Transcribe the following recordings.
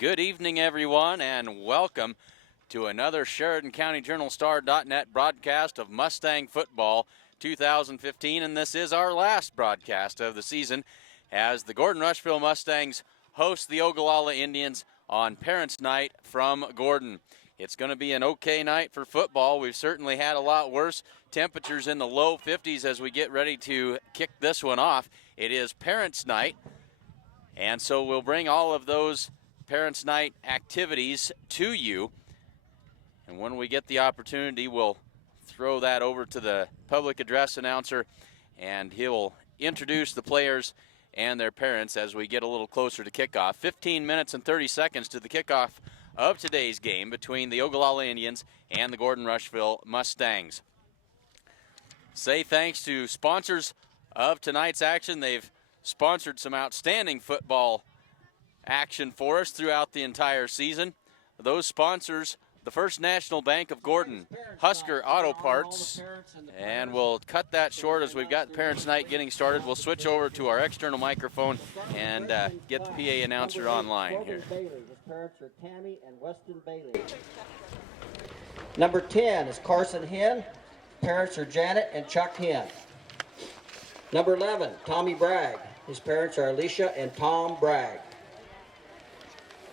Good evening, everyone, and welcome to another Sheridan County Journal-Star.net broadcast of Mustang Football 2015, and this is our last broadcast of the season as the Gordon-Rushville Mustangs host the Ogallala Indians on Parents' Night from Gordon. It's going to be an okay night for football. We've certainly had a lot worse. Temperatures in the low 50s as we get ready to kick this one off. It is Parents' Night, and so we'll bring all of those Parents' Night activities to you. And when we get the opportunity, we'll throw that over to the public address announcer, and he'll introduce the players and their parents as we get a little closer to kickoff. 15 minutes and 30 seconds to the kickoff of today's game between the Ogallala Indians and the Gordon-Rushville Mustangs. Say thanks to sponsors of tonight's action. They've sponsored some outstanding football action for us throughout the entire season. Those sponsors: the First National Bank of Gordon, Husker Auto Parts, and we'll cut that short as we've got Parents' Night getting started. We'll switch over to our external microphone and get the PA announcer online here. His parents are Tammy and Weston Bailey. Number 10 is Carson Hen. Parents are Janet and Chuck Hen. Number 11, Tommy Bragg. His parents are Alicia and Tom Bragg.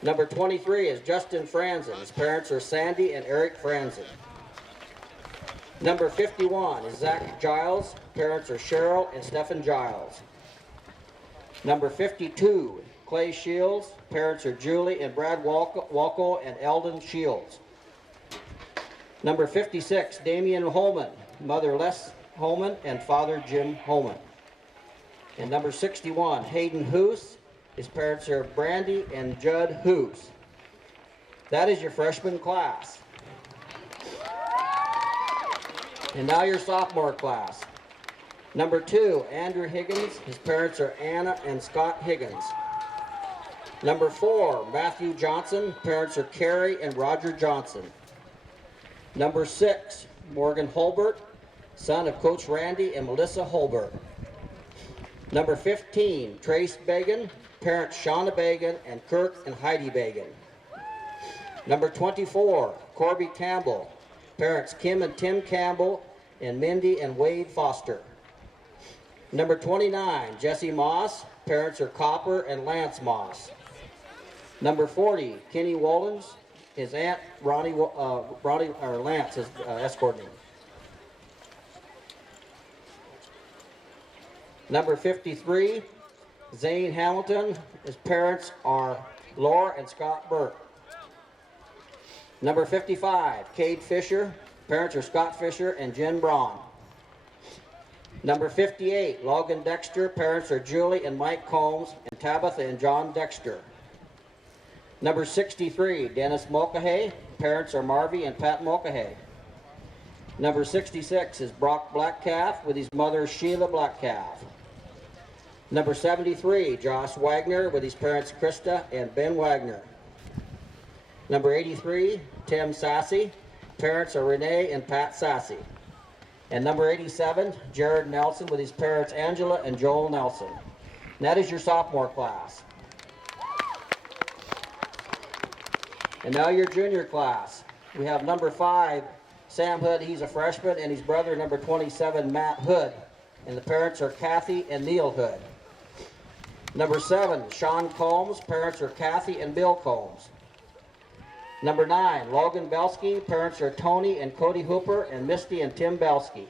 Number 23 is Justin Franzen. His parents are Sandy and Eric Franzen. Number 51 is Zach Giles. Parents are Cheryl and Stephen Giles. Number 52, Clay Shields. Parents are Julie and Brad Walco and Eldon Shields. Number 56, Damian Holman. Mother Les Holman and father Jim Holman. And number 61, Hayden Hoos. His parents are Brandy and Judd Hoos. That is your freshman class. And now your sophomore class. Number 2, Andrew Higgins. His parents are Anna and Scott Higgins. Number 4, Matthew Johnson. Parents are Carrie and Roger Johnson. Number 6, Morgan Holbert, son of Coach Randy and Melissa Holbert. Number 15, Trace Bagan. Parents Shauna Bagan and Kirk and Heidi Bagan. Number 24, Corby Campbell. Parents Kim and Tim Campbell and Mindy and Wade Foster. Number 29, Jesse Moss. Parents are Copper and Lance Moss. Number 40, Kenny Wollens. His aunt Lance is escorting him. Number 53, Zane Hamilton. His parents are Laura and Scott Burke. Number 55, Cade Fisher. Parents are Scott Fisher and Jen Braun. Number 58, Logan Dexter. Parents are Julie and Mike Combs and Tabitha and John Dexter. Number 63, Dennis Mulcahy. Parents are Marvy and Pat Mulcahy. Number 66 is Brock Blackcalf with his mother Sheila Blackcalf. Number 73, Josh Wagner with his parents Krista and Ben Wagner. Number 83, Tim Sassy. Parents are Renee and Pat Sassy. And number 87, Jared Nelson with his parents Angela and Joel Nelson. And that is your sophomore class. And now your junior class. We have number 5, Sam Hood. He's a freshman, and his brother, number 27, Matt Hood. And the parents are Kathy and Neil Hood. Number 7, Sean Combs. Parents are Kathy and Bill Combs. Number 9, Logan Belsky. Parents are Tony and Cody Hooper and Misty and Tim Belsky.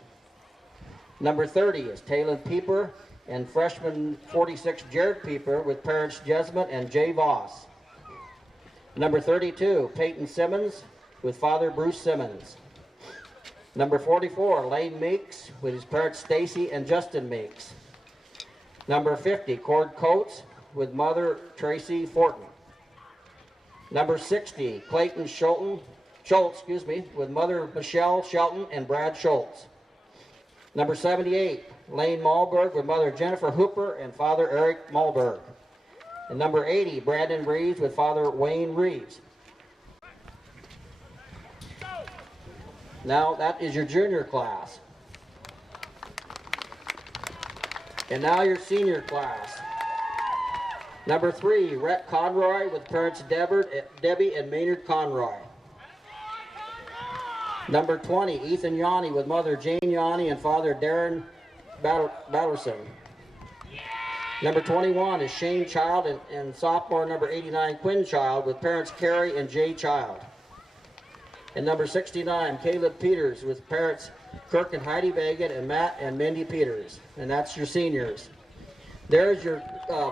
Number 30 is Taylor Pieper and freshman 46, Jared Pieper, with parents Jesmond and Jay Voss. Number 32, Peyton Simmons with father Bruce Simmons. Number 44, Lane Meeks with his parents Stacy and Justin Meeks. Number 50, Cord Coates with mother Tracy Fortin. Number 60, Clayton Schultz, with mother Michelle Shelton and Brad Schultz. Number 78, Lane Malberg with mother Jennifer Hooper and father Eric Malberg. And number 80, Brandon Reeves with father Wayne Reeves. Now that is your junior class. And now your senior class. Number 3, Rhett Conroy with parents Debbie and Maynard Conroy. Number 20, Ethan Yanni with mother Jane Yanni and father Darren Ballerson. Number 21 is Shane Child and sophomore number 89, Quinn Child with parents Carrie and Jay Child. And number 69, Caleb Peters with parents Kirk and Heidi Bagan and Matt and Mindy Peters. And that's your seniors. There's your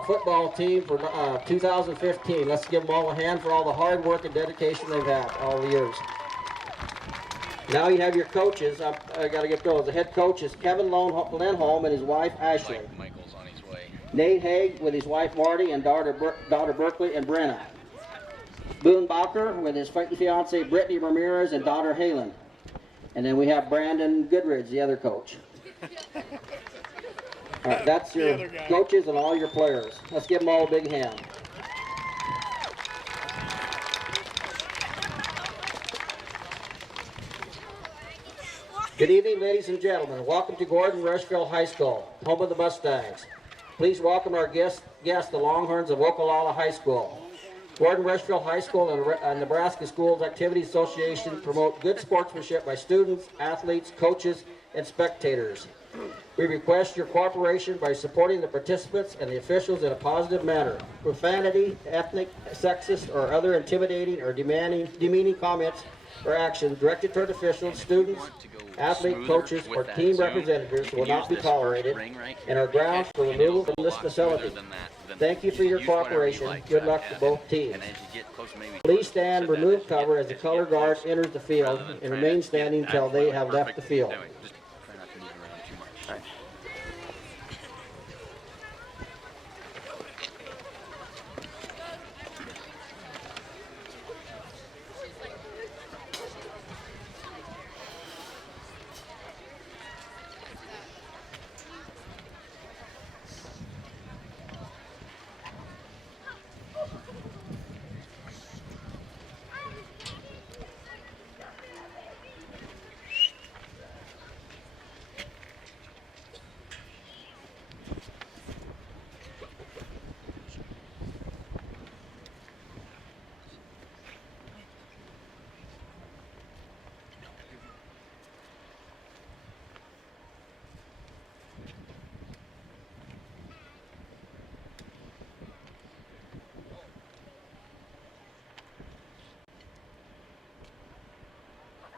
football team for 2015. Let's give them all a hand for all the hard work and dedication they've had all the years. Now you have your coaches. I got to get those. The head coach is Kevin Lindholm and his wife Ashley. Michael's on his way. Nate Haig with his wife Marty and daughter Berkeley and Brenna. Boone Bacher with his fiancee Brittany Ramirez and daughter Halen. And then we have Brandon Goodridge, the other coach. All right, that's your coaches and all your players. Let's give them all a big hand. Good evening, ladies and gentlemen. Welcome to Gordon-Rushville High School, home of the Mustangs. Please welcome our guests, the Longhorns of Ogallala High School. Gordon-Rushville High School and Nebraska Schools Activity Association promote good sportsmanship by students, athletes, coaches, and spectators. We request your cooperation by supporting the participants and the officials in a positive manner. Profanity, ethnic, sexist, or other intimidating or demeaning comments or actions directed toward officials, students, athlete, coaches, or team representatives will not be tolerated and are grounds for removal from this facility. Thank you for your cooperation. Good luck to both teams. Please stand, remove cover as the color guard enters the field, and remain standing until they have left the field.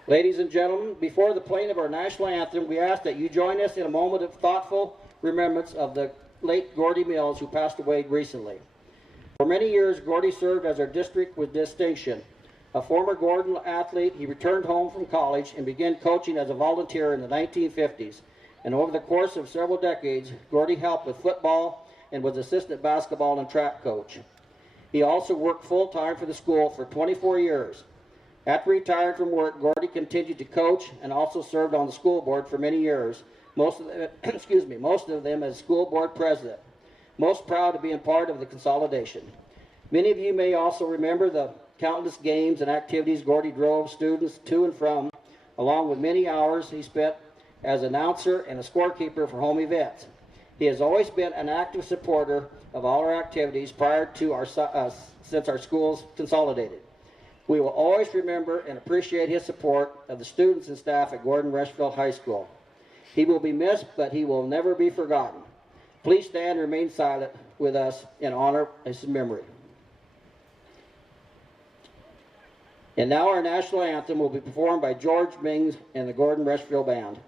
Ladies and gentlemen, before the playing of our national anthem, we ask that you join us in a moment of thoughtful remembrance of the late Gordy Mills, who passed away recently. For many years, Gordy served as our district with distinction. A former Gordon athlete, he returned home from college and began coaching as a volunteer in the 1950s. And over the course of several decades, Gordy helped with football and was assistant basketball and track coach. He also worked full-time for the school for 24 years. After retiring from work, Gordy continued to coach and also served on the school board for many years, most of them as school board president. Most proud to be a part of the consolidation. Many of you may also remember the countless games and activities Gordy drove students to and from, along with many hours he spent as announcer and a scorekeeper for home events. He has always been an active supporter of all our activities since our schools consolidated. We will always remember and appreciate his support of the students and staff at Gordon-Rushville High School. He will be missed, but he will never be forgotten. Please stand and remain silent with us in honor of his memory. And now our national anthem will be performed by George Mings and the Gordon-Rushville Band.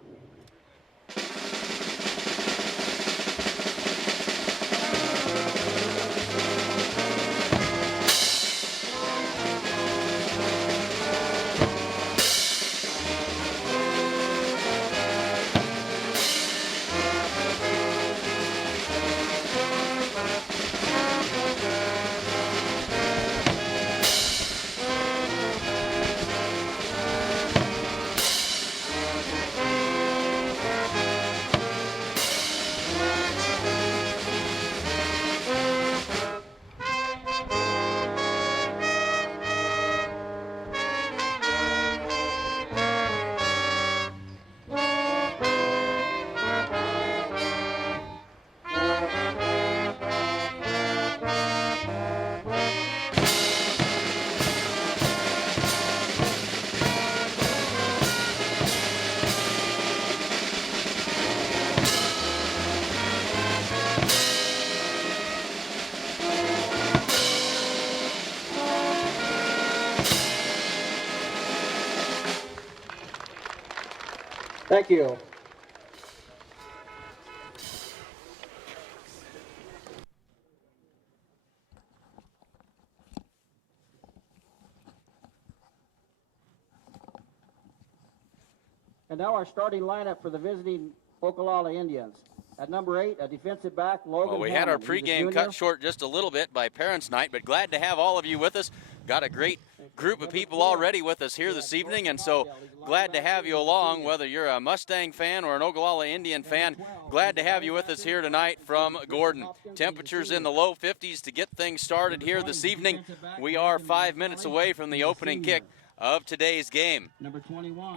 Thank you. And now our starting lineup for the visiting Ogallala Indians. At number 8, a defensive back, Logan Well, we had our Hammond. He's a pregame junior. cut short just a little bit by Parents' Night, but glad to have all of you with us. Got a great group of people already with us here this evening, and so glad to have you along, whether you're a Mustang fan or an Ogallala Indian fan. Glad to have you with us here tonight from Gordon. Temperatures in the low 50s to get things started here this evening. We are 5 minutes away from the opening kick of today's game.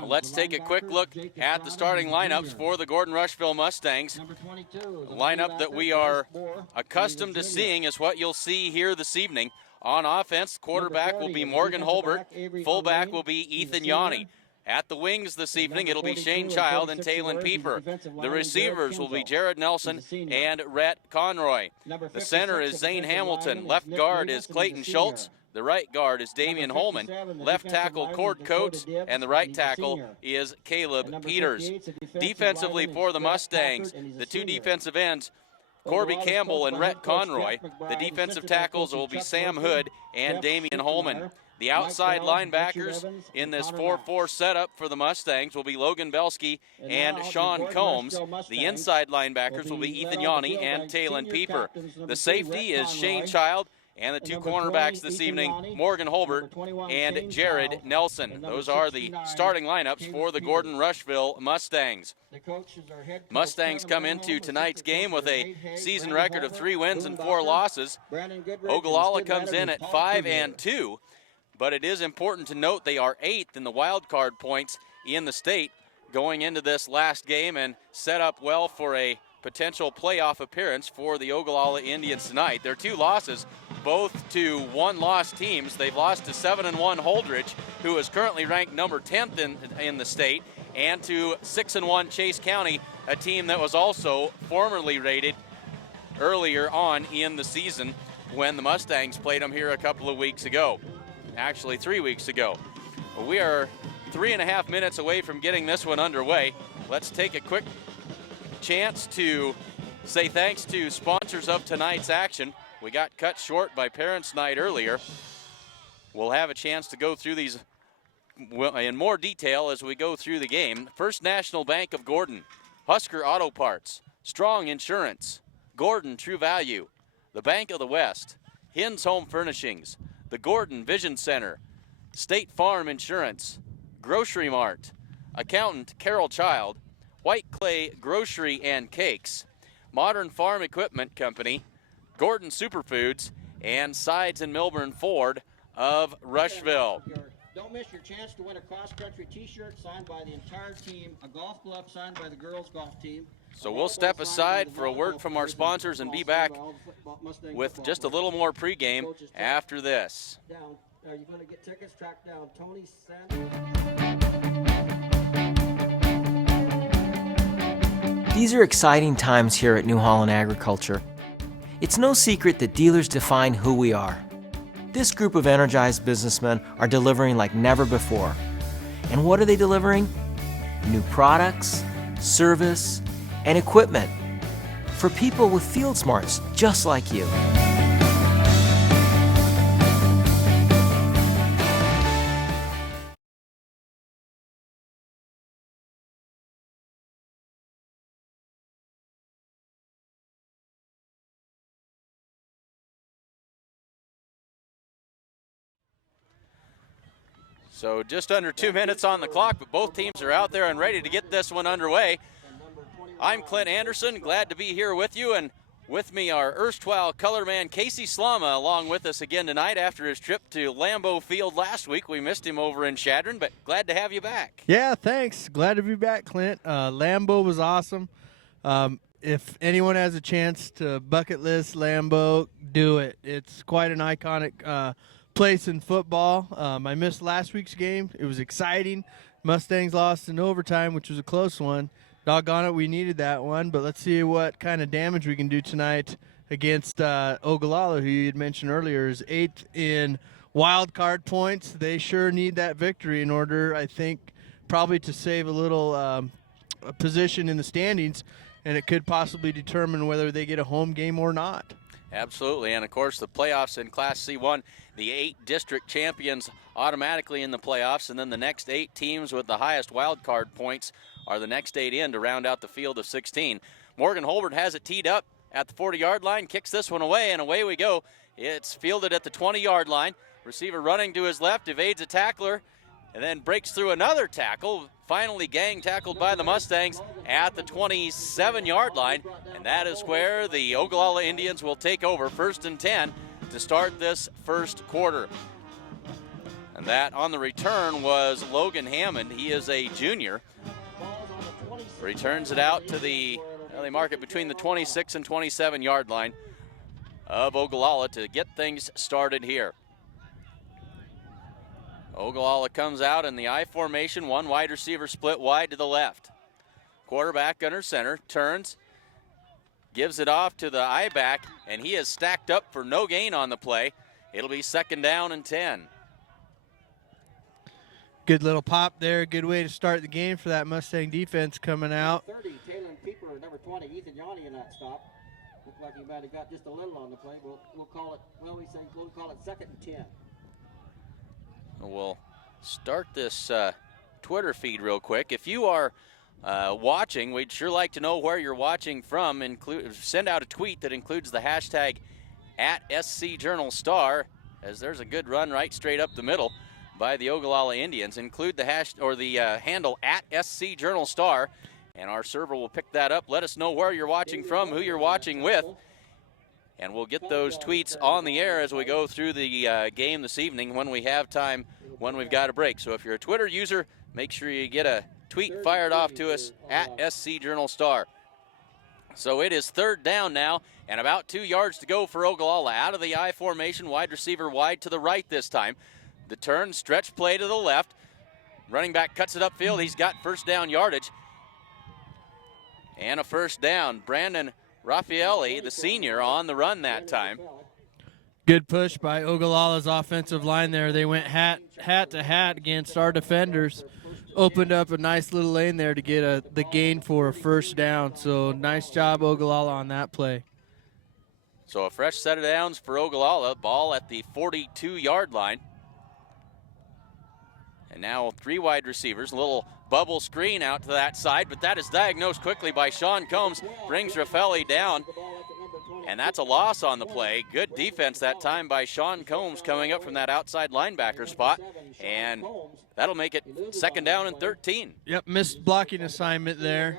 Let's take a quick look at the starting lineups for the Gordon-Rushville Mustangs. The lineup that we are accustomed to seeing is what you'll see here this evening. On offense, quarterback will be Morgan Holbert. Fullback will be Ethan Yanni. At the wings this evening, it'll be Shane Child and Talon Pieper. The receivers will be Jared Nelson and Rhett Conroy. The center is Zane Hamilton. Left guard is Clayton Schultz. The right guard is Damian Holman. Left tackle, Cord Coates. And the right tackle is Caleb Peters. Defensively for the Mustangs, the two defensive ends, Corby Campbell and Rhett Conroy. The defensive tackles will be Sam Hood and Damian Holman. The outside linebackers in this 4-4 setup for the Mustangs will be Logan Belsky and Sean Combs. The inside linebackers will be Ethan Yanni and Talon Pieper. The safety is Shane Child. And the two cornerbacks this evening, Morgan Holbert and Jared Nelson. Those are the starting lineups for the Gordon-Rushville Mustangs. Mustangs come into tonight's game with a season record of 3 wins and 4 losses. Ogallala comes in at 5-2, but it is important to note they are 8th in the wild card points in the state going into this last game and set up well for a potential playoff appearance for the Ogallala Indians tonight. Their 2 losses, both to 1-loss teams. They've lost to 7-1 Holdridge, who is currently ranked number 10th in the state, and to 6-1 Chase County, a team that was also formerly rated earlier on in the season when the Mustangs played them here a couple of weeks ago. Actually, 3 weeks ago. We are 3.5 minutes away from getting this one underway. Let's take a quick chance to say thanks to sponsors of tonight's action. We got cut short by Parents' Night earlier. We'll have a chance to go through these in more detail as we go through the game. First National Bank of Gordon, Husker Auto Parts, Strong Insurance, Gordon True Value, the Bank of the West, Hins Home Furnishings, the Gordon Vision Center, State Farm Insurance, Grocery Mart, Accountant Carol Child, White Clay Grocery and Cakes, Modern Farm Equipment Company, Gordon Superfoods, and Sides and Milburn Ford of Rushville. Don't miss your chance to win a cross-country t-shirt signed by the entire team, a golf glove signed by the girls golf team. So we'll step aside for a word from our sponsors and be back with just a little more pregame after this. Are you going to get tickets? Track down Tony Sanders. These are exciting times here at New Holland Agriculture. It's no secret that dealers define who we are. This group of energized businessmen are delivering like never before. And what are they delivering? New products, service, and equipment for people with field smarts just like you. So just under 2 minutes on the clock, but both teams are out there and ready to get this one underway. I'm Clint Anderson, glad to be here with you, and with me our erstwhile color man Casey Slama along with us again tonight after his trip to Lambeau Field last week. We missed him over in Sheridan, but glad to have you back. Yeah, thanks. Glad to be back, Clint. Lambeau was awesome. If anyone has a chance to bucket list Lambeau, do it. It's quite an iconic place in football. I missed last week's game. It was exciting. Mustangs lost in overtime, which was a close one. Doggone it, we needed that one, but let's see what kind of damage we can do tonight against Ogallala, who you had mentioned earlier is 8th in wild card points. They sure need that victory in order, I think, probably to save a little a position in the standings, and it could possibly determine whether they get a home game or not. Absolutely, and of course the playoffs in Class C1, the 8 district champions automatically in the playoffs, and then the next 8 teams with the highest wild card points are the next 8 in to round out the field of 16. Morgan Holbert has it teed up at the 40-yard line, kicks this one away, and away we go. It's fielded at the 20-yard line. Receiver running to his left, evades a tackler, and then breaks through another tackle. Finally gang tackled by the Mustangs at the 27-yard line, and that is where the Ogallala Indians will take over 1st and 10 to start this first quarter. And that on the return was Logan Hammond. He is a junior. Returns it out to the, they mark it between the 26 and 27-yard line of Ogallala to get things started here. Ogallala comes out in the I formation, 1 wide receiver split wide to the left. Quarterback under center, turns, gives it off to the I back, and he is stacked up for no gain on the play. It'll be 2nd down and 10. Good little pop there. Good way to start the game for that Mustang defense coming out. 30, Taylor Keeper, number 20, Ethan Yanni in that stop. Looked like he might have got just a little on the play. We'll call it, we'll call it 2nd and 10. We'll start this Twitter feed real quick. If you are watching, we'd sure like to know where you're watching from. Send out a tweet that includes the hashtag @SCJournalStar, as there's a good run right straight up the middle by the Ogallala Indians. Include the handle @SCJournalStar, and our server will pick that up. Let us know where you're watching from, who you're watching with, and we'll get those tweets on the air as we go through the game this evening when we have time, when we've got a break. So if you're a Twitter user, make sure you get a tweet fired off to us @SCJournalStar. So it is 3rd down now, and about 2 yards to go for Ogallala. Out of the I formation, wide receiver wide to the right this time. The turn, stretch play to the left. Running back cuts it upfield. He's got 1st down yardage. And a 1st down. Brandon Raffaelli, the senior, on the run that time. Good push by Ogallala's offensive line there. They went hat to hat against our defenders. Opened up a nice little lane there to get the gain for a 1st down. So nice job, Ogallala, on that play. So a fresh set of downs for Ogallala. Ball at the 42-yard line. And now 3 wide receivers. A little bubble screen out to that side, but that is diagnosed quickly by Sean Combs. Brings Raffaelli down, and that's a loss on the play. Good defense that time by Sean Combs coming up from that outside linebacker spot, and that'll make it 2nd down and 13. Yep, missed blocking assignment there.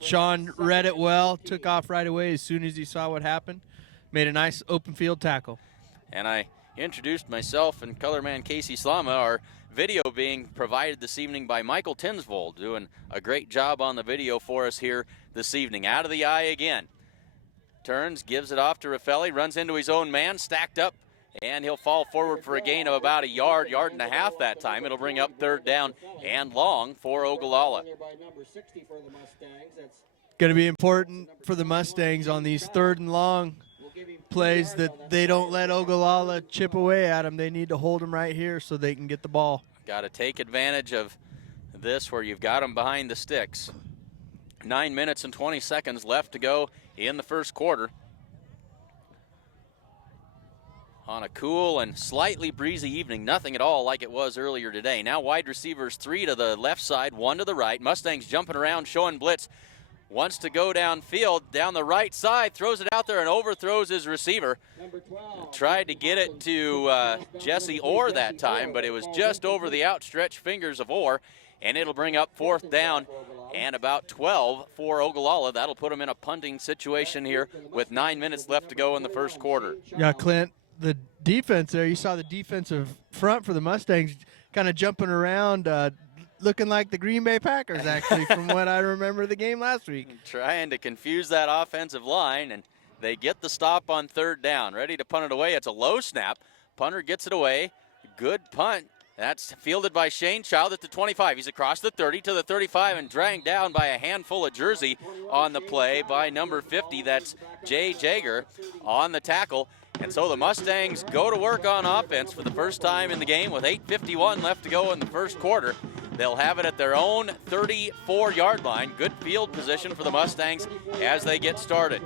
Sean read it well, took off right away as soon as he saw what happened. Made a nice open field tackle. And I introduced myself and colorman Casey Slama. Our video being provided this evening by Michael Tinsvold, doing a great job on the video for us here this evening. Out of the I again. Turns, gives it off to Raffaelli, runs into his own man, stacked up, and he'll fall forward for a gain of about a yard and a half that time. It'll bring up 3rd down and long for Ogallala. Going to be important for the Mustangs on these 3rd and long plays that they don't let Ogallala chip away at them. They need to hold them right here so they can get the ball. Got to take advantage of this where you've got them behind the sticks. 9 minutes and 20 seconds left to go in the first quarter. On a cool and slightly breezy evening, nothing at all like it was earlier today. Now wide receivers 3 to the left side, 1 to the right. Mustangs jumping around, showing blitz. Wants to go downfield, down the right side, throws it out there and overthrows his receiver. Tried to get it to Jesse Orr that time, but it was just over the outstretched fingers of Orr, and it'll bring up 4th down and about 12 for Ogallala. That'll put them in a punting situation here with 9 minutes left to go in the first quarter. Yeah, Clint, the defense there, you saw the defensive front for the Mustangs kind of jumping around, looking like the Green Bay Packers, actually, from what I remember the game last week. Trying to confuse that offensive line, and they get the stop on 3rd down. Ready to punt it away. It's a low snap. Punter gets it away. Good punt. That's fielded by Shane Child at the 25. He's across the 30 to the 35 and dragged down by a handful of jersey on the play by number 50. That's Jay Jager on the tackle. And so the Mustangs go to work on offense for the first time in the game with 8:51 left to go in the first quarter. They'll have it at their own 34-yard line. Good field position for the Mustangs as they get started.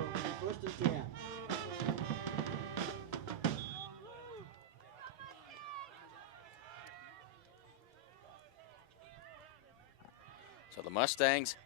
So the Mustangs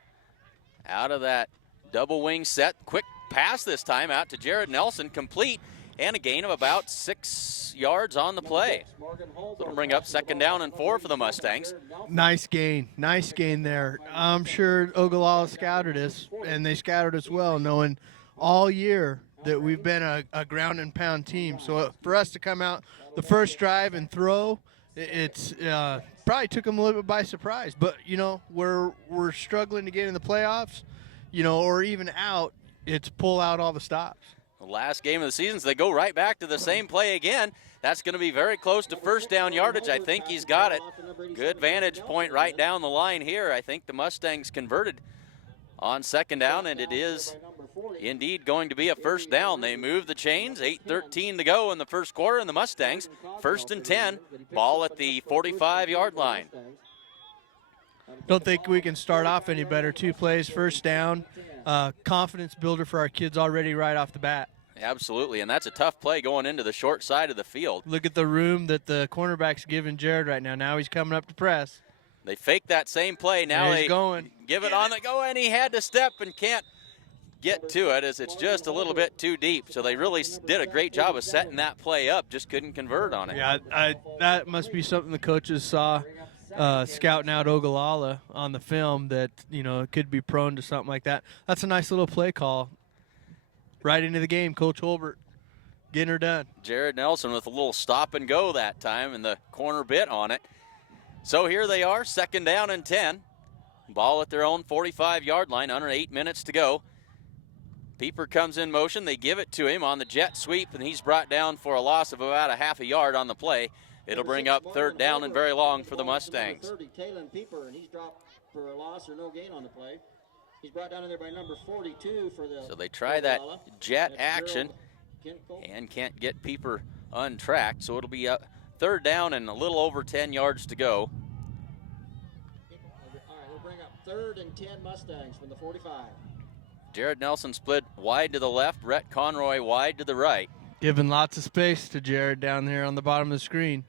out of that double wing set. Quick pass this time out to Jared Nelson, complete, and a gain of about 6 yards on the play. So it'll bring up 2nd down and 4 for the Mustangs. Nice gain there. I'm sure Ogallala scouted us, and they scouted us well, knowing all year that we've been a ground and pound team. So for us to come out the first drive and throw, it's probably took them a little bit by surprise. But, you know, we're struggling to get in the playoffs, you know, or even out. It's pull out all the stops. The last game of the season, so they go right back to the same play again. That's going to be very close to 1st down yardage. I think he's got it. Good vantage point right down the line here. I think the Mustangs converted on 2nd down, and it is indeed going to be a 1st down. They move the chains, 8:13 to go in the first quarter, and the Mustangs 1st and 10, ball at the 45-yard line. Don't think we can start off any better. 2 plays, 1st down. Confidence builder for our kids already right off the bat. Absolutely, and that's a tough play going into the short side of the field. Look at the room that the cornerback's giving Jared right now. Now he's coming up to press. They fake that same play. Now he's going. Give it on the go, and he had to step and can't get to it as it's just a little bit too deep. So they really did a great job of setting that play up, just couldn't convert on it. Yeah, that must be something the coaches saw scouting out Ogallala on the film, that, you know, it could be prone to something like that. That's a nice little play call. Right into the game, Coach Holbert getting her done. Jared Nelson with a little stop and go that time, and the corner bit on it. So here they are, 2nd down and 10. Ball at their own 45-yard line, under 8 minutes to go. Pieper comes in motion. They give it to him on the jet sweep, and he's brought down for a loss of about a half a yard on the play. It'll bring up 3rd down and very long for the Mustangs. 30, Taylon Pieper, and he's dropped for a loss or no gain on the play. He's brought down in there by number 42 for the. So they try that jet action and can't get Pieper untracked. So it'll be a 3rd down and a little over 10 yards to go. All right, we'll bring up 3rd and 10 Mustangs from the 45. Jared Nelson split wide to the left, Rhett Conroy wide to the right. Giving lots of space to Jared down there on the bottom of the screen.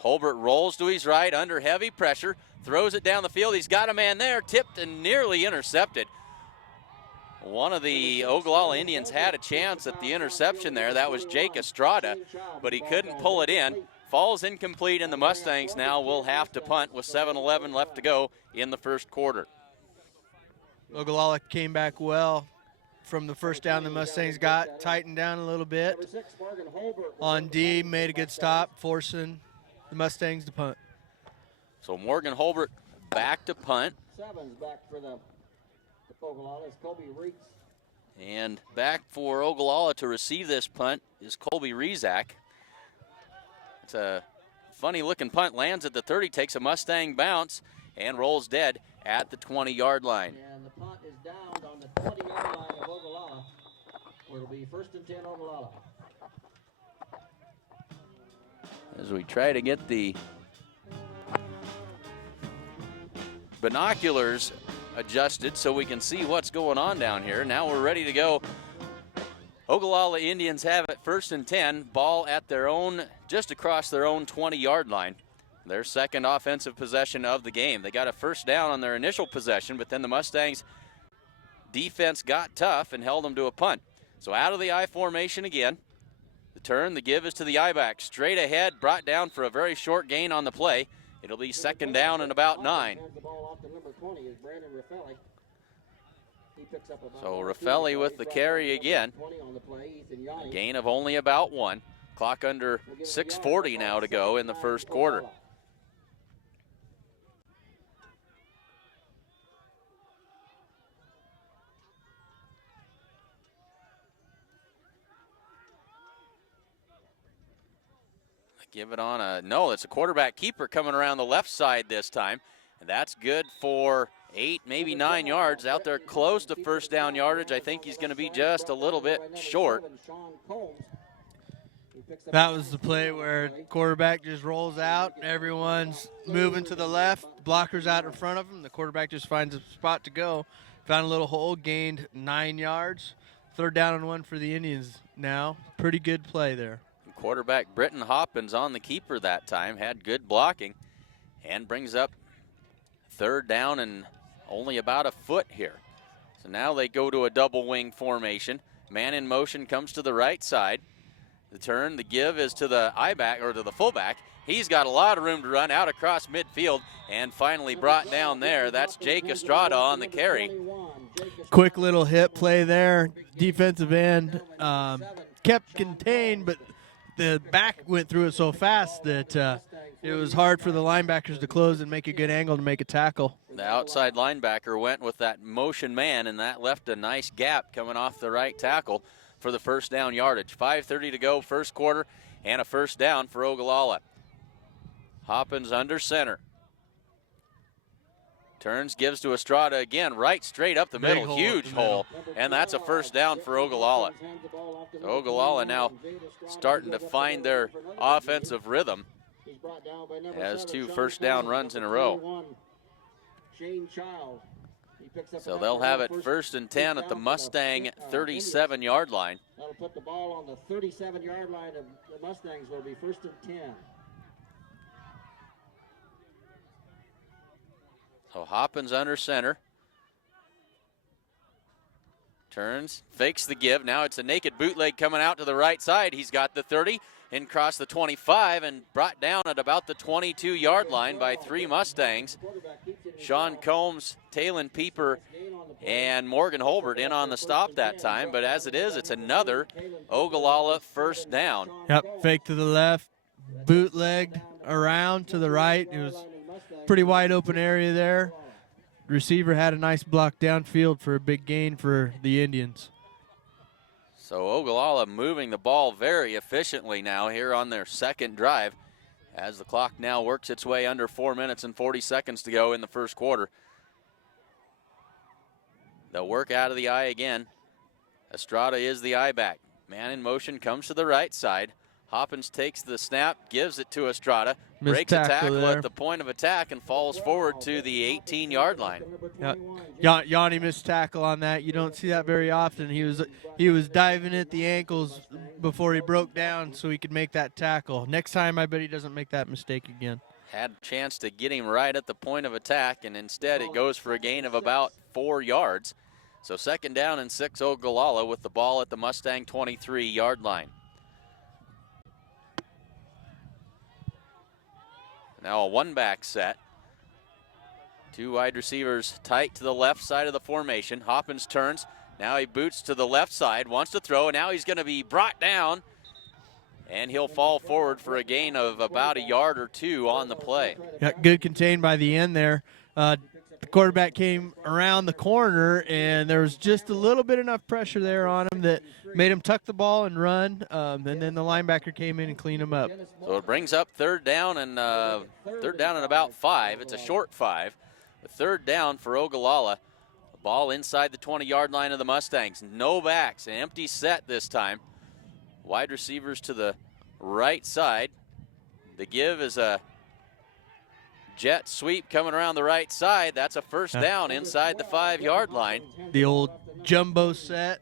Holbert rolls to his right under heavy pressure, throws it down the field. He's got a man there, tipped and nearly intercepted. One of the Ogallala Indians had a chance at the interception there. That was Jake Estrada, but he couldn't pull it in. Falls incomplete, and the Mustangs now will have to punt with 7:11 left to go in the first quarter. Ogallala came back well from the 1st down the Mustangs got, tightened down a little bit. On D, made a good stop, forcing the Mustangs to punt. So Morgan Holbert back to punt. 7's back for the Ogallala is Colby Reeks. And back for Ogallala to receive this punt is Colby Rezak. It's a funny looking punt, lands at the 30, takes a Mustang bounce, and rolls dead at the 20-yard line. And the punt is down on the 20-yard line of Ogallala, where it'll be 1st and 10 Ogallala. As we try to get the binoculars adjusted so we can see what's going on down here. Now we're ready to go. Ogallala Indians have it 1st and 10, ball at their own, just across their own 20-yard line. Their 2nd offensive possession of the game. They got a 1st down on their initial possession, but then the Mustangs defense got tough and held them to a punt. So out of the I formation again. The turn, the give is to the I-back. Straight ahead, brought down for a very short gain on the play. It'll be 2nd down and about 9. So Raffelli with the carry again. A gain of only about 1. Clock under 6:40 now to go in the first quarter. Give it on a, no, it's a quarterback keeper coming around the left side this time. And that's good for 8, maybe 9 yards out there close to 1st down yardage. I think he's going to be just a little bit short. That was the play where quarterback just rolls out. Everyone's moving to the left. Blocker's out in front of him. The quarterback just finds a spot to go. Found a little hole, gained 9 yards. 3rd down and 1 for the Indians now. Pretty good play there. Quarterback Britton Hoppins on the keeper that time, had good blocking, and brings up 3rd down and only about a foot here. So now they go to a double wing formation. Man in motion comes to the right side. The turn, the give is to the I-back, or to the fullback. He's got a lot of room to run out across midfield and finally brought down there. That's Jake Estrada on the carry. Quick little hit play there. Defensive end kept contained, but the back went through it so fast that it was hard for the linebackers to close and make a good angle to make a tackle. The outside linebacker went with that motion man, and that left a nice gap coming off the right tackle for the 1st down yardage. 5:30 to go, 1st quarter, and a 1st down for Ogallala. Hoppins under center. Turns, gives to Estrada again, right straight up the middle, huge hole, and that's a 1st down for Ogallala. So Ogallala now starting to find their offensive rhythm. Has 2 1st down runs in a row. So they'll have it 1st and 10 at the Mustang 37-yard line. That'll put the ball on the 37-yard line of the Mustangs. Will be 1st and 10. So Hoppins under center. Turns, fakes the give. Now it's a naked bootleg coming out to the right side. He's got the 30 and crossed the 25 and brought down at about the 22-yard line by 3 Mustangs. Sean Combs, Talon Pieper, and Morgan Holbert in on the stop that time. But as it is, it's another Ogallala 1st down. Yep, fake to the left, bootlegged around to the right. It was pretty wide open area there. Receiver had a nice block downfield for a big gain for the Indians. So Ogallala moving the ball very efficiently now here on their 2nd drive as the clock now works its way under 4 minutes and 40 seconds to go in the 1st quarter. They'll work out of the I again. Estrada is the I back. Man in motion comes to the right side. Hoppins takes the snap, gives it to Estrada, breaks a tackle at the point of attack and falls forward to the 18-yard line. Yanni missed tackle on that. You don't see that very often. He was diving at the ankles before he broke down so he could make that tackle. Next time, I bet he doesn't make that mistake again. Had a chance to get him right at the point of attack, and instead it goes for a gain of about 4 yards. So 2nd down and 6 Ogallala with the ball at the Mustang 23-yard line. Now a 1-back set. 2 wide receivers tight to the left side of the formation. Hoppins turns. Now he boots to the left side, wants to throw, and now he's going to be brought down. And he'll fall forward for a gain of about a yard or 2 on the play. Yeah, good contained by the end there. The quarterback came around the corner, and there was just a little bit enough pressure there on him that made him tuck the ball and run, and then the linebacker came in and cleaned him up. So it brings up 3rd down and about 5. It's a short 5. The 3rd down for Ogallala. The ball inside the 20-yard line of the Mustangs. No backs, an empty set this time. Wide receivers to the right side. The give is a jet sweep coming around the right side. That's a 1st down inside the 5-yard line. The old jumbo set.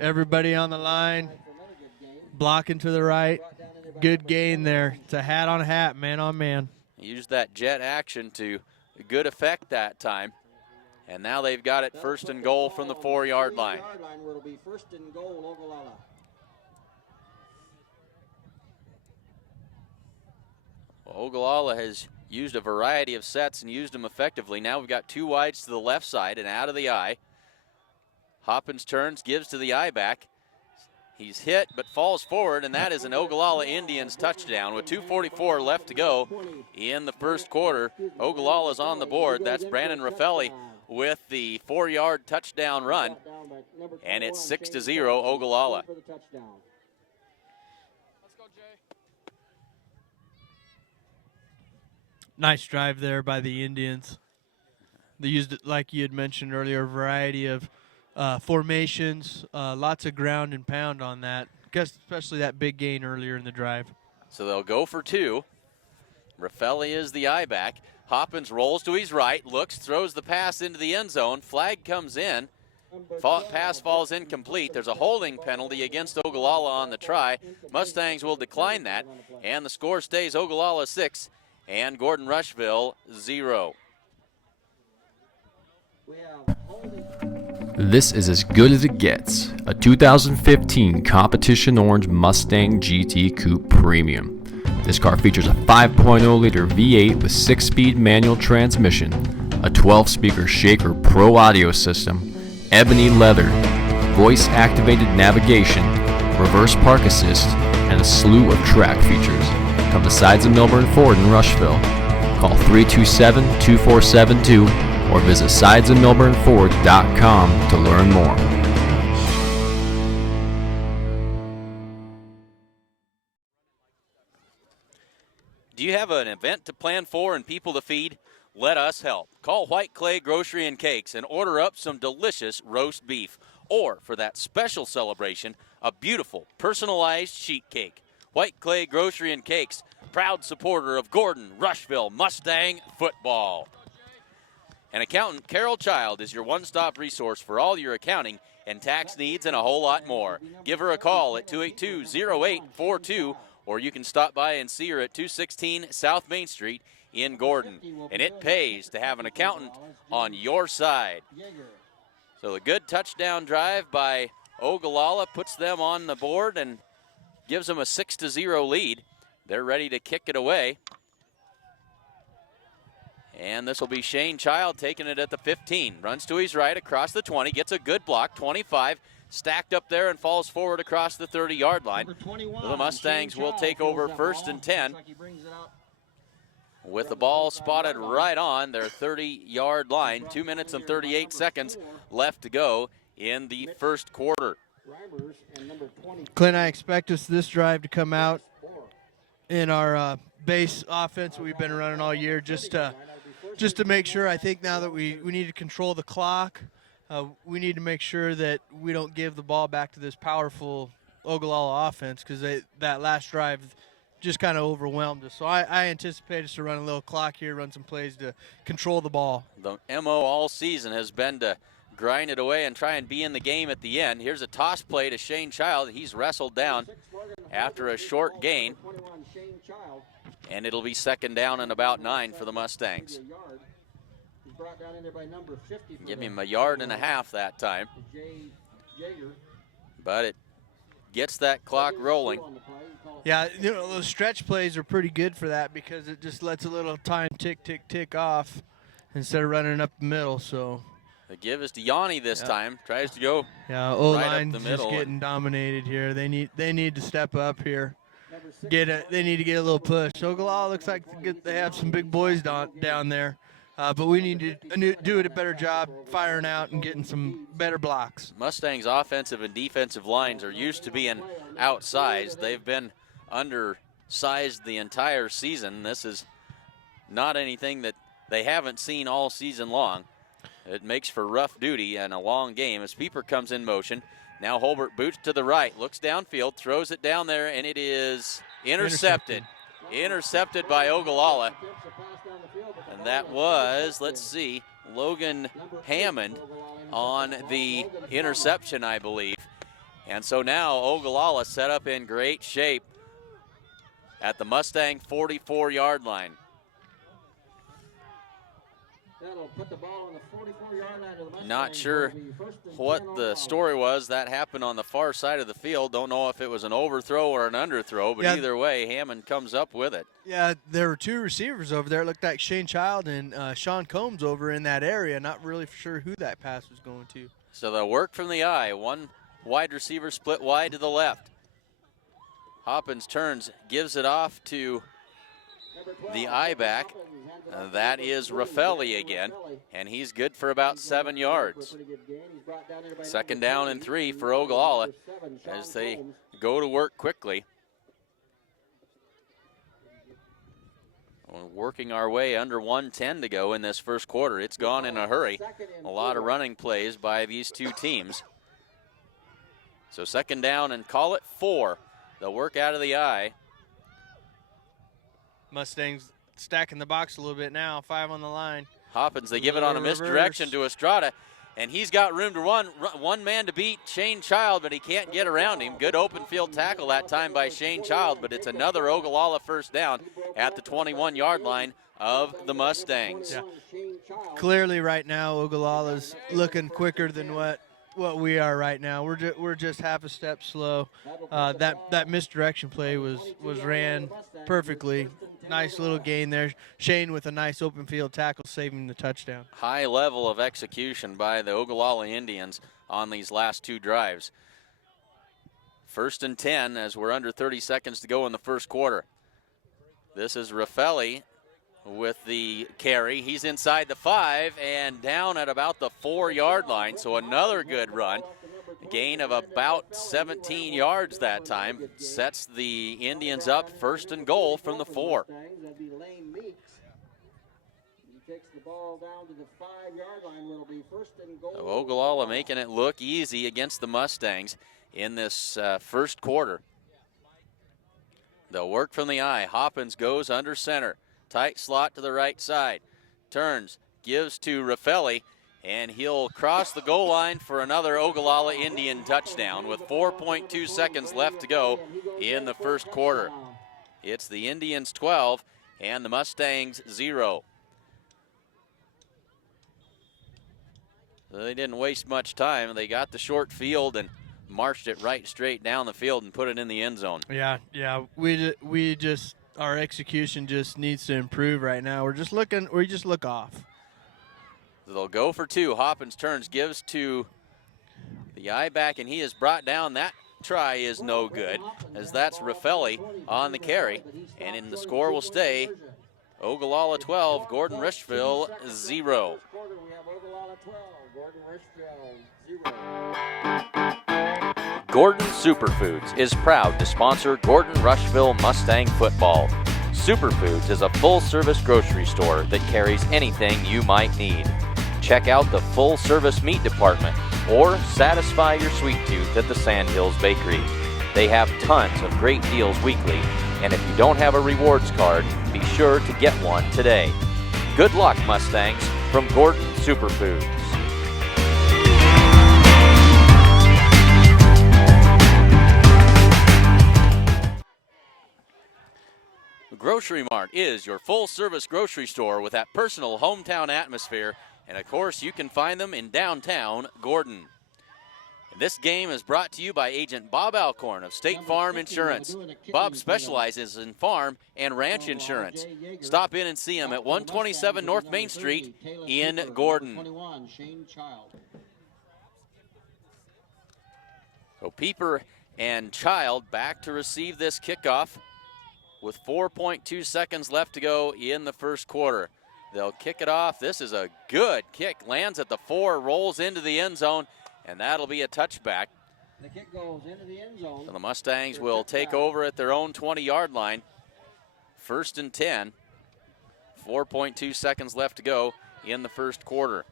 Everybody on the line, blocking to the right. Good gain there. It's a hat on hat, man on man. Used that jet action to good effect that time. And now they've got it 1st and goal from the 4-yard line. It'll be 1st and goal, Ogallala. Ogallala has used a variety of sets and used them effectively. Now we've got 2 wides to the left side and out of the I. Hoppins turns, gives to the I back. He's hit but falls forward, and that is an Ogallala Indians touchdown with 2:44 left to go in the 1st quarter. Ogallala's on the board. That's Brandon Raffelli with the 4-yard touchdown run, and it's 6-0 Ogallala. Nice drive there by the Indians. They used it, like you had mentioned earlier, a variety of formations, lots of ground and pound on that. guess especially that big gain earlier in the drive. So they'll go for 2. Raffelli is the I-back. Hoppins rolls to his right, looks, throws the pass into the end zone. Flag comes in. Pass falls incomplete. There's a holding penalty against Ogallala on the try. Mustangs will decline that, and the score stays Ogallala 6 and Gordon-Rushville 0. This is as good as it gets, a 2015 Competition Orange Mustang GT Coupe Premium. This car features a 5.0-liter V8 with 6-speed manual transmission, a 12-speaker Shaker Pro audio system, ebony leather, voice-activated navigation, reverse park assist, and a slew of track features. Come to Sides of Milburn Ford in Rushville. Call 327-2472 or visit sidesofmilburnford.com to learn more. Do you have an event to plan for and people to feed? Let us help. Call White Clay Grocery and Cakes and order up some delicious roast beef. Or, for that special celebration, a beautiful, personalized sheet cake. White Clay Grocery and Cakes, proud supporter of Gordon-Rushville Mustang football. And accountant Carol Child is your one-stop resource for all your accounting and tax needs and a whole lot more. Give her a call at 282-0842, or you can stop by and see her at 216 South Main Street in Gordon. And it pays to have an accountant on your side. So the good touchdown drive by Ogallala puts them on the board and gives them a 6-0 lead. They're ready to kick it away. And this will be Shane Child taking it at the 15. Runs to his right across the 20, gets a good block, 25. Stacked up there and falls forward across the 30-yard line. The Mustangs will take over 1st and 10 with the ball spotted right on their 30-yard line. 2 minutes and 38 seconds left to go in the first quarter. Clint, I expect us this drive to come out in our base offense we've been running all year just to make sure. I think now that we need to control the clock. We need to make sure that we don't give the ball back to this powerful Ogallala offense because that last drive just kind of overwhelmed us. So I anticipate us to run a little clock here, run some plays to control the ball. The MO all season has been to grind it away and try and be in the game at the end. Here's a toss play to Shane Child. He's wrestled down after a short gain. And it'll be 2nd down and about 9 for the Mustangs. Give him 1.5 yards that time. But it gets that clock rolling. Yeah, you know, those stretch plays are pretty good for that because it just lets a little time tick, tick, tick off instead of running up the middle. So the give is to Yanni this time. Tries to go O-line's right up the middle. just getting dominated here. They need to step up here. They need to get a little push. Ogallala looks like they have some big boys down there. But we need to do a better job firing out and getting some better blocks. Mustangs' offensive and defensive lines are used to being outsized. They've been undersized the entire season. This is not anything that they haven't seen all season long. It makes for rough duty and a long game as Pieper comes in motion. Now Holbert boots to the right, looks downfield, throws it down there, and it is intercepted. Intercepted by Ogallala. And that was, let's see, Logan Hammond on the interception, I believe. And so now Ogallala set up in great shape at the Mustang 44-yard line. Not sure what the story was. That happened on the far side of the field. Don't know if it was an overthrow or an underthrow, but either way, Hammond comes up with it. Yeah, there were 2 receivers over there. It looked like Shane Child and Sean Combs over in that area. Not really sure who that pass was going to. So the work from the eye. One wide receiver split wide to the left. Hoppins turns, gives it off to the I-back. That is Raffelli again, and he's good for about 7 yards. 2nd down and 3 for Ogallala as they go to work quickly. We're working our way under 1:10 to go in this first quarter. It's gone in a hurry. A lot of running plays by these two teams. So second down and call it 4. They'll work out of the I. Mustangs stacking the box a little bit now. 5 on the line. Hoppins, they give it on a misdirection to Estrada, and he's got room to run. One man to beat Shane Child, but he can't get around him. Good open field tackle that time by Shane Child, but it's another Ogallala first down at the 21-yard line of the Mustangs. Yeah. Clearly right now Ogallala's looking quicker than what we are right now. We're just half a step slow. That misdirection play was ran perfectly. Nice little gain there. Shane with a nice open field tackle saving the touchdown. High level of execution by the Ogallala Indians on these last 2 drives. 1st and 10 as we're under 30 seconds to go in the first quarter. This is Raffelli with the carry. He's inside the 5 and down at about the 4-yard line, so another good run. A gain of about 17 yards that time. Sets the Indians up 1st and goal from the 4. So Ogallala making it look easy against the Mustangs in this first quarter. They'll work from the I. Hoppins goes under center. Tight slot to the right side. Turns, gives to Raffelli, and he'll cross the goal line for another Ogallala Indian touchdown with 4.2 seconds left to go in the first quarter. It's the Indians 12 and the Mustangs 0. So they didn't waste much time. They got the short field and marched it right straight down the field and put it in the end zone. Yeah. We just our execution just needs to improve right now. We just look off. They'll go for 2. Hoppins turns, gives to the I back, and he is brought down. That try is no good, as that's Raffelli on the carry. And in the score will stay Ogallala 12, Gordon-Rushville 0. Gordon Superfoods is proud to sponsor Gordon-Rushville Mustang football. Superfoods is a full-service grocery store that carries anything you might need. Check out the full-service meat department or satisfy your sweet tooth at the Sandhills Bakery. They have tons of great deals weekly, and if you don't have a rewards card, be sure to get one today. Good luck, Mustangs, from Gordon Superfoods. Grocery Mart is your full-service grocery store with that personal hometown atmosphere, and of course you can find them in downtown Gordon. And this game is brought to you by Agent Bob Alcorn of State Farm Insurance. Bob specializes in farm and ranch insurance. Stop in and see him at 127 North Main Street in Gordon. So Pieper and Child back to receive this kickoff with 4.2 seconds left to go in the first quarter. They'll kick it off. This is a good kick. Lands at the 4, rolls into the end zone, and that'll be a touchback. The kick goes into the end zone. So the Mustangs will take over at their own 20-yard line. 1st and 10. 4.2 seconds left to go in the first quarter.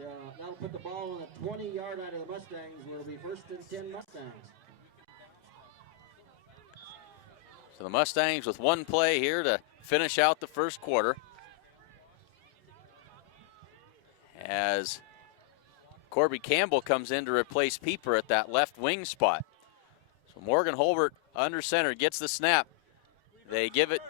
Yeah, that'll put the ball on the 20-yard line of the Mustangs. Will be 1st and 10 Mustangs. So the Mustangs with one play here to finish out the first quarter. As Corby Campbell comes in to replace Pieper at that left wing spot. So Morgan Holbert under center gets the snap. They give it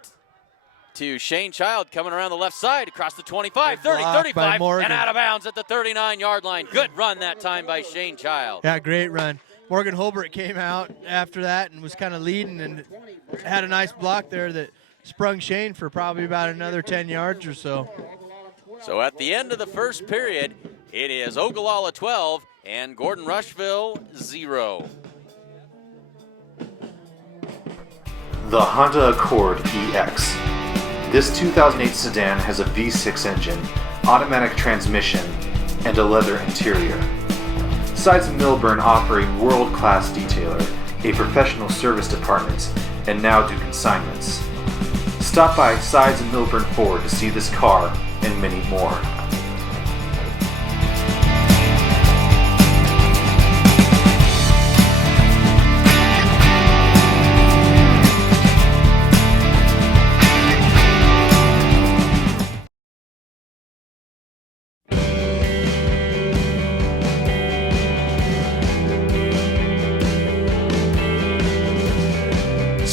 to Shane Child coming around the left side across the 25, 30, 35, and out of bounds at the 39-yard line. Good run that time by Shane Child. Yeah, great run. Morgan Holbert came out after that and was kind of leading and had a nice block there that sprung Shane for probably about another 10 yards or so. So at the end of the first period, it is Ogallala 12 and Gordon-Rushville 0. The Honda Accord EX. This 2008 sedan has a V6 engine, automatic transmission, and a leather interior. Sides of Milburn offer a world-class detailer, a professional service department, and now do consignments. Stop by Sides of Milburn Ford to see this car and many more.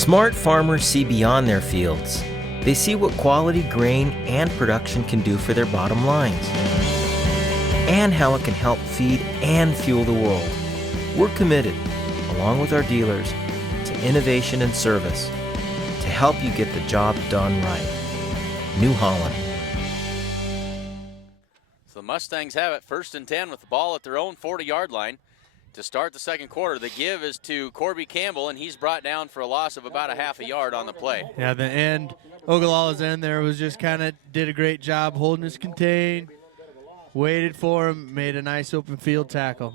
Smart farmers see beyond their fields. They see what quality grain and production can do for their bottom lines, and how it can help feed and fuel the world. We're committed, along with our dealers, to innovation and service to help you get the job done right. New Holland. So the Mustangs have it 1st and 10 with the ball at their own 40-yard line to start the second quarter. The give is to Corby Campbell, and he's brought down for a loss of about a half a yard on the play. Yeah, the end, Ogallala's end there was just kind of did a great job holding us contained, waited for him, made a nice open field tackle.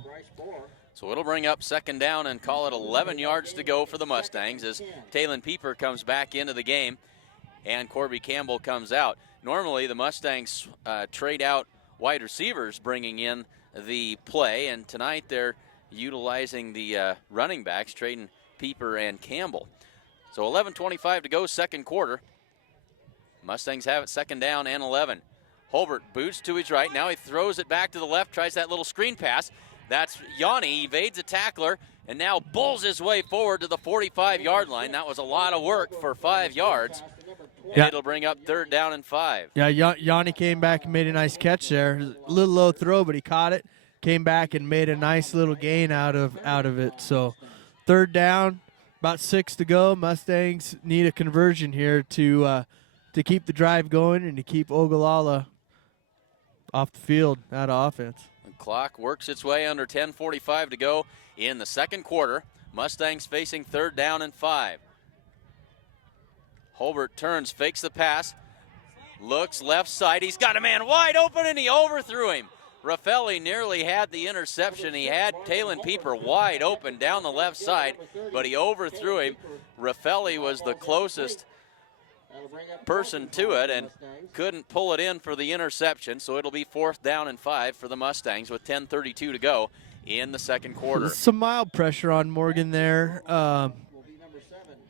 So it'll bring up 2nd down and call it 11 yards to go for the Mustangs as Talon Pieper comes back into the game and Corby Campbell comes out. Normally the Mustangs trade out wide receivers bringing in the play, and tonight they're utilizing the running backs, trading Pieper and Campbell. So 11:25 to go, second quarter. Mustangs have it 2nd down and 11. Holbert boots to his right. Now he throws it back to the left, tries that little screen pass. That's Yanni, evades a tackler, and now bulls his way forward to the 45-yard line. That was a lot of work for 5 yards. And it'll bring up 3rd down and 5. Yeah, Yanni came back and made a nice catch there. A little low throw, but he caught it, came back and made a nice little gain out of it. So 3rd down, about 6 to go. Mustangs need a conversion here to keep the drive going and to keep Ogallala off the field, out of offense. The clock works its way under 10:45 to go in the second quarter. Mustangs facing 3rd down and 5. Holbert turns, fakes the pass, looks left side. He's got a man wide open, and he overthrew him. Raffelli nearly had the interception. He had Talon Pieper wide open down the left side, but he overthrew him. Raffelli was the closest person to it and couldn't pull it in for the interception, so it'll be 4th down and 5 for the Mustangs with 10:32 to go in the second quarter. Some mild pressure on Morgan there.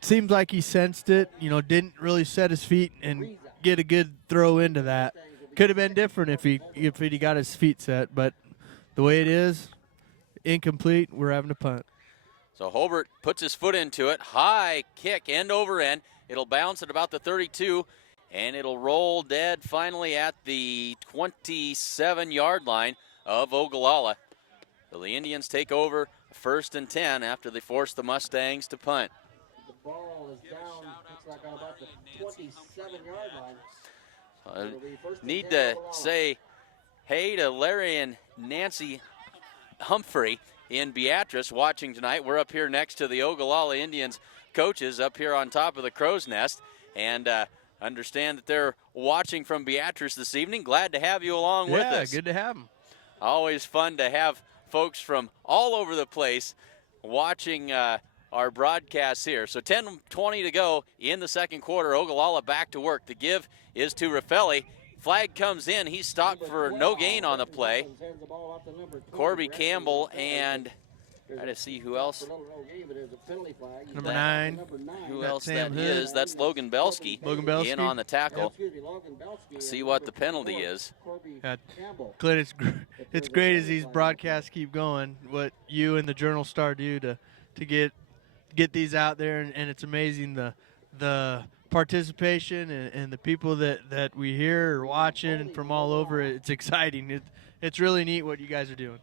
Seems like he sensed it, didn't really set his feet and get a good throw into that. Could have been different if he got his feet set, but the way it is, incomplete, we're having to punt. So Holbert puts his foot into it, high kick, end over end. It'll bounce at about the 32, and it'll roll dead finally at the 27-yard line of Ogallala. So the Indians take over 1st and 10 after they force the Mustangs to punt. The ball is down, looks like on about the 27-yard line. Need to say hey to Larry and Nancy Humphrey in Beatrice watching tonight. We're up here next to the Ogallala Indians coaches up here on top of the crow's nest, and understand that they're watching from Beatrice this evening. Glad to have you along with us. Yeah, good to have them. Always fun to have folks from all over the place watching our broadcasts here. So 10:20 to go in the second quarter. Ogallala back to work. The give is to Raffelli. Flag comes in. He's stopped for no gain on the play. Corby Campbell and try to see who else. Number 9. Who else that is? That's Logan Belsky. In on the tackle. See what the penalty is. Clint, it's great as these broadcasts keep going, what you and the Journal Star do to get these out there, and it's amazing the participation and the people that we hear or watching from all over. It's exciting. It's really neat what you guys are doing.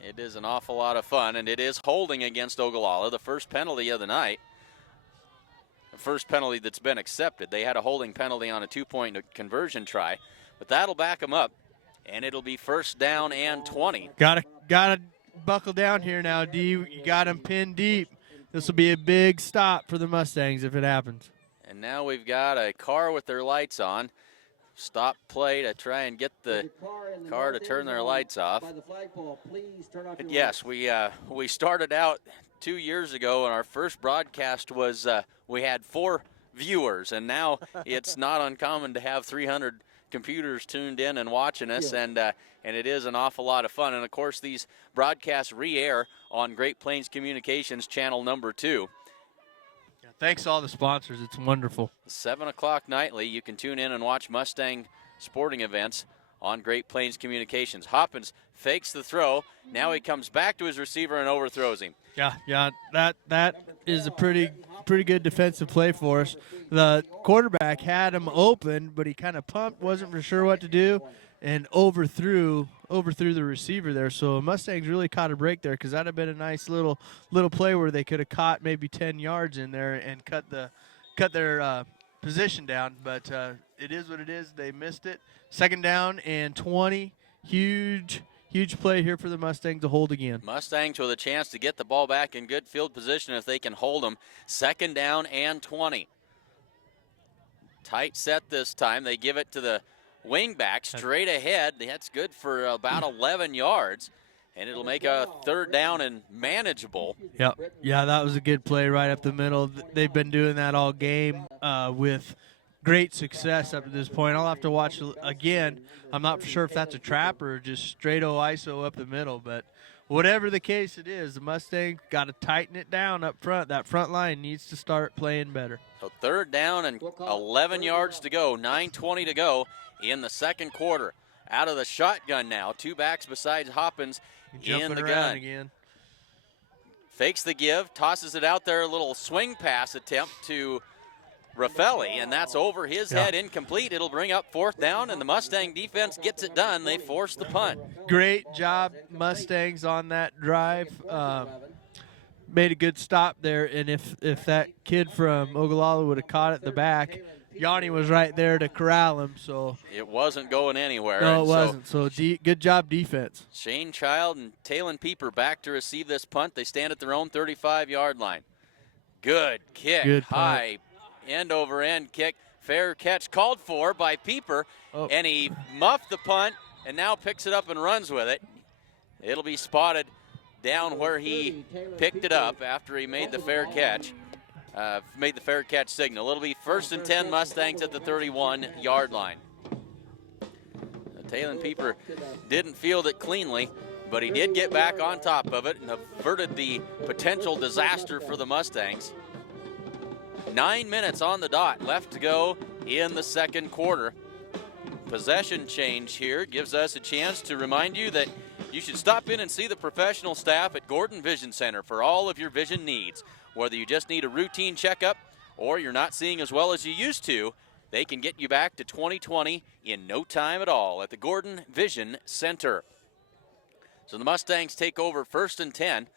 It is an awful lot of fun, and it is holding against Ogallala, the first penalty of the night. The first penalty that's been accepted. They had a holding penalty on a 2-point conversion try, but that'll back them up, and it'll be 1st down and 20. Gotta buckle down here now, D. You got them pinned deep. This will be a big stop for the Mustangs if it happens. And now we've got a car with their lights on. Stop play to try and get the car to turn their lights off. But yes, we started out 2 years ago, and our first broadcast was we had 4 viewers, and now it's not uncommon to have 300 computers tuned in and watching us, and it is an awful lot of fun. And of course, these broadcasts re-air on Great Plains Communications channel number 2. Thanks to all the sponsors. It's wonderful. 7 o'clock nightly, you can tune in and watch Mustang sporting events on Great Plains Communications. Hoppins fakes the throw. Now he comes back to his receiver and overthrows him. Yeah, that is a pretty good defensive play for us. The quarterback had him open, but he kind of pumped, wasn't for sure what to do, and overthrew the receiver there. So Mustangs really caught a break there, because that'd have been a nice little play where they could have caught maybe 10 yards in there and cut their position down. But it is what it is. They missed it. 2nd down and 20. Huge play here for the Mustangs to hold again. Mustangs with a chance to get the ball back in good field position if they can hold them. 2nd down and 20. Tight set this time. They give it to the wingback straight ahead. That's good for about 11 yards, and it'll make a 3rd down and manageable. Yep. Yeah, that was a good play right up the middle. They've been doing that all game with great success up to this point. I'll have to watch again. I'm not sure if that's a trap or just straight ISO up the middle, but whatever the case it is, the Mustangs got to tighten it down up front. That front line needs to start playing better. So 3rd down and 11 yards to go, 9:20 to go in the 2nd quarter. Out of the shotgun now, 2 backs besides Hoppins in the gun. Again. Fakes the give, tosses it out there, a little swing pass attempt to Raffelli, and that's over his head, incomplete. It'll bring up 4th down, and the Mustang defense gets it done. They force the punt. Great job, Mustangs, on that drive. Made a good stop there, and if that kid from Ogallala would have caught it at the back, Yanni was right there to corral him. So it wasn't going anywhere. No, it wasn't. So good job defense. Shane Child and Talon Pieper back to receive this punt. They stand at their own 35-yard line. Good kick, good high end over end kick, fair catch called for by Pieper, and he muffed the punt and now picks it up and runs with it. It'll be spotted down where he picked it up after he made the fair catch, signal. It'll be 1st and 10 Mustangs at the 31-yard line. Talon Pieper didn't field it cleanly, but he did get back on top of it and averted the potential disaster for the Mustangs. 9 minutes on the dot left to go in the 2nd quarter. Possession change here gives us a chance to remind you that you should stop in and see the professional staff at Gordon Vision Center for all of your vision needs. Whether you just need a routine checkup or you're not seeing as well as you used to, they can get you back to 20/20 in no time at all at the Gordon Vision Center. So the Mustangs take over 1st and 10.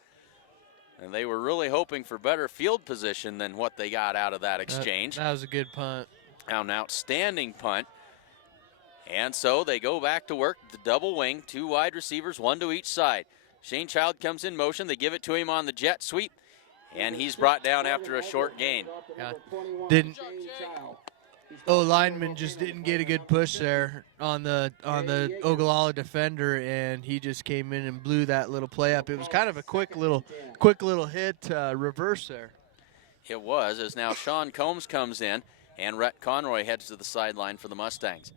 And they were really hoping for better field position than what they got out of that exchange. That was a good punt. An outstanding punt. And so they go back to work, the double wing, 2 wide receivers, 1 to each side. Shane Child comes in motion. They give it to him on the jet sweep, and he's brought down after a short gain. Lineman just didn't get a good push there on the Ogallala defender, and he just came in and blew that little play up. It was kind of a quick little hit reverse there. It was, as now Sean Combs comes in, and Rhett Conroy heads to the sideline for the Mustangs.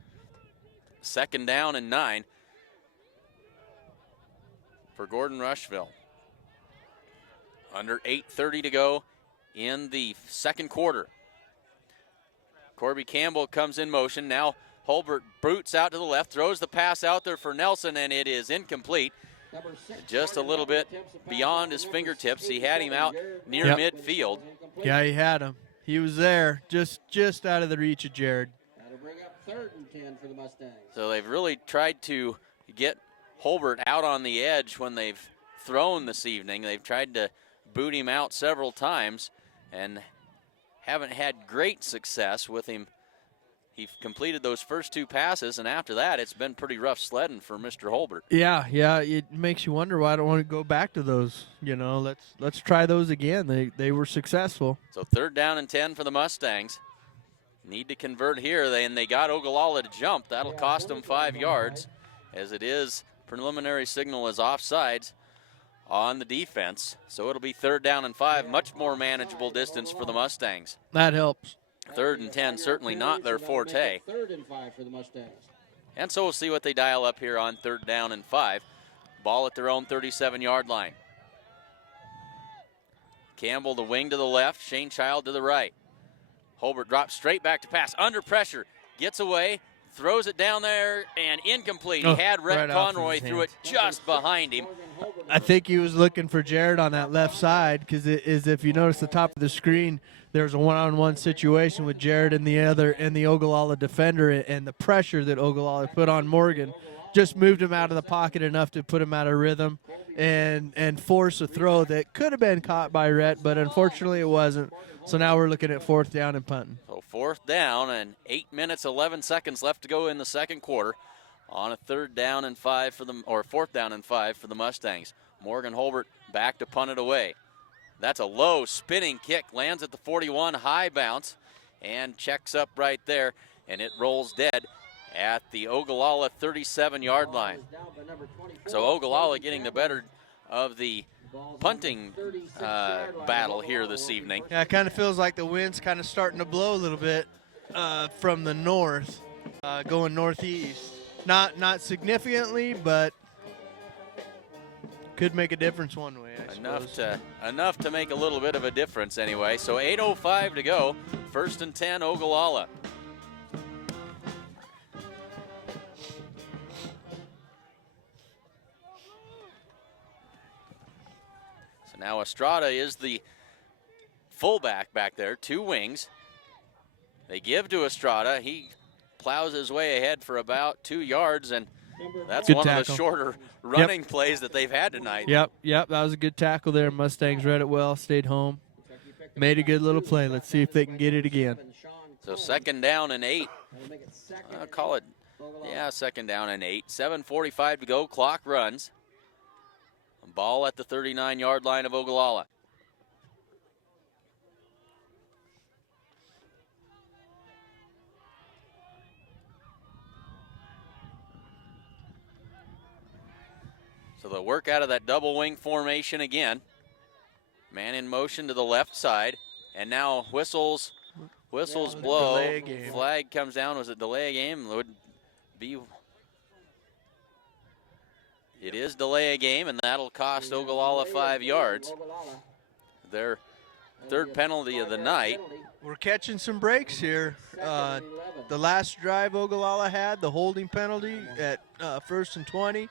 2nd down and 9 for Gordon-Rushville. Under 8:30 to go in the 2nd quarter. Corby Campbell comes in motion. Now Holbert brutes out to the left, throws the pass out there for Nelson, and it is incomplete. Just a little bit beyond his fingertips. He had him out near midfield. Yeah, he had him. He was there, just out of the reach of Jared. That'll bring up 3rd and 10 for the Mustangs. So they've really tried to get Holbert out on the edge when they've thrown this evening. They've tried to boot him out several times and haven't had great success with him. He completed those first 2 passes, and after that, it's been pretty rough sledding for Mr. Holbert. Yeah, it makes you wonder why I don't want to go back to those. Let's try those again. They were successful. So 3rd down and 10 for the Mustangs. Need to convert here, and they got Ogallala to jump. That'll cost them 5 yards, as it is preliminary signal as offsides on the defense. So it'll be 3rd down and 5, much more manageable distance for the Mustangs. That helps. 3rd and 10, certainly not their forte. 3rd and 5 for the Mustangs. And so we'll see what they dial up here on 3rd down and 5. Ball at their own 37-yard line. Campbell the wing to the left, Shane Child to the right. Holbert drops straight back to pass, under pressure, gets away, throws it down there and incomplete. Oh, He had Rhett right off Conroy his threw it hands. just behind him. I think he was looking for Jared on that left side because if you notice the top of the screen, there's a one-on-one situation with Jared and the Ogallala defender, and the pressure that Ogallala put on Morgan just moved him out of the pocket enough to put him out of rhythm and force a throw that could have been caught by Rhett, but unfortunately it wasn't. So now we're looking at 4th down and punting. So 4th down and 8 minutes, 11 seconds left to go in the second quarter on a 4th down and 5 for the Mustangs. Morgan Holbert back to punt it away. That's a low spinning kick, lands at the 41, high bounce, and checks up right there, and it rolls dead at the Ogallala 37-yard line. So Ogallala getting the better of the punting battle here this evening. Yeah, it kind of feels like the wind's kind of starting to blow a little bit from the north, going northeast. Not significantly, but could make a difference one way, I suppose. Enough to make a little bit of a difference anyway. So 8:05 to go. 1st and 10, Ogallala. So now Estrada is the fullback back there, 2 wings. They give to Estrada. He plows his way ahead for about 2 yards, and that's Good one tackle. of the shorter running plays that they've had tonight. Yep, that was a good tackle there. Mustangs read it well, stayed home, made a good little play. Let's see if they can get it again. So 2nd down and 8. I'll call it, 2nd down and 8. 7:45 to go, clock runs. Ball at the 39-yard line of Ogallala. So they'll work out of that double wing formation again. Man in motion to the left side. And now whistles blow. Delay a game. Flag comes down. Was it delay a game? It would be. It is delay a game, and that'll cost Ogallala 5 yards. Their 3rd penalty of the night. We're catching some breaks here. The last drive Ogallala had, the holding penalty at 1st and 20.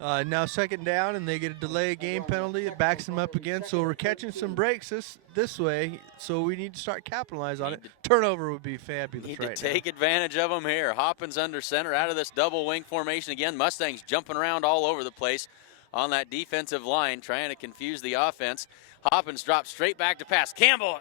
Now 2nd down, and they get a delay game penalty. It backs them up again. So we're catching some breaks this way. So we need to start capitalize on it. Turnover would be fabulous Need right to take advantage of them here. Hoppins under center out of this double wing formation again. Mustangs jumping around all over the place on that defensive line, trying to confuse the offense. Hoppins drops straight back to pass. Campbell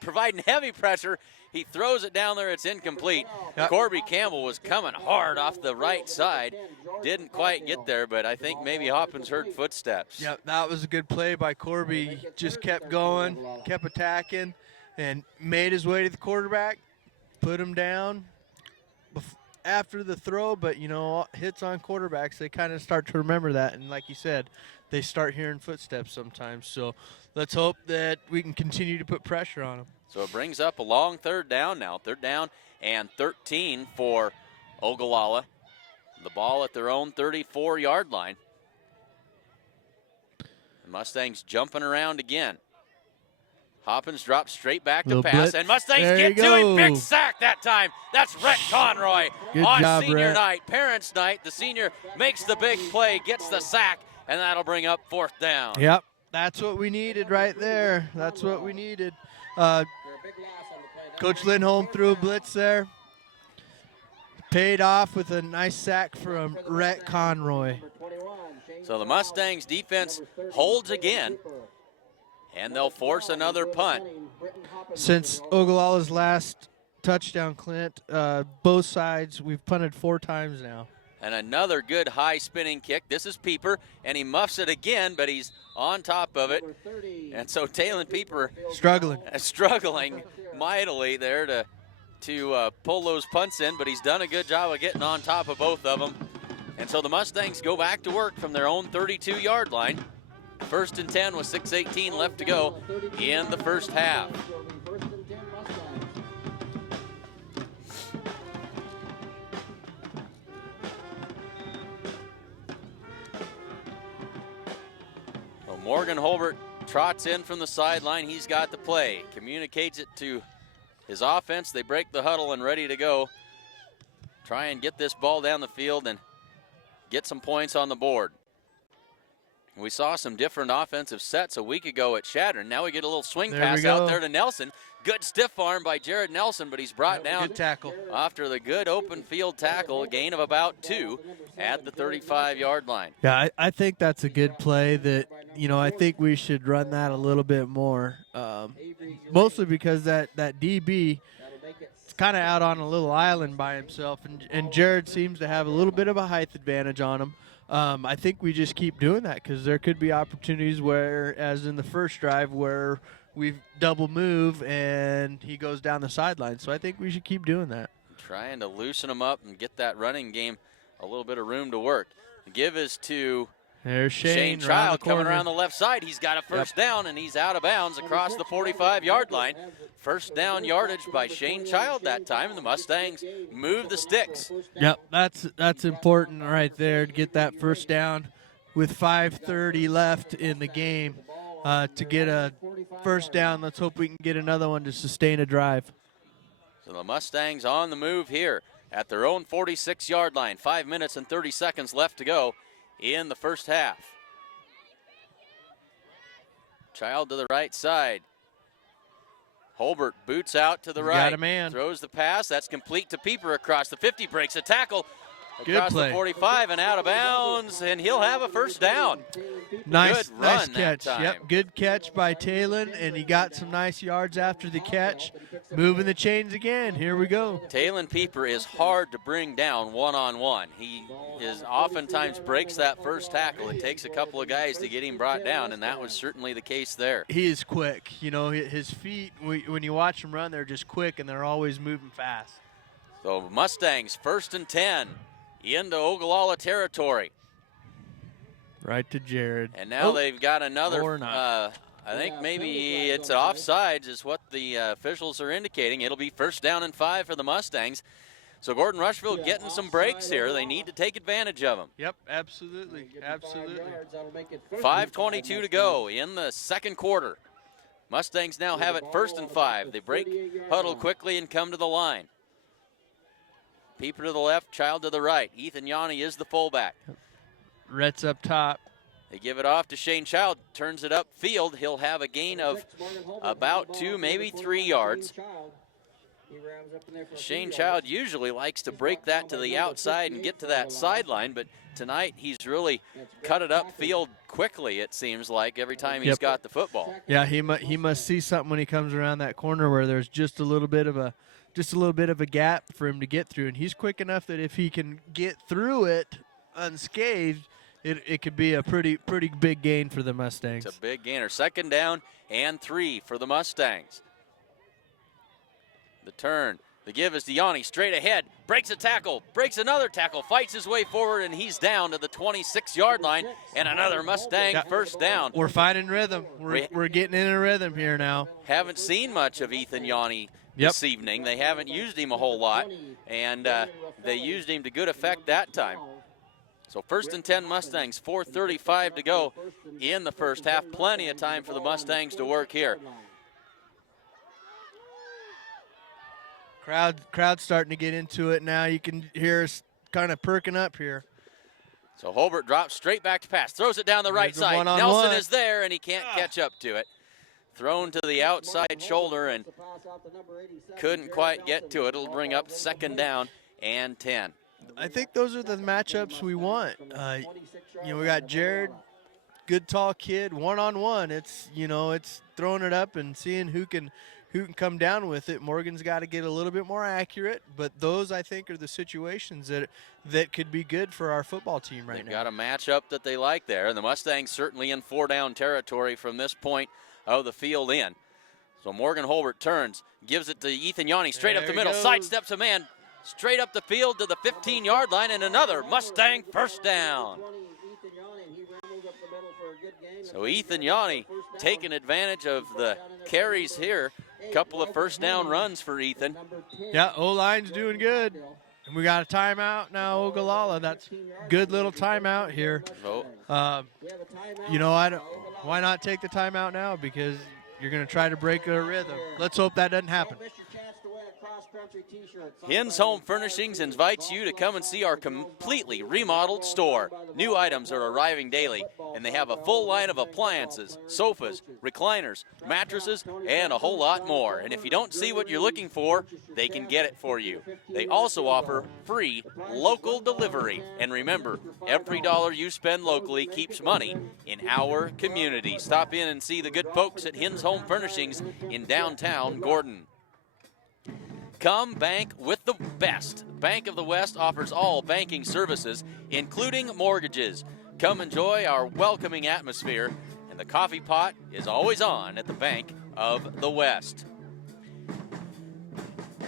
providing heavy pressure. He throws it down there. It's incomplete. Yep. Corby Campbell was coming hard off the right side. Didn't quite get there, but I think maybe Hoppins heard footsteps. Yep, that was a good play by Corby. Just kept going, kept attacking, and made his way to the quarterback, put him down after the throw. But, hits on quarterbacks, they kind of start to remember that. And like you said, they start hearing footsteps sometimes. So let's hope that we can continue to put pressure on them. So it brings up a long 3rd down now. 3rd down and 13 for Ogallala. The ball at their own 34-yard line. The Mustangs jumping around again. Hoppins drops straight back to pass, blitz. and Mustangs There get you to him. go. Big sack that time. That's Rhett Conroy Good on job, senior Rhett. night, parents' night. The senior makes the big play, gets the sack, and that'll bring up 4th down. Yep, that's what we needed right there. That's what we needed. Coach Lindholm threw a blitz there. Paid off with a nice sack from Rhett Conroy. So the Mustangs defense holds again, and they'll force another punt. Since Ogallala's last touchdown, Clint, both sides, we've punted 4 times now. And another good high spinning kick. This is Pieper, and he muffs it again, but he's on top of it. And so Talon Pieper struggling mightily there to pull those punts in, but he's done a good job of getting on top of both of them. And so the Mustangs go back to work from their own 32-yard line. 1st and 10 with 6:18 left to go in the first half. So Morgan Holbert trots in from the sideline. He's got the play, communicates it to his offense. They break the huddle and ready to go. try and get this ball down the field and get some points on the board. We saw some different offensive sets a week ago at Sheridan. Now we get a little swing pass out there to Nelson. Good stiff arm by Jared Nelson, but he's brought down. Good tackle. After the good open field tackle, a gain of about 2 at the 35-yard line. Yeah, I think that's a good play that, I think we should run that a little bit more. Mostly because that DB is kind of out on a little island by himself, and Jared seems to have a little bit of a height advantage on him. I think we just keep doing that because there could be opportunities where, as in the first drive, where we double move and he goes down the sideline. So I think we should keep doing that. Trying to loosen him up and get that running game a little bit of room to work. The give is to There's Shane Child coming around the left side. He's got a first down, and he's out of bounds across the 45-yard line. First down yardage by Shane Child that time, and the Mustangs move the sticks. Yep, that's important right there to get that first down with 5:30 left in the game. To get a first down, let's hope we can get another one to sustain a drive. So the Mustangs on the move here at their own 46-yard line. 5 minutes and 30 seconds left to go in the first half. Child to the right side. Holbert boots out to the right. Got a man. Throws the pass. That's complete to Pieper across the 50. Breaks a tackle across play. the 45 and out of bounds, and he'll have a first down. Nice That catch. time. Yep, good catch by Talon, and he got some nice yards after the catch. Moving the chains again. Here we go. Talon Pieper is hard to bring down one-on-one. He oftentimes breaks that first tackle. It takes a couple of guys to get him brought down, and that was certainly the case there. He is quick. His feet, when you watch him run, they're just quick, and they're always moving fast. So Mustangs 1st and 10 into Ogallala territory. Right to Jared. And now they've got another, Or not. I think maybe it's offsides is what the officials are indicating. It'll be 1st down and 5 for the Mustangs. So Gordon-Rushville getting some breaks here. They need to take advantage of them. Yep, absolutely. 5:22 to go in the second quarter. Mustangs now have it 1st and 5. They break huddle quickly and come to the line. Pieper to the left, Child to the right. Ethan Yanni is the fullback. Rhett's up top. They give it off to Shane Child, turns it upfield. He'll have a gain of about 2, maybe 3 yards. Shane Child usually likes to break that to the outside and get to that sideline, but tonight he's really cut it upfield quickly, it seems like, every time he's got the football. Yeah, he must see something when he comes around that corner where there's just a little bit of a gap for him to get through, and he's quick enough that if he can get through it unscathed, it could be a pretty big gain for the Mustangs. It's a big gainer. 2nd down and 3 for the Mustangs. The turn, the give is to Yanni, straight ahead, breaks a tackle, breaks another tackle, fights his way forward, and he's down to the 26-yard line, and another Mustang first down. We're finding rhythm. We're getting in a rhythm here now. Haven't seen much of Ethan Yanni this evening. They haven't used him a whole lot, and they used him to good effect that time. So 1st and 10 Mustangs, 4:35 to go in the first half. Plenty of time for the Mustangs to work here. Crowd's starting to get into it now. You can hear us kind of perking up here. So Holbert drops straight back to pass, throws it down the right side. Nelson is there, and he can't catch up to it. Thrown to the outside shoulder and couldn't quite get to it. It'll bring up 2nd down and 10. I think those are the matchups we want. We got Jared, good tall kid, one-on-one. It's throwing it up and seeing who can come down with it. Morgan's got to get a little bit more accurate, but those I think are the situations that could be good for our football team right now. They've got a matchup that they like there, and the Mustangs certainly in 4-down territory from this point of the field in. So Morgan Holbert turns, gives it to Ethan Yanni straight up the middle, sidesteps a man, straight up the field to the 15-yard line, and another Mustang first down. So Ethan Yanni taking advantage of the carries here. Couple of first down runs for Ethan. Yeah, O-line's doing good. And we got a timeout now, Ogallala. That's good little timeout here. Why not take the timeout now? Because you're going to try to break a rhythm. Let's hope that doesn't happen. Hins Home Furnishings invites you to come and see our completely remodeled store. New items are arriving daily, and they have a full line of appliances, sofas, recliners, mattresses, and a whole lot more. And if you don't see what you're looking for, they can get it for you. They also offer free local delivery. And remember, every dollar you spend locally keeps money in our community. Stop in and see the good folks at Hins Home Furnishings in downtown Gordon. Come bank with the best. Bank of the West offers all banking services, including mortgages. Come enjoy our welcoming atmosphere, and the coffee pot is always on at the Bank of the West.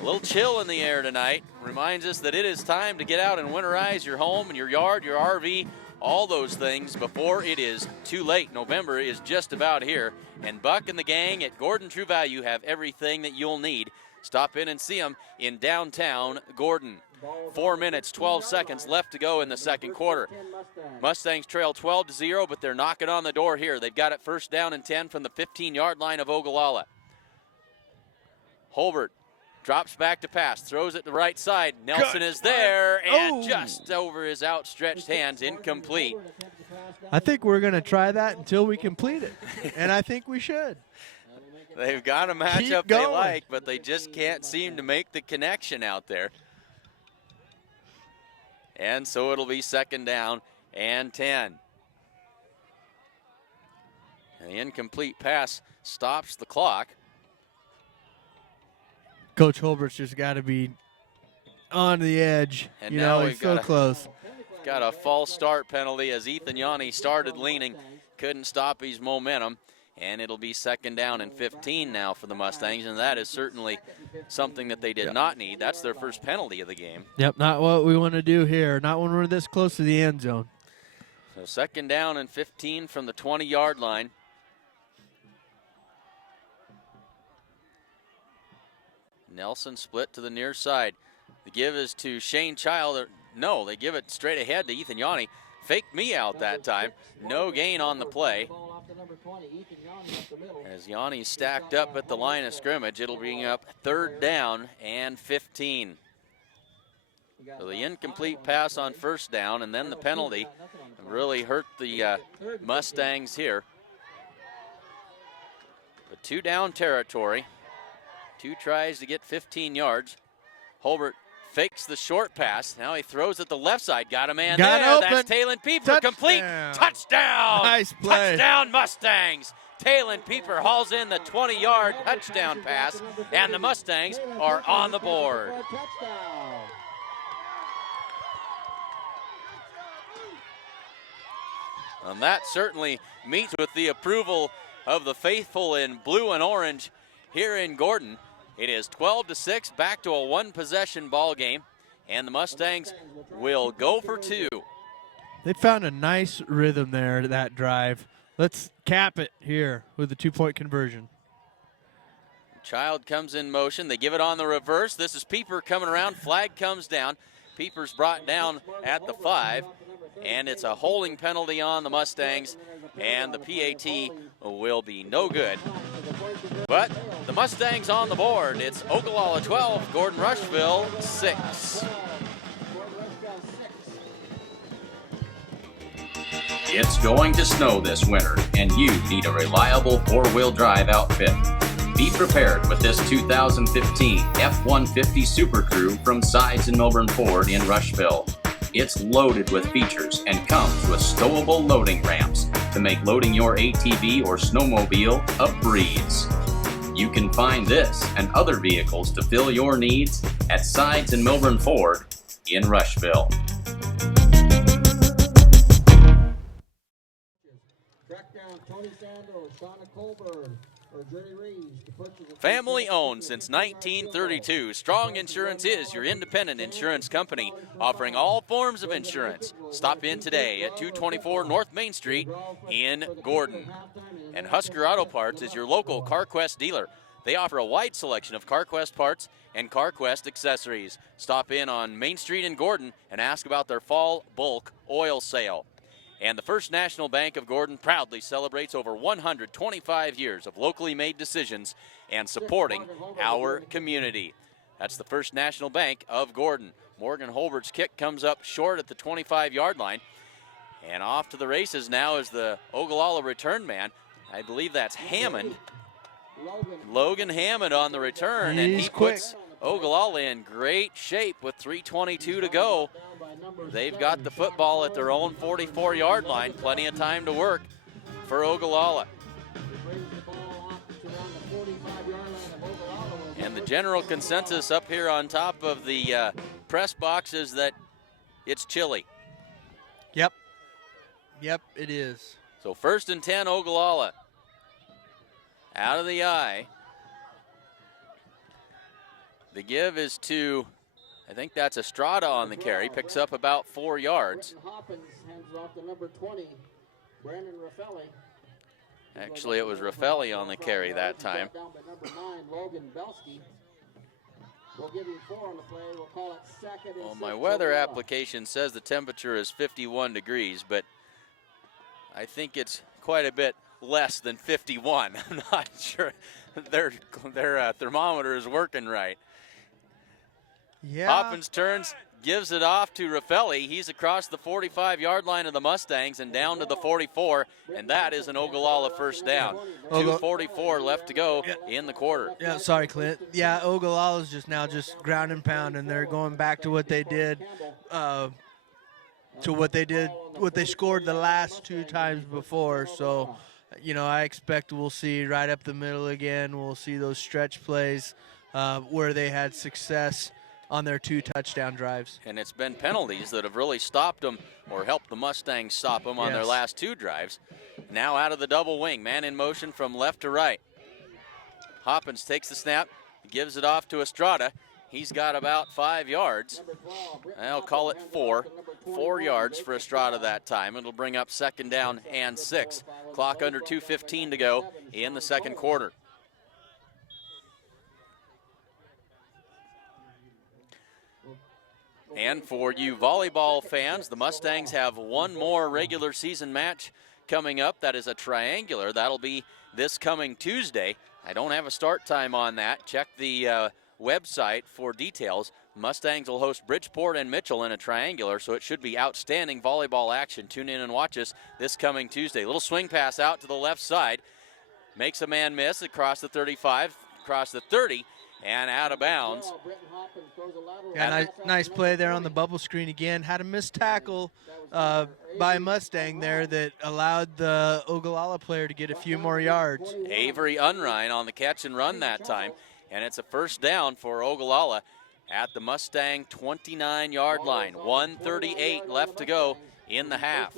A little chill in the air tonight reminds us that it is time to get out and winterize your home and your yard, your RV, all those things before it is too late. November is just about here, and Buck and the gang at Gordon True Value have everything that you'll need. Stop in and see them in downtown Gordon. 4 minutes, 12 seconds left to go in the second quarter. Mustangs trail 12-0, but they're knocking on the door here. They've got it first down and 10 from the 15-yard line of Ogallala. Holbert drops back to pass, throws it to the right side. Nelson is there, and just over his outstretched hands, incomplete. I think we're going to try that until we complete it, and I think we should. They've got a matchup they like, but they just can't seem to make the connection out there. And so it'll be second down and 10. And the incomplete pass stops the clock. Coach Holbert's just got to be on the edge. And you now know, he's so close. Got a false start penalty as Ethan Yanni started leaning, couldn't stop his momentum. And it'll be second down and 15 now for the Mustangs, and that is certainly something that they did not need. That's their first penalty of the game. Yep, not what we want to do here, not when we're this close to the end zone. So second down and 15 from the 20-yard line. Nelson split to the near side. The give is to Shane Child. No, they give it straight ahead to Ethan Yanni. Faked me out that time. No gain on the play. As Yanni's stacked up at the line of scrimmage, it'll bring up third down and 15. So the incomplete pass on first down and then the penalty really hurt the Mustangs here. But 2 down territory. 2 tries to get 15 yards. Holbert fakes the short pass. Now he throws at the left side. Got a man there. Open. That's Talon Pieper. Complete. Touchdown. Nice play. Touchdown Mustangs. Talon Pieper hauls in the 20-yard touchdown pass, and the Mustangs are on the board. And that certainly meets with the approval of the faithful in blue and orange here in Gordon. It is 12-6, back to a one-possession ball game, and the Mustangs will go for 2. They found a nice rhythm there, that drive. Let's cap it here with the 2-point conversion. Child comes in motion. They give it on the reverse. This is Pieper coming around. Flag comes down. Pieper's brought down at the 5, and it's a holding penalty on the Mustangs, and the PAT will be no good. But the Mustangs on the board. It's Ogallala 12, Gordon-Rushville 6. It's going to snow this winter, and you need a reliable four-wheel drive outfit. Be prepared with this 2015 F-150 Super Crew from Sides and Milburn Ford in Rushville. It's loaded with features and comes with stowable loading ramps to make loading your ATV or snowmobile a breeze. You can find this and other vehicles to fill your needs at Sides and Milburn Ford in Rushville. Family owned since 1932, Strong Insurance is your independent insurance company offering all forms of insurance. Stop in today at 224 North Main Street in Gordon. And Husker Auto Parts is your local CarQuest dealer. They offer a wide selection of CarQuest parts and CarQuest accessories. Stop in on Main Street in Gordon and ask about their fall bulk oil sale. And the First National Bank of Gordon proudly celebrates over 125 years of locally made decisions and supporting our community. That's the First National Bank of Gordon. Morgan Holbert's kick comes up short at the 25-yard line. And off to the races now is the Ogallala return man. I believe that's Hammond. Logan Hammond on the return, and he puts Ogallala in great shape with 3:22 to go. They've got the football at their own 44-yard line. Plenty of time to work for Ogallala. And the general consensus up here on top of the press box is that it's chilly. Yep. Yep, it is. So 1st and 10, Ogallala. Out of the eye. The give is to, I think that's Estrada on the carry. Picks up about 4 yards. Actually, it was Raffelli on the carry that time. Well, my weather application says the temperature is 51 degrees, but I think it's quite a bit less than 51. I'm not sure their thermometer is working right. Yeah. Hoppins turns, gives it off to Raffelli. He's across the 45-yard line of the Mustangs and down to the 44, and that is an Ogallala first down. 2:44 left to go in the quarter. Yeah, sorry, Clint. Yeah, Ogallala's just ground and pound, and they're going back to what they did, what they scored the last 2 times before. So, I expect we'll see right up the middle again. We'll see those stretch plays where they had success on their 2 touchdown drives. And it's been penalties that have really stopped them or helped the Mustangs stop them on their last 2 drives. Now out of the double wing, man in motion from left to right. Hoppins takes the snap, gives it off to Estrada. He's got about 5 yards. I'll call it 4. 4 yards for Estrada that time. It'll bring up 2nd down and 6. Clock under 2:15 to go in the second quarter. And for you volleyball fans, the Mustangs have one more regular season match coming up. That is a triangular. That'll be this coming Tuesday. I don't have a start time on that. Check the website for details. Mustangs will host Bridgeport and Mitchell in a triangular, so it should be outstanding volleyball action. Tune in and watch us this coming Tuesday. Little swing pass out to the left side. Makes a man miss across the 35, across the 30, and out of bounds. Yeah, nice play there on the bubble screen again. Had a missed tackle by Mustang there that allowed the Ogallala player to get a few more yards. Avery Unrein on the catch and run that time. And it's a first down for Ogallala at the Mustang 29-yard line. 1:38 left to go in the half.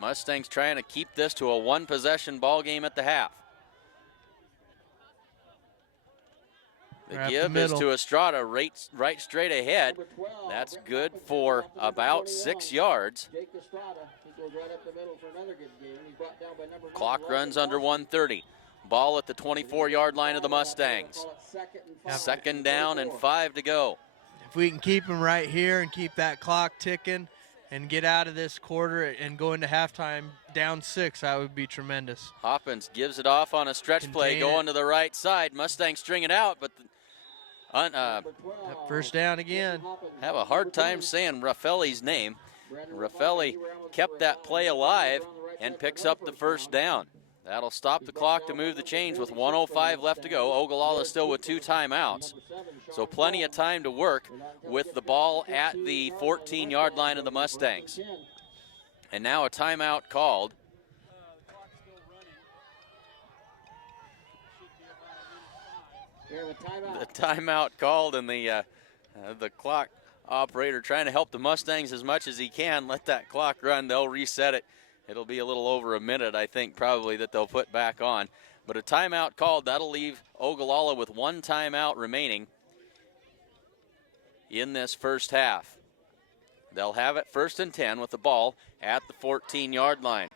Mustangs trying to keep this to a 1-possession ball game at the half. The give is to Estrada, right straight ahead. That's good for about 6 yards. Clock runs under 1:30. Ball at the 24-yard line of the Mustangs. 2nd down and 5 to go. If we can keep them right here and keep that clock ticking and get out of this quarter and go into halftime down 6, that would be tremendous. Hoppins gives it off on a stretch play going to the right side. Mustangs string it out, but first down again. Have a hard time saying Raffelli's name. Raffelli kept that play alive and picks up the first down. That'll stop the clock to move the chains with 1:05 left to go. Ogallala still with 2 timeouts. So plenty of time to work with the ball at the 14-yard line of the Mustangs. And now a timeout called. The timeout called, and the clock operator trying to help the Mustangs as much as he can. Let that clock run. They'll reset it. It'll be a little over a minute, I think, probably, that they'll put back on. But a timeout called. That'll leave Ogallala with 1 timeout remaining in this first half. They'll have it 1st and 10 with the ball at the 14-yard line.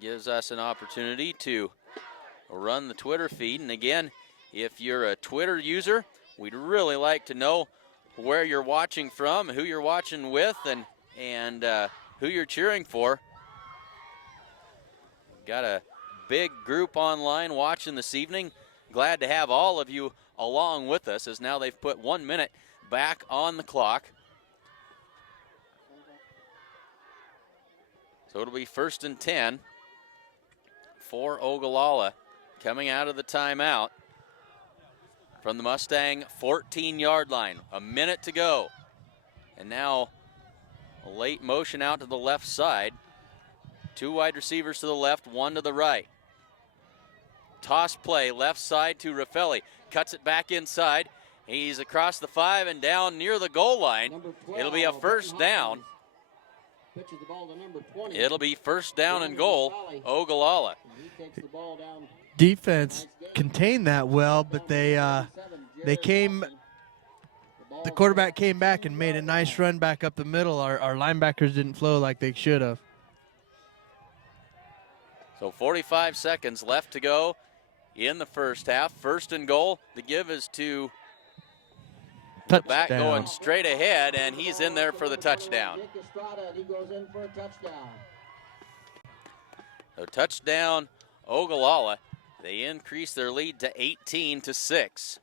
Gives us an opportunity to run the Twitter feed. And again, if you're a Twitter user, we'd really like to know where you're watching from, who you're watching with, and who you're cheering for. Got a big group online watching this evening. Glad to have all of you along with us, as now they've put 1 minute back on the clock. So it'll be 1st and 10 for Ogallala coming out of the timeout from the Mustang 14-yard line. A minute to go. And now a late motion out to the left side. 2 wide receivers to the left, 1 to the right. Toss play, left side to Raffelli. Cuts it back inside. He's across the 5 and down near the goal line. It'll be a first down. It'll be first down and goal, Ogallala. Defense contained that well, but the quarterback came back and made a nice run back up the middle. Our linebackers didn't flow like they should have. So 45 seconds left to go in the first half. First and goal. The give is to the back going straight ahead, and he's in there for the touchdown. So touchdown, Ogallala. They increase their lead to 18-6.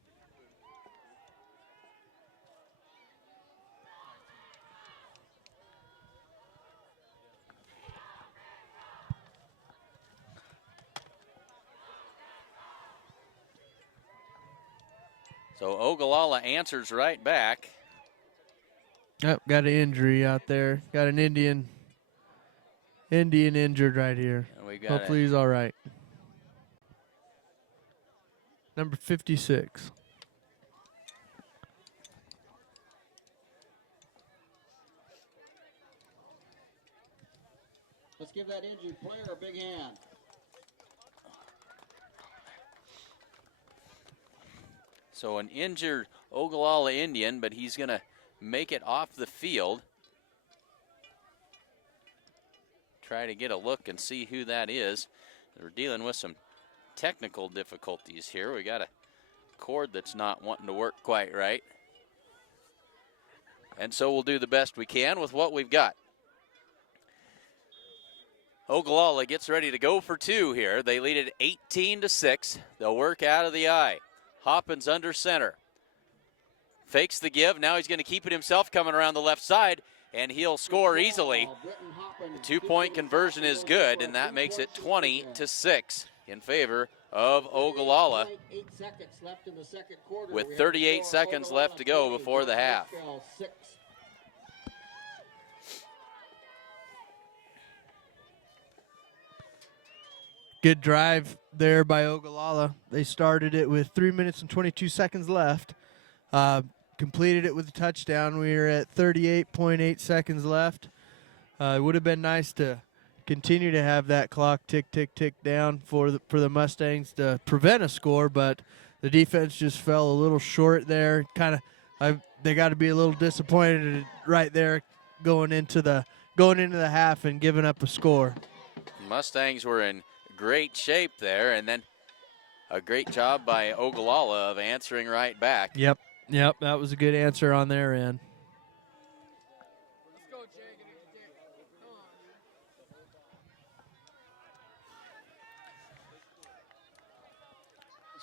So Ogallala answers right back. Yep, got an injury out there. Got an Indian injured right here. Hopefully he's all right. Number 56. Let's give that injured player a big hand. So an injured Ogallala Indian, but he's going to make it off the field. Try to get a look and see who that is. We're dealing with some technical difficulties here. We got a cord that's not wanting to work quite right. And so we'll do the best we can with what we've got. Ogallala gets ready to go for 2 here. They lead it 18-6. They'll work out of the eye. Hoppins under center. Fakes the give. Now he's going to keep it himself coming around the left side, and he'll score easily. The 2-point conversion is good, and that makes it 20-6 in favor of Ogallala with 38 seconds left to go before the half. Good drive there by Ogallala. They started it with 3 minutes and 22 seconds left. Completed it with a touchdown. We are at 38.8 seconds left. It would have been nice to continue to have that clock tick, tick, tick down for the Mustangs to prevent a score, but the defense just fell a little short there. They got to be a little disappointed right there going into the half and giving up a score. Mustangs were in great shape there, and then a great job by Ogallala of answering right back. Yep, that was a good answer on their end.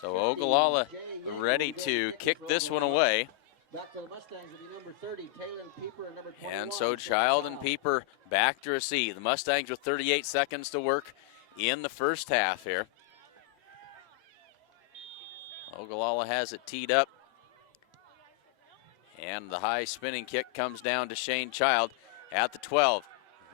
So Ogallala ready to kick this one away. Back to the Mustangs will be number 30, Taylor Pieper, and number 21. And so Child and Pieper back to receive. The Mustangs with 38 seconds to work in the first half here. Ogallala has it teed up. And the high spinning kick comes down to Shane Child at the 12.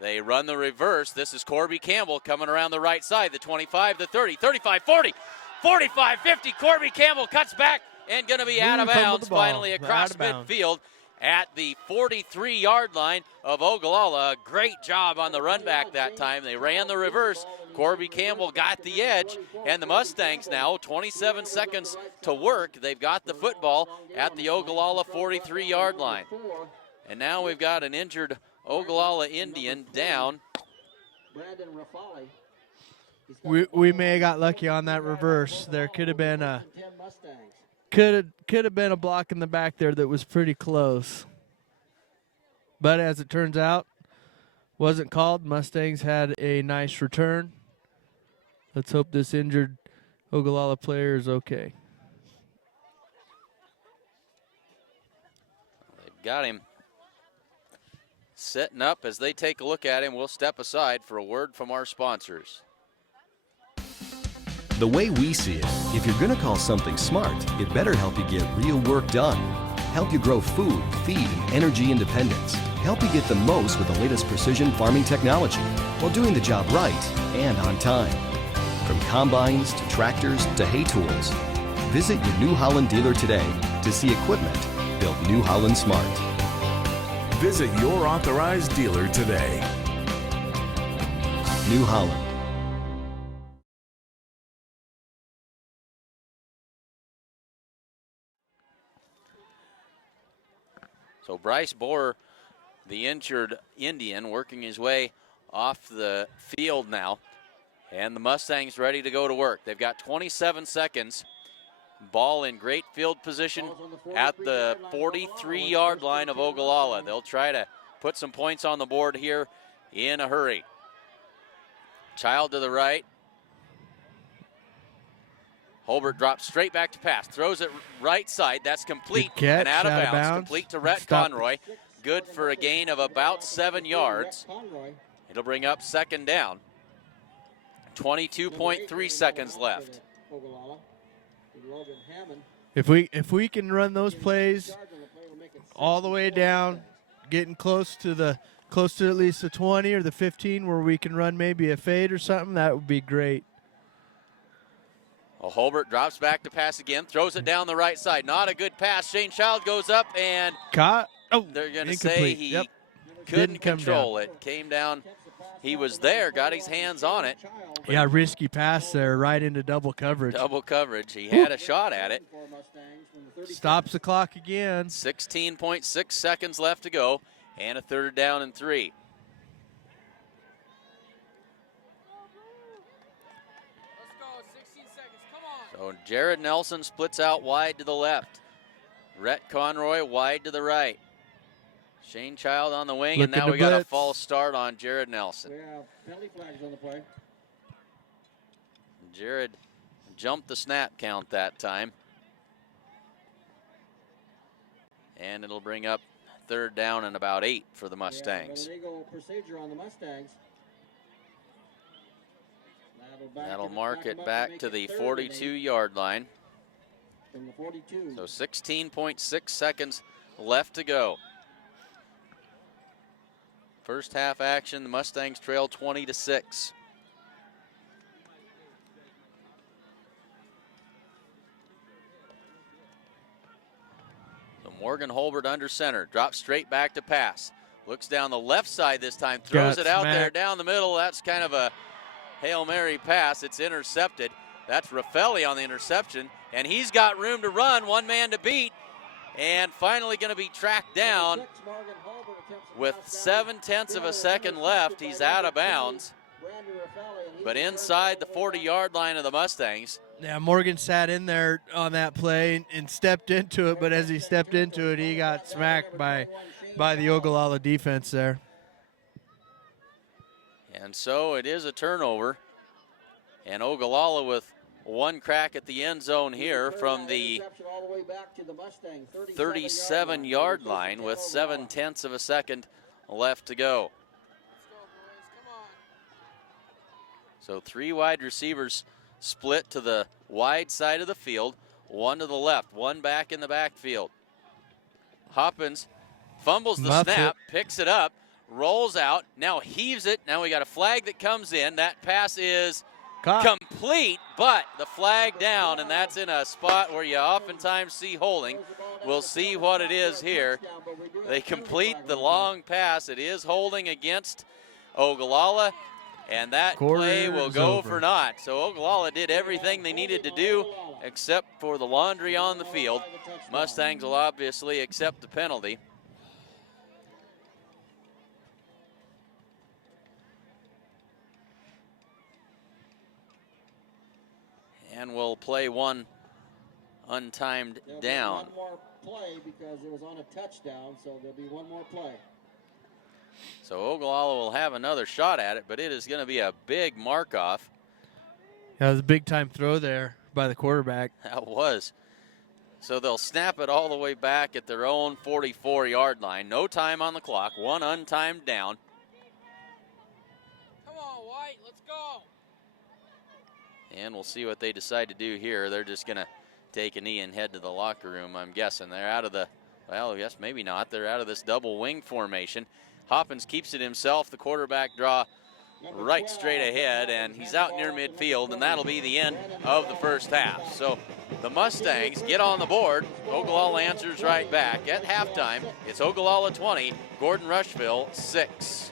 They run the reverse. This is Corby Campbell coming around the right side. The 25, the 30, 35, 40, 45, 50. Corby Campbell cuts back and going to be out of bounds finally across midfield at the 43-yard line of Ogallala. A great job on the run back that time. They ran the reverse. Corby Campbell got the edge, and the Mustangs now 27 seconds to work. They've got the football at the Ogallala 43-yard line. And now we've got an injured Ogallala Indian down. Brandon Raffelli. We may have got lucky on that reverse. There could have been a block in the back there that was pretty close. But as it turns out, wasn't called. Mustangs had a nice return. Let's hope this injured Ogallala player is okay. They've got him setting up. As they take a look at him, we'll step aside for a word from our sponsors. The way we see it, if you're going to call something smart, it better help you get real work done. Help you grow food, feed, and energy independence. Help you get the most with the latest precision farming technology while doing the job right and on time. From combines to tractors to hay tools. Visit your New Holland dealer today to see equipment built New Holland smart. Visit your authorized dealer today. New Holland. So Bryce Bohr, the injured Indian, working his way off the field now. And the Mustangs ready to go to work. They've got 27 seconds. Ball in great field position at the 43-yard line of Ogallala. They'll try to put some points on the board here in a hurry. Child to the right. Holbert drops straight back to pass. Throws it right side. That's complete and out of bounds. Complete to Rhett Conroy. Good for a gain of about 7 yards. It'll bring up second down. 22.3 seconds left. If we can run those plays all the way down, getting close to at least the 20 or the 15 where we can run maybe a fade or something, that would be great. Well, Holbert drops back to pass again, throws it down the right side. Not a good pass. Shane Child goes up and caught. Oh, they're going to say he couldn't control it. Came down. He was there, got his hands on it. Yeah, risky pass there right into double coverage. Double coverage. He had a shot at it. Stops the clock again. 16.6 seconds left to go, and a third down and 3. So Jared Nelson splits out wide to the left. Rhett Conroy wide to the right. Shane Child on the wing, and now we got a false start on Jared Nelson. We have penalty flags on the play. Jared jumped the snap count that time. And it'll bring up third down and about 8 for the Mustangs. Yeah, illegal procedure on the Mustangs. That'll mark it back to the 42-yard line. From the 42. So 16.6 seconds left to go. First half action, the Mustangs trail 20-6. So Morgan Holbert under center, drops straight back to pass. Looks down the left side this time, throws it out there down the middle. That's kind of a Hail Mary pass. It's intercepted. That's Raffelli on the interception, and he's got room to run, one man to beat, and finally going to be tracked down with 0.7 of a second left. He's out of bounds, but inside the 40-yard line of the Mustangs. Yeah, Morgan sat in there on that play and stepped into it, but as he stepped into it, he got smacked by the Ogallala defense there. And so it is a turnover, and Ogallala with one crack at the end zone here from the 37-yard line with 0.7 of a second left to go. So 3 wide receivers split to the wide side of the field, 1 to the left, 1 back in the backfield. Hoppins fumbles the snap, picks it up, rolls out, now heaves it. Now we got a flag that comes in. That pass is complete, but the flag down, and that's in a spot where you oftentimes see holding. We'll see what it is here. They complete the long pass. It is holding against Ogallala, and that play will go for naught. So Ogallala did everything they needed to do except for the laundry on the field. Mustangs will obviously accept the penalty. And we'll play one untimed down. One more play because it was on a touchdown, so there'll be one more play. So Ogallala will have another shot at it, but it is going to be a big mark-off. That was a big-time throw there by the quarterback. That was. So they'll snap it all the way back at their own 44-yard line. No time on the clock, one untimed down. Come on, White, let's go. And we'll see what they decide to do here. They're just going to take a knee and head to the locker room, I'm guessing. They're out of the, well, yes, maybe not. They're out of this double wing formation. Hoppins keeps it himself. The quarterback draw right straight ahead, and he's out near midfield, and that'll be the end of the first half. So the Mustangs get on the board. Ogallala answers right back. At halftime, it's Ogallala 20, Gordon-Rushville 6.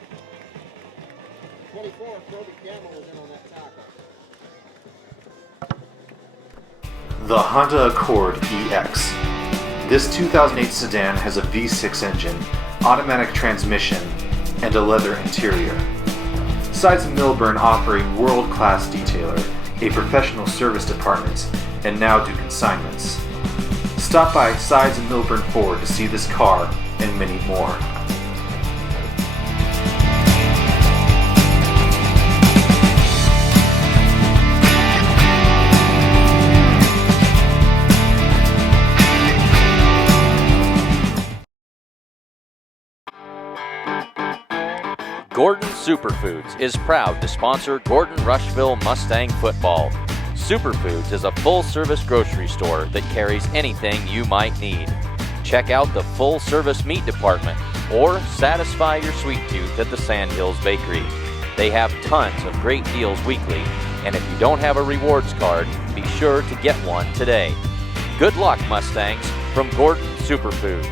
24, Toby Campbell was in on that tackle. The Honda Accord EX. This 2008 sedan has a V6 engine, automatic transmission, and a leather interior. Sides and Milburn offer a world-class detailer, a professional service department, and now do consignments. Stop by Sides and Milburn Ford to see this car and many more. Gordon Superfoods is proud to sponsor Gordon-Rushville Mustang football. Superfoods is a full-service grocery store that carries anything you might need. Check out the full-service meat department or satisfy your sweet tooth at the Sandhills Bakery. They have tons of great deals weekly, and if you don't have a rewards card, be sure to get one today. Good luck, Mustangs, from Gordon Superfoods.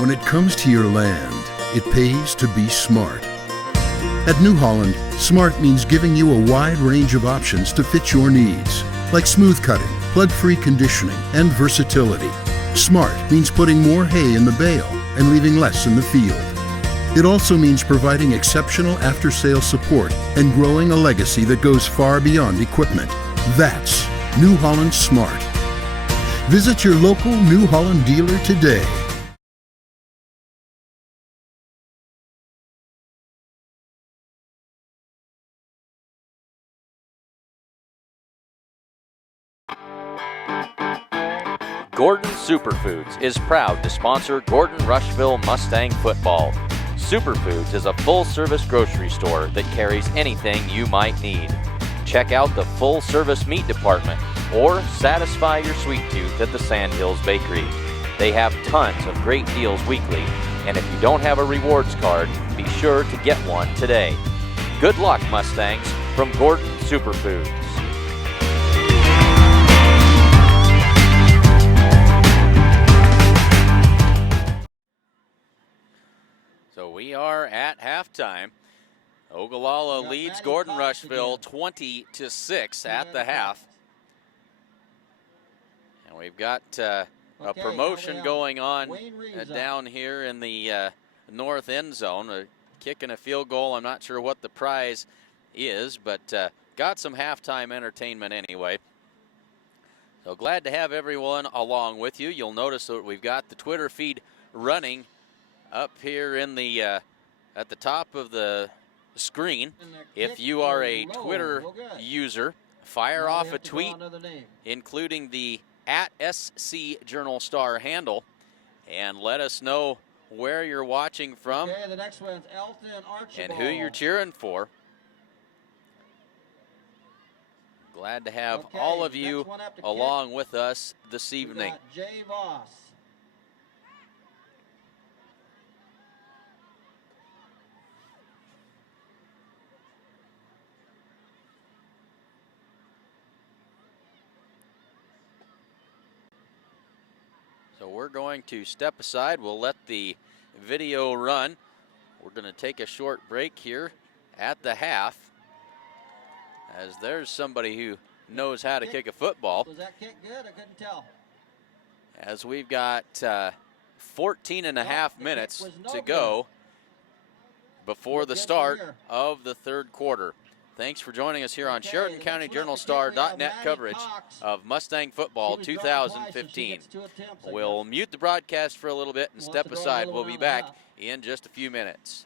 When it comes to your land, it pays to be smart. At New Holland, smart means giving you a wide range of options to fit your needs, like smooth cutting, plug-free conditioning, and versatility. Smart means putting more hay in the bale and leaving less in the field. It also means providing exceptional after-sales support and growing a legacy that goes far beyond equipment. That's New Holland Smart. Visit your local New Holland dealer today. Gordon Superfoods is proud to sponsor Gordon-Rushville Mustang football. Superfoods is a full-service grocery store that carries anything you might need. Check out the full-service meat department or satisfy your sweet tooth at the Sandhills Bakery. They have tons of great deals weekly, and if you don't have a rewards card, be sure to get one today. Good luck, Mustangs, from Gordon Superfoods. So we are at halftime. Ogallala leads Gordon-Rushville 20-6 at the half. And we've got a promotion going on down here in the north end zone. A kick and a field goal. I'm not sure what the prize is, but got some halftime entertainment anyway. So glad to have everyone along with you. You'll notice that we've got the Twitter feed running up here in the at the top of the screen. If you are a Twitter user, fire off a tweet including the @SC Journal Star handle and let us know where you're watching from The next one's Elton Archibald. and who you're cheering for. Glad to have all of you along with us this evening. Jay Voss. So we're going to step aside. We'll let the video run. We're going to take a short break here at the half, as there's somebody who knows how to kick a football. Was that kick good? I couldn't tell. As we've got 14 and a half minutes to go before the start of the third quarter. Thanks for joining us here on Sheridan County JournalStar.net coverage of Mustang football 2015. We'll mute the broadcast for a little bit and step aside. We'll be back in just a few minutes.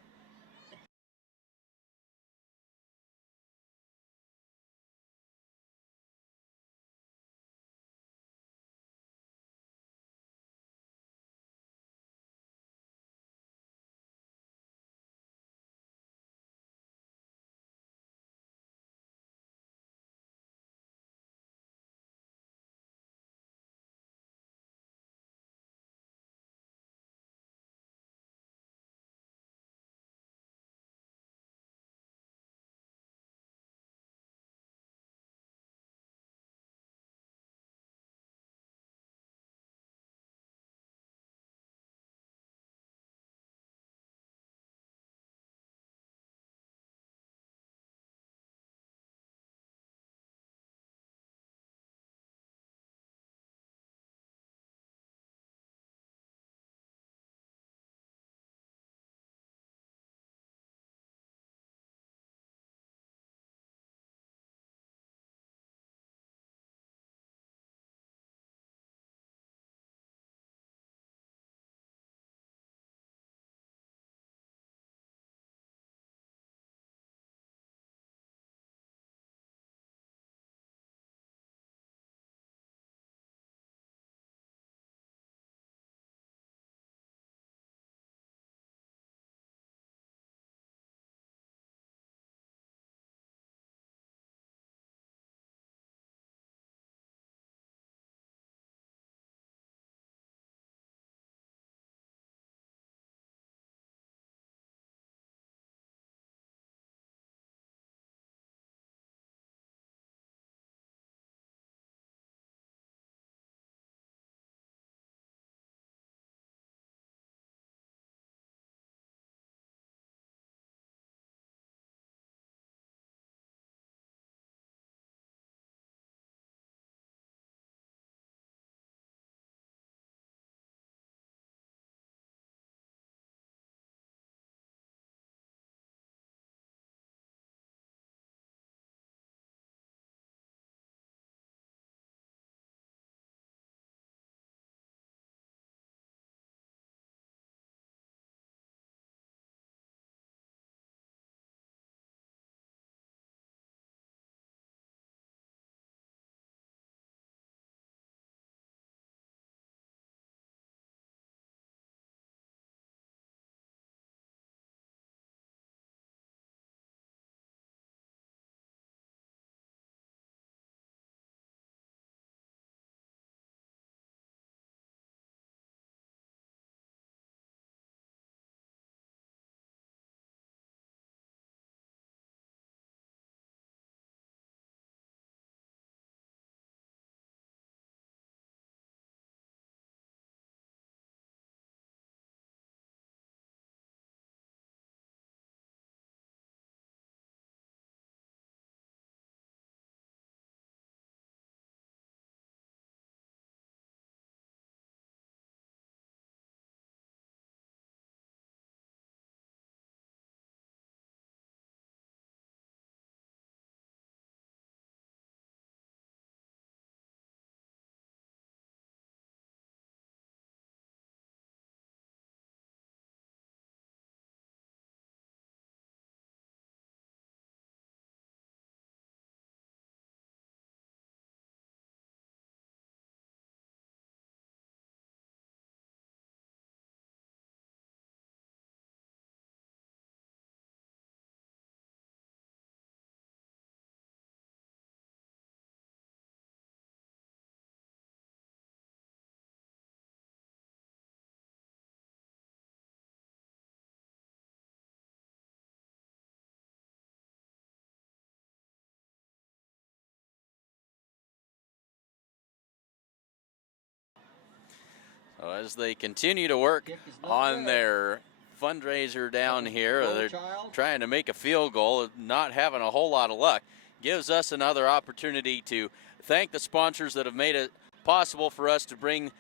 So as they continue to work on their fundraiser down here, they're trying to make a field goal, not having a whole lot of luck. Gives us another opportunity to thank the sponsors that have made it possible for us to bring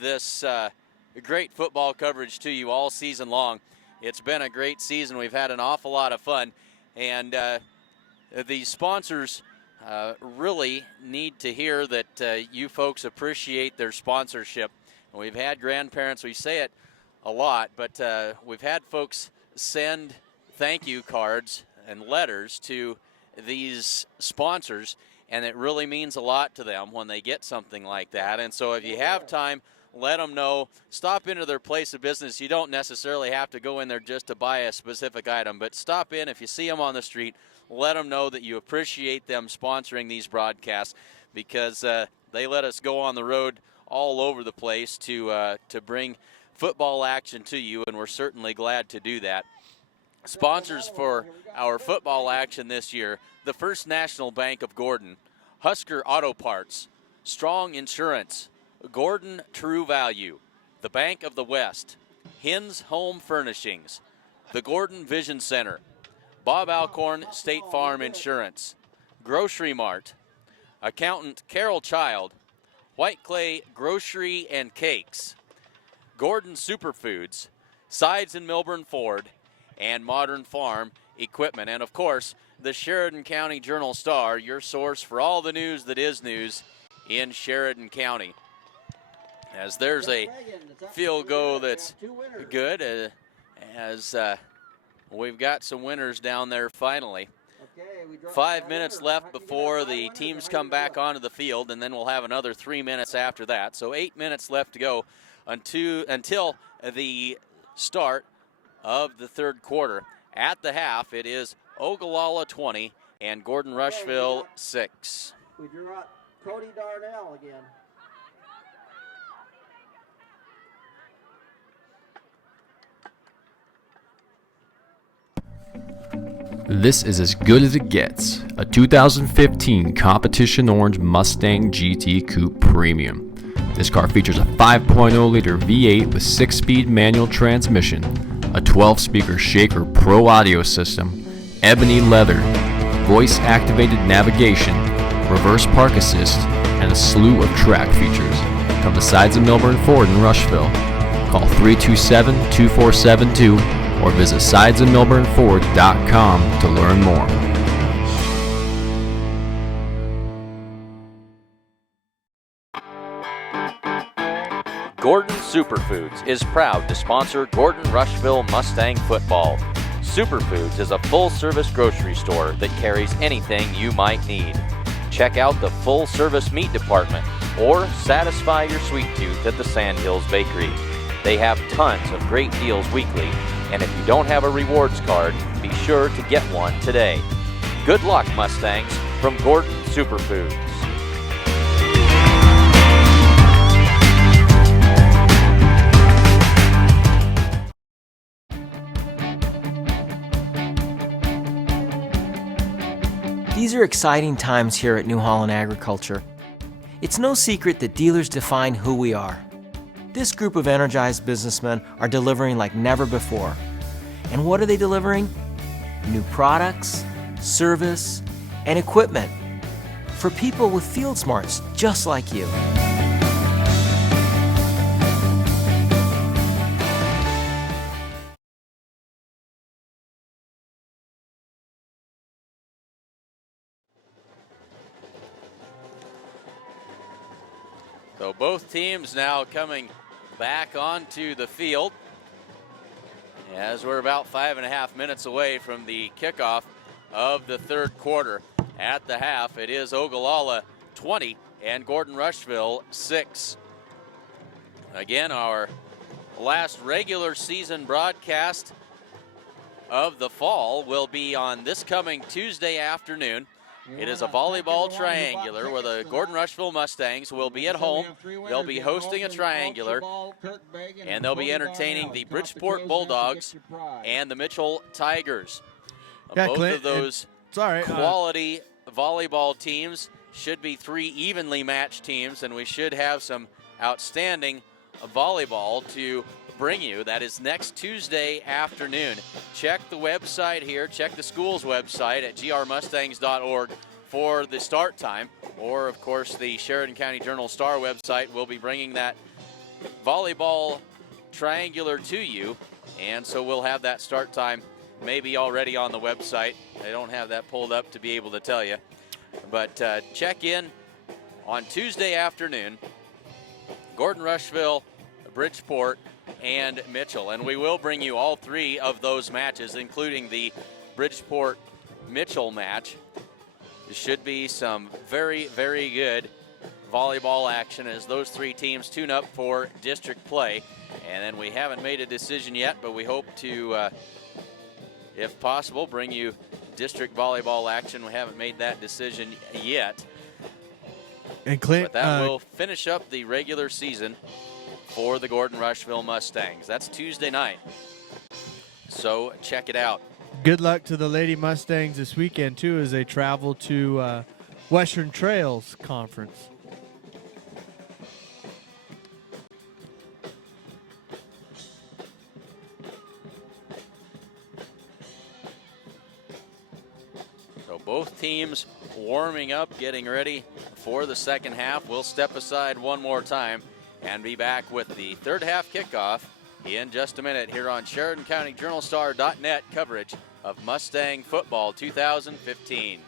this great football coverage to you all season long. It's been a great season. We've had an awful lot of fun. And these sponsors really need to hear that you folks appreciate their sponsorship. And we've had grandparents, we say it a lot, but we've had folks send thank you cards and letters to these sponsors, and it really means a lot to them when they get something like that. And so if you have time, let them know. Stop into their place of business. You don't necessarily have to go in there just to buy a specific item, but stop in. If you see them on the street, let them know that you appreciate them sponsoring these broadcasts, because they let us go on the road all over the place to bring football action to you, and we're certainly glad to do that. Sponsors for our football action this year: the First National Bank of Gordon, Husker Auto Parts, Strong Insurance, Gordon True Value, the Bank of the West, Hins Home Furnishings, the Gordon Vision Center, Bob Alcorn State Farm Insurance, Grocery Mart, Accountant Carol Child, White Clay Grocery and Cakes, Gordon Superfoods, Sides and Milburn Ford, and Modern Farm Equipment. And of course, the Sheridan County Journal-Star, your source for all the news that is news in Sheridan County. As there's a field goal that's good, as we've got some winners down there finally. 5 minutes left before the teams come back onto the field, and then we'll have another 3 minutes after that. So 8 minutes left to go until the start of the third quarter. At the half, it is Ogallala 20 and Gordon-Rushville 6. We drew out Cody Darnell again. This is as good as it gets, a 2015 Competition Orange Mustang GT Coupe Premium. This car features a 5.0-liter V8 with 6-speed manual transmission, a 12-speaker Shaker Pro audio system, ebony leather, voice-activated navigation, reverse park assist, and a slew of track features. Come to Sides of Milburn Ford in Rushville. Call 327-2472 or visit sidesofmilburnford.com to learn more. Gordon Superfoods is proud to sponsor Gordon-Rushville Mustang football. Superfoods is a full-service grocery store that carries anything you might need. Check out the full-service meat department or satisfy your sweet tooth at the Sandhills Bakery. They have tons of great deals weekly, and if you don't have a rewards card, be sure to get one today. Good luck, Mustangs, from Gordon Superfoods. These are exciting times here at New Holland Agriculture. It's no secret that dealers define who we are. This group of energized businessmen are delivering like never before. And what are they delivering? New products, service, and equipment for people with field smarts just like you. So both teams now coming back onto the field as we're about 5.5 minutes away from the kickoff of the third quarter. At the half, it is Ogallala 20 and Gordon-Rushville 6. Again, our last regular season broadcast of the fall will be on this coming Tuesday afternoon. It is a volleyball triangular where the Gordon-Rushville Mustangs will be at home. They'll be hosting a triangular, and they'll be entertaining the Bridgeport Bulldogs and the Mitchell Tigers. Yeah, both Clint, of those quality volleyball teams should be 3 evenly matched teams, and we should have some outstanding volleyball to bring you. That is next Tuesday afternoon. Check the website here, check the school's website at grmustangs.org for the start time, or of course the Sheridan County Journal-Star website will be bringing that volleyball triangular to you, and so we'll have that start time may be already on the website. I don't have that pulled up to be able to tell you. But check in on Tuesday afternoon, Gordon-Rushville, Bridgeport, and Mitchell. And we will bring you all three of those matches, including the Bridgeport-Mitchell match. There should be some very, very good volleyball action as those three teams tune up for district play. And then we haven't made a decision yet, but we hope to, if possible, bring you district volleyball action. We haven't made that decision yet. And Clint, but that will finish up the regular season for the Gordon-Rushville Mustangs. That's Tuesday night. So check it out. Good luck to the Lady Mustangs this weekend, too, as they travel to Western Trails Conference. So both teams warming up, getting ready for the second half. We'll step aside one more time and be back with the third half kickoff in just a minute here on Sheridan County JournalStar.net coverage of Mustang Football 2015.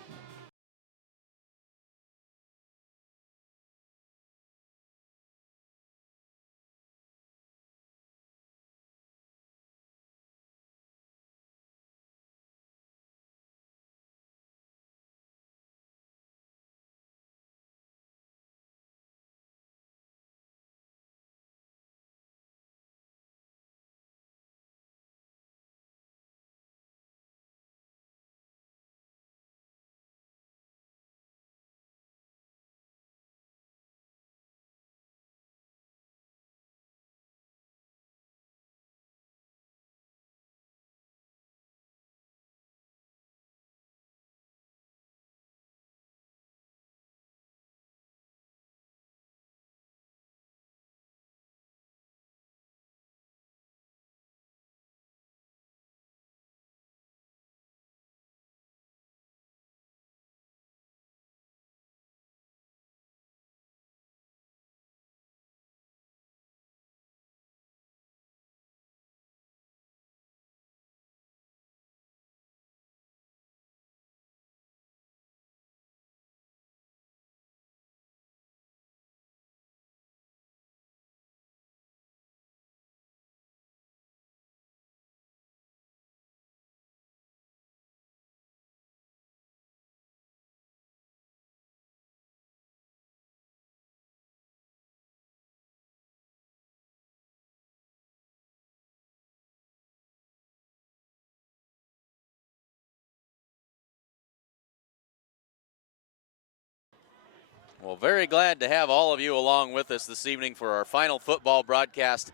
Well, very glad to have all of you along with us this evening for our final football broadcast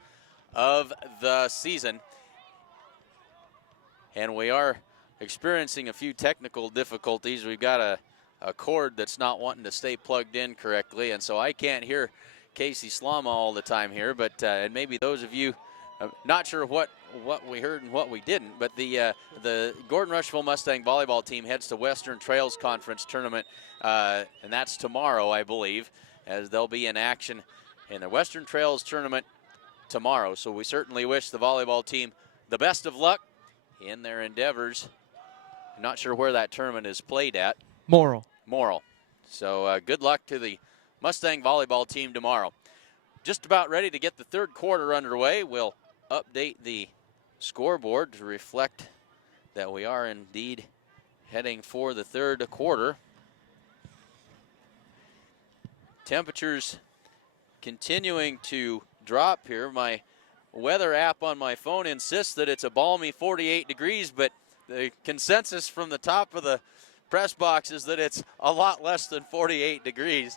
of the season. And we are experiencing a few technical difficulties. We've got a cord that's not wanting to stay plugged in correctly, and so I can't hear Casey Slama all the time here, but and maybe those of you, not sure what we heard and what we didn't, but the Gordon-Rushville Mustang volleyball team heads to Western Trails Conference Tournament, and that's tomorrow, I believe, as they'll be in action in the Western Trails Tournament tomorrow. So we certainly wish the volleyball team the best of luck in their endeavors. I'm not sure where that tournament is played at. Morrill. So good luck to the Mustang volleyball team tomorrow. Just about ready to get the third quarter underway. We'll update the scoreboard to reflect that we are indeed heading for the third quarter. Temperatures continuing to drop here. My weather app on my phone insists that it's a balmy 48 degrees, but the consensus from the top of the press box is that it's a lot less than 48 degrees.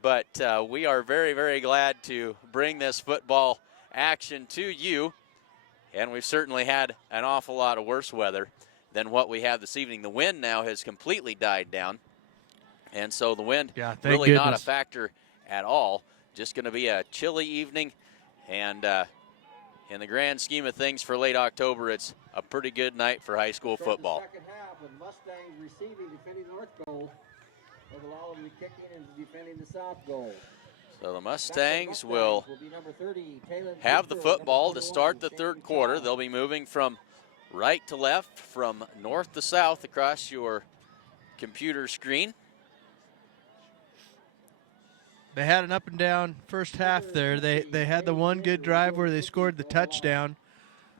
But we are very, very glad to bring this football action to you. And we've certainly had an awful lot of worse weather than what we have this evening. The wind now has completely died down. And so the wind really not a factor at all. Just going to be a chilly evening. And in the grand scheme of things for late October, it's a pretty good night for high school football. Second half with Mustangs receiving, defending north goal. Ogallala will be kicking and defending the south goal. So the Mustangs will have the football to start the third quarter. They'll be moving from right to left, from north to south across your computer screen. They had an up and down first half there. They had the one good drive where they scored the touchdown.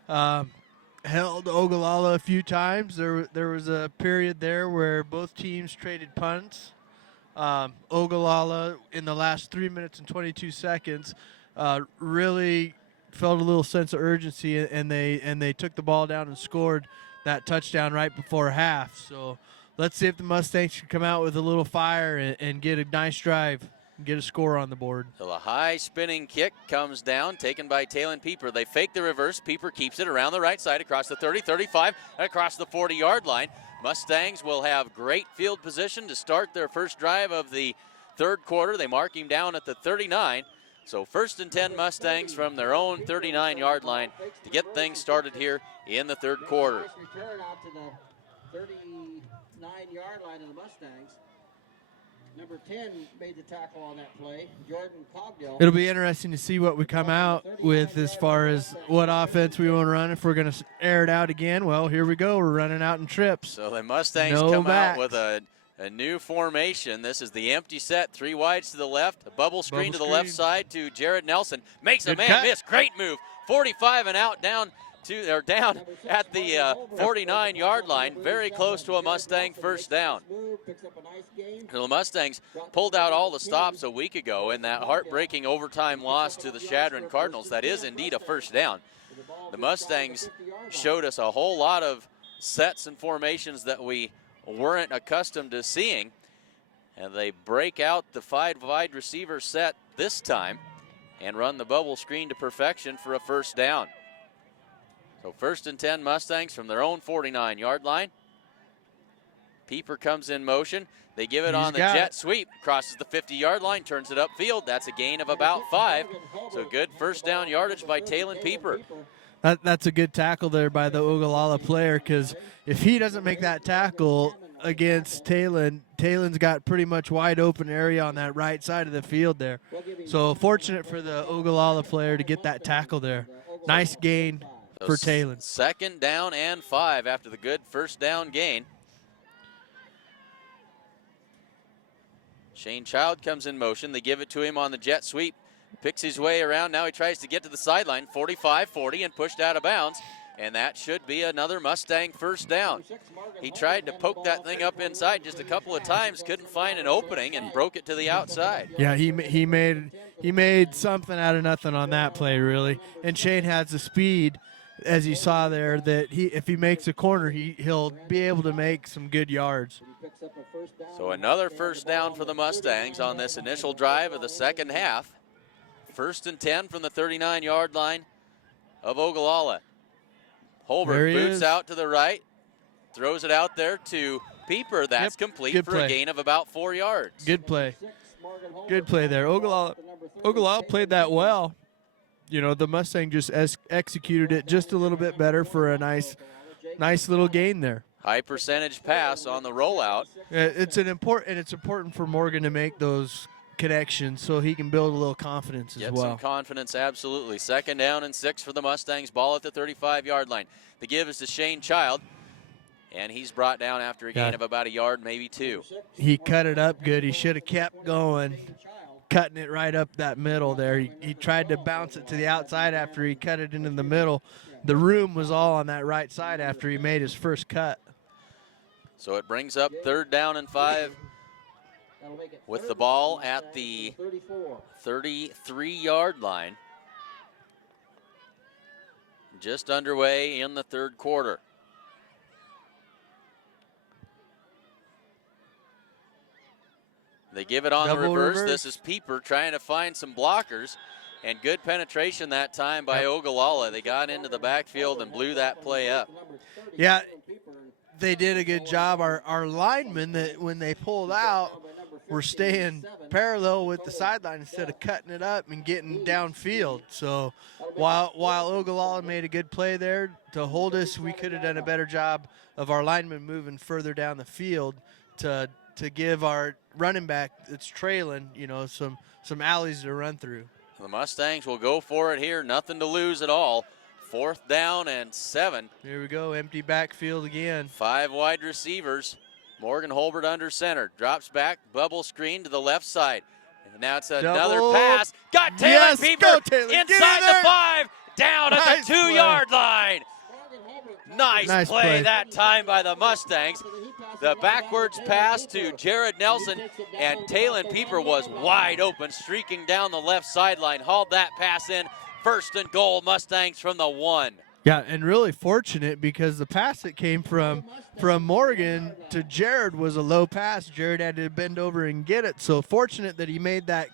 Held Ogallala a few times. There was a period there where both teams traded punts. Ogallala in the last 3 minutes and 22 seconds really felt a little sense of urgency, and they took the ball down and scored that touchdown right before half. So let's see if the Mustangs can come out with a little fire and get a nice drive and get a score on the board. So the high spinning kick comes down, taken by Talon Pieper. They fake the reverse. Pieper keeps it around the right side across the 30, 35, and across the 40-yard line. Mustangs will have great field position to start their first drive of the third quarter. They mark him down at the 39. So 1st and 10 Mustangs from their own 39-yard line to get things started here in the third quarter. Return out to the 39-yard line of the Mustangs. Number 10 made the tackle on that play, Jordan Cogdill. It'll be interesting to see what we come out with as far as what offense we want to run. If we're going to air it out again, well, here we go. We're running out in trips. So the Mustangs come out with a new formation. This is the empty set, 3 wides to the left, a bubble screen to the left side to Jared Nelson. Makes a man miss. Great move. 45 and out down at the 49-yard line, very close to a Mustang first down. The Mustangs pulled out all the stops a week ago in that heartbreaking overtime loss to the Sheridan Cardinals. That is indeed a first down. The Mustangs showed us a whole lot of sets and formations that we weren't accustomed to seeing, and they break out the 5 wide receiver set this time and run the bubble screen to perfection for a first down. So 1st and 10 Mustangs from their own 49-yard line. Pieper comes in motion. They give it on the jet sweep. Crosses the 50-yard line, turns it upfield. That's a gain of about 5. So good first down yardage by Talon Pieper. That's a good tackle there by the Ogallala player, because if he doesn't make that tackle against Talon, Talon's got pretty much wide open area on that right side of the field there. So fortunate for the Ogallala player to get that tackle there. Nice gain for Talon. 2nd down and 5 after the good first down gain. Shane Child comes in motion. They give it to him on the jet sweep. Picks his way around. Now he tries to get to the sideline. 45-40 and pushed out of bounds. And that should be another Mustang first down. He tried to poke that thing up inside just a couple of times, couldn't find an opening, and broke it to the outside. Yeah, he made something out of nothing on that play, really. And Shane has the speed, as you saw there, that if he makes a corner, he'll be able to make some good yards. So another first down for the Mustangs on this initial drive of the second half. 1st and 10 from the 39-yard line of Ogallala. Holbert boots out to the right, throws it out there to Pieper. That's complete good for play. A gain of about 4 yards. Good play. Good play there. Ogallala played that well. You know, the Mustang just executed it just a little bit better for a nice little gain there. High percentage pass on the rollout. It's important for Morgan to make those connections so he can build a little confidence as well. Get some confidence, absolutely. 2nd down and 6 for the Mustangs. Ball at the 35-yard line. The give is to Shane Child, and he's brought down after a gain of about a yard, maybe 2. He cut it up good. He should have kept going, cutting it right up that middle there. He tried to bounce it to the outside after he cut it into the middle. The room was all on that right side after he made his first cut. So it brings up 3rd down and 5 with the ball at the 33-yard line. Just underway in the third quarter. They give it on the reverse. This is Pieper trying to find some blockers, and good penetration that time by Ogallala. They got into the backfield and blew that play up. Yeah, they did a good job. Our linemen, that when they pulled out, were staying parallel with the sideline instead of cutting it up and getting downfield. So while Ogallala made a good play there to hold us, we could have done a better job of our linemen moving further down the field to to give our running back that's trailing, some alleys to run through. The Mustangs will go for it here. Nothing to lose at all. 4th down and 7. Here we go, empty backfield again. 5 wide receivers. Morgan Holbert under center. Drops back, bubble screen to the left side. And now it's another pass. Got Taylor Pieper inside the 5. Down at the 2-yard line. Nice play that time by the Mustangs. The backwards pass to Jared Nelson, and Taylor Pieper was wide open, streaking down the left sideline. Hauled that pass in. 1st and goal, Mustangs from the 1. Yeah, and really fortunate because the pass that came from Morgan to Jared was a low pass. Jared had to bend over and get it. So fortunate that he made that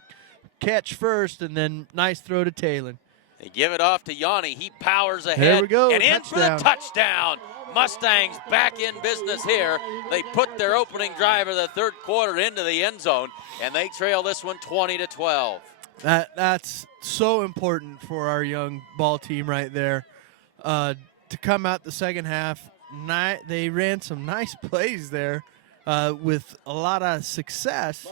catch first, and then nice throw to Taylor. They give it off to Yanni. He powers ahead. There we go. And in for the touchdown. Mustangs back in business here. They put their opening drive of the 3rd quarter into the end zone, and they trail this one 20-12. That's so important for our young ball team right there. To come out the second half, they ran some nice plays there with a lot of success,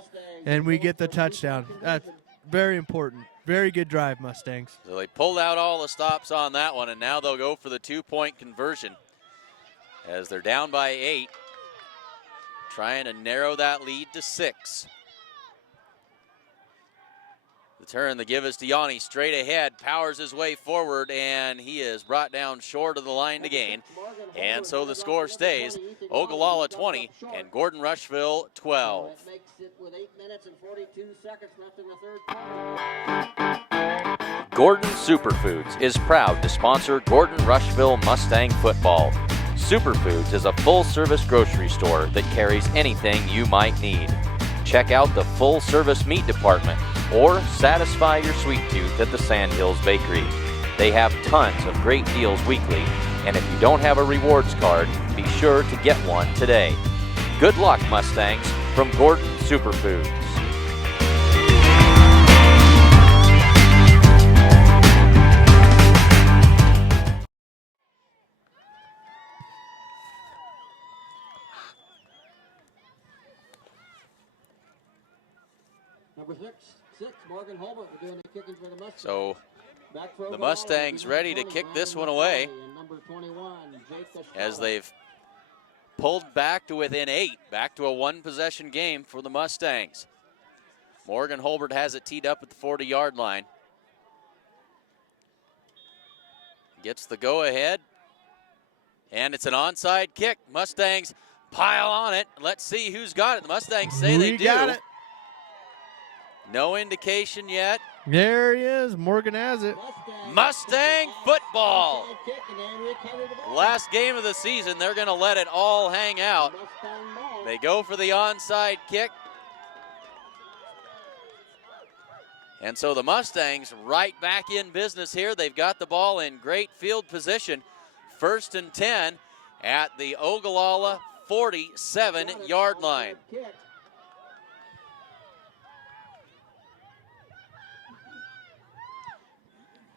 and we get the touchdown. That's very important. Very good drive, Mustangs. So they pulled out all the stops on that one, and now they'll go for the 2-point conversion as they're down by 8, trying to narrow that lead to 6. The turn, the give is to Yanni, straight ahead, powers his way forward, and he is brought down short of the line to gain. And so the score stays Ogallala 20 and Gordon-Rushville 12. That makes it with 8 minutes and 42 seconds left in the 3rd quarter. Gordon Superfoods is proud to sponsor Gordon-Rushville Mustang football. Superfoods is a full-service grocery store that carries anything you might need. Check out the full-service meat department or satisfy your sweet tooth at the Sandhills Bakery. They have tons of great deals weekly, and if you don't have a rewards card, be sure to get one today. Good luck, Mustangs, from Gordon Superfoods. Number 6, Morgan Holbert doing the kicking for the Mustangs. So the Mustangs ready to kick this one away as they've pulled back to within 8, back to a 1-possession game for the Mustangs. Morgan Holbert has it teed up at the 40-yard line. Gets the go-ahead, and it's an onside kick. Mustangs pile on it. Let's see who's got it. The Mustangs say they do. Got it. No indication yet. There he is. Morgan has it. Mustang football. Last game of the season, they're going to let it all hang out. They go for the onside kick. And so the Mustangs right back in business here. They've got the ball in great field position. 1st and 10 at the Ogallala 47-yard line.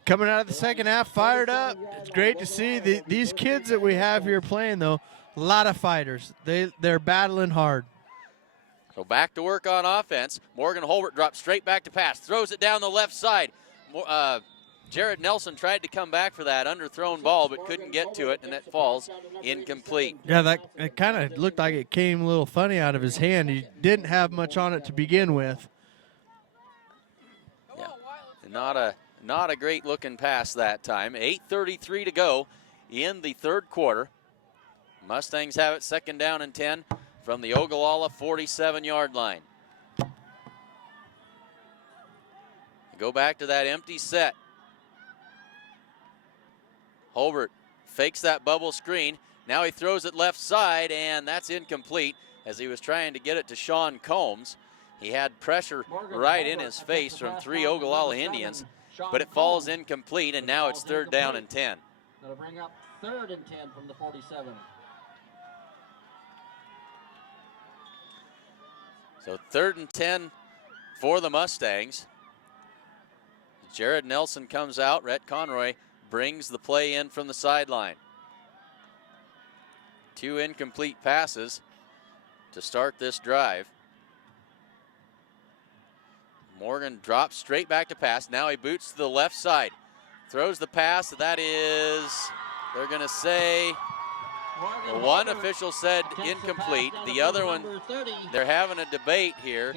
Coming out of the second half, fired up. It's great to see these kids that we have here playing, though. A lot of fighters. They're battling hard. So back to work on offense. Morgan Holbert drops straight back to pass. Throws it down the left side. Jared Nelson tried to come back for that underthrown ball, but couldn't get to it, and it falls incomplete. Yeah, it kind of looked like it came a little funny out of his hand. He didn't have much on it to begin with. Yeah, not a great looking pass that time. 8:33 to go in the 3rd quarter. Mustangs have it 2nd down and 10 from the Ogallala 47-yard line. Go back to that empty set. Holbert fakes that bubble screen. Now he throws it left side, and that's incomplete as he was trying to get it to Sean Combs. He had pressure right in his face from 3 Ogallala Indians, but it falls incomplete, and now it's 3rd down and 10. That'll bring up 3rd and 10 from the 47. So 3rd and 10 for the Mustangs. Jared Nelson comes out. Rhett Conroy brings the play in from the sideline. 2 incomplete passes. to start this drive. Morgan drops straight back to pass. Now he boots to the left side. Throws the pass. That is, they're going to say, the one official said incomplete. The other one, they're having a debate here.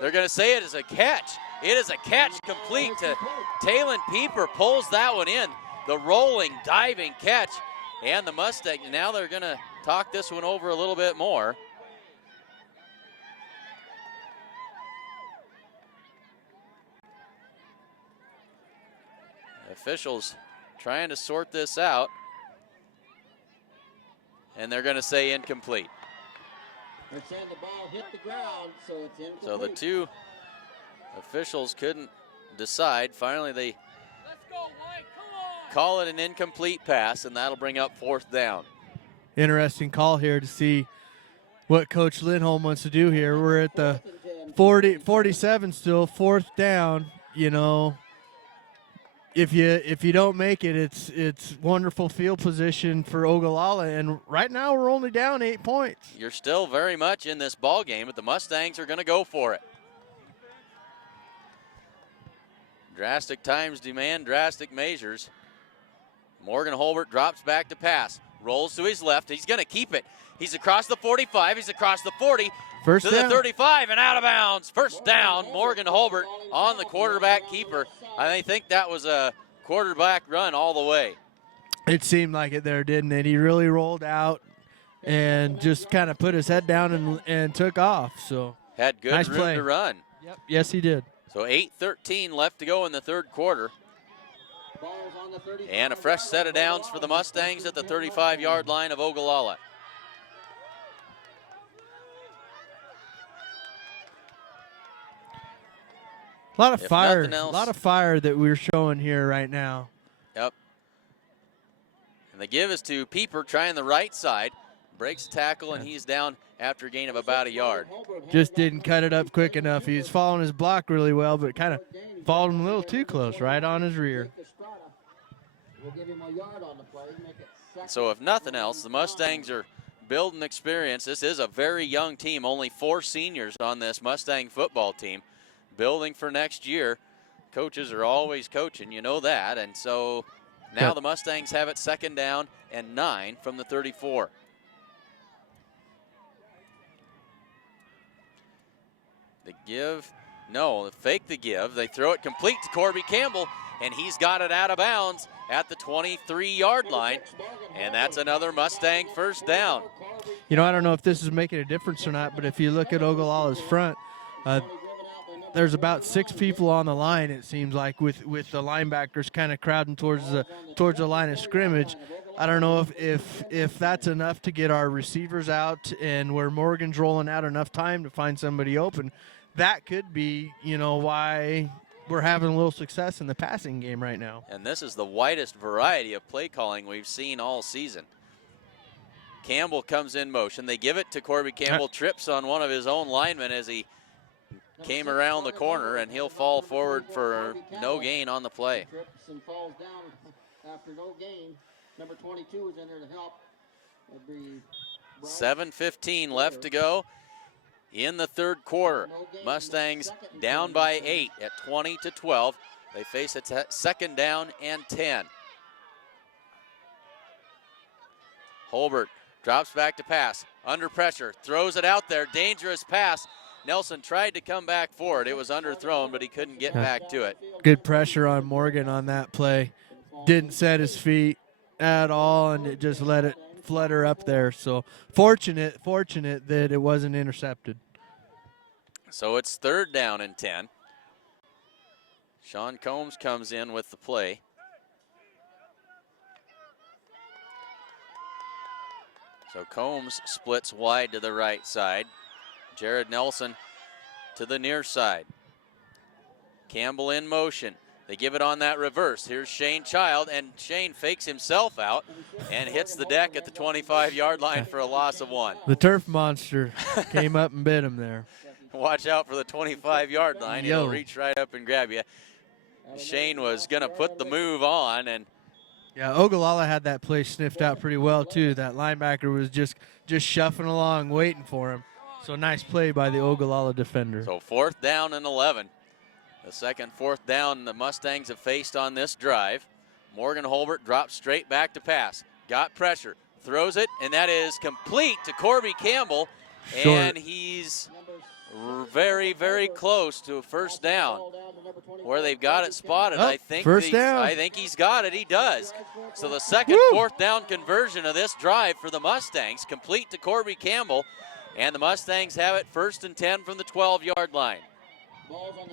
They're going to say it is a catch. It is a catch complete to Talon Pieper. Pulls that one in. The rolling, diving catch. And the Mustangs, now they're going to talk this one over a little bit more. Officials trying to sort this out. And they're going to say incomplete. They're saying the ball hit the ground, so it's incomplete. So the two officials couldn't decide. Finally, they call it an incomplete pass, and that'll bring up 4th down. Interesting call here to see what Coach Lindholm wants to do here. We're at the 47 still, 4th down. You know, if you don't make it, it's wonderful field position for Ogallala, and right now we're only down 8 points. You're still very much in this ball game, but the Mustangs are going to go for it. Drastic times demand drastic measures. Morgan Holbert drops back to pass, rolls to his left. He's going to keep it. He's across the 45. He's across the 40. First to down. The 35 and out of bounds. First down, Morgan Holbert on the quarterback keeper. I think that was a quarterback run all the way. It seemed like it there, didn't it? He really rolled out and just kind of put his head down and took off. So had good nice room play to run. Yep. Yes, he did. So 8:13 left to go in the 3rd quarter. And a fresh set of downs for the Mustangs at the 35-yard line of Ogallala. A lot of fire that we're showing here right now. Yep. And the give is to Pieper trying the right side. Breaks tackle, and he's down after a gain of about a yard. Just didn't cut it up quick enough. He was following his block really well, but kind of followed him a little too close, right on his rear. So if nothing else, the Mustangs are building experience. This is a very young team, only 4 seniors on this Mustang football team. Building for next year. Coaches are always coaching, you know that. And so now the Mustangs have it 2nd down and 9 from the 34. The give, no, fake the give. They throw it complete to Corby Campbell, and he's got it out of bounds at the 23-yard line. And that's another Mustang first down. You know, I don't know if this is making a difference or not, but if you look at Ogallala's front, there's about 6 people on the line, it seems like, with the linebackers kind of crowding towards the line of scrimmage. I don't know if that's enough to get our receivers out, and where Morgan's rolling out enough time to find somebody open. That could be, you know, why we're having a little success in the passing game right now. And this is the widest variety of play calling we've seen all season. Campbell comes in motion. They give it to Corby Campbell, trips on one of his own linemen as he came around the corner, and he'll fall forward for no gain on the play. Trips and falls down after no gain. Number 22 is in there to help. 7:15 left to go in the 3rd quarter. Mustangs down by 8 at 20-12. They face a 2nd down and 10. Holbert drops back to pass. Under pressure. Throws it out there. Dangerous pass. Nelson tried to come back for it. It was underthrown, but he couldn't get back to it. Good pressure on Morgan on that play. Didn't set his feet at all, and it just let it flutter up there. So fortunate that it wasn't intercepted. So it's 3rd down and 10. Sean Combs comes in with the play. So Combs splits wide to the right side. Jared Nelson to the near side. Campbell in motion. They give it on that reverse. Here's Shane Child, and Shane fakes himself out and hits the deck at the 25-yard line for a loss of 1. The turf monster came up and bit him there. Watch out for the 25-yard line. Yo. He'll reach right up and grab you. Shane was going to put the move on, and yeah, Ogallala had that play sniffed out pretty well too. That linebacker was just shuffling along, waiting for him. So nice play by the Ogallala defender. So 4th down and 11. The second 4th down the Mustangs have faced on this drive. Morgan Holbert drops straight back to pass. Got pressure, throws it, and that is complete to Corby Campbell. Short. And he's very, very close to a first down. Where they've got it spotted, I think first down. I think he's got it. He does. So the second 4th down conversion of this drive for the Mustangs, complete to Corby Campbell, and the Mustangs have it 1st and 10 from the 12-yard line.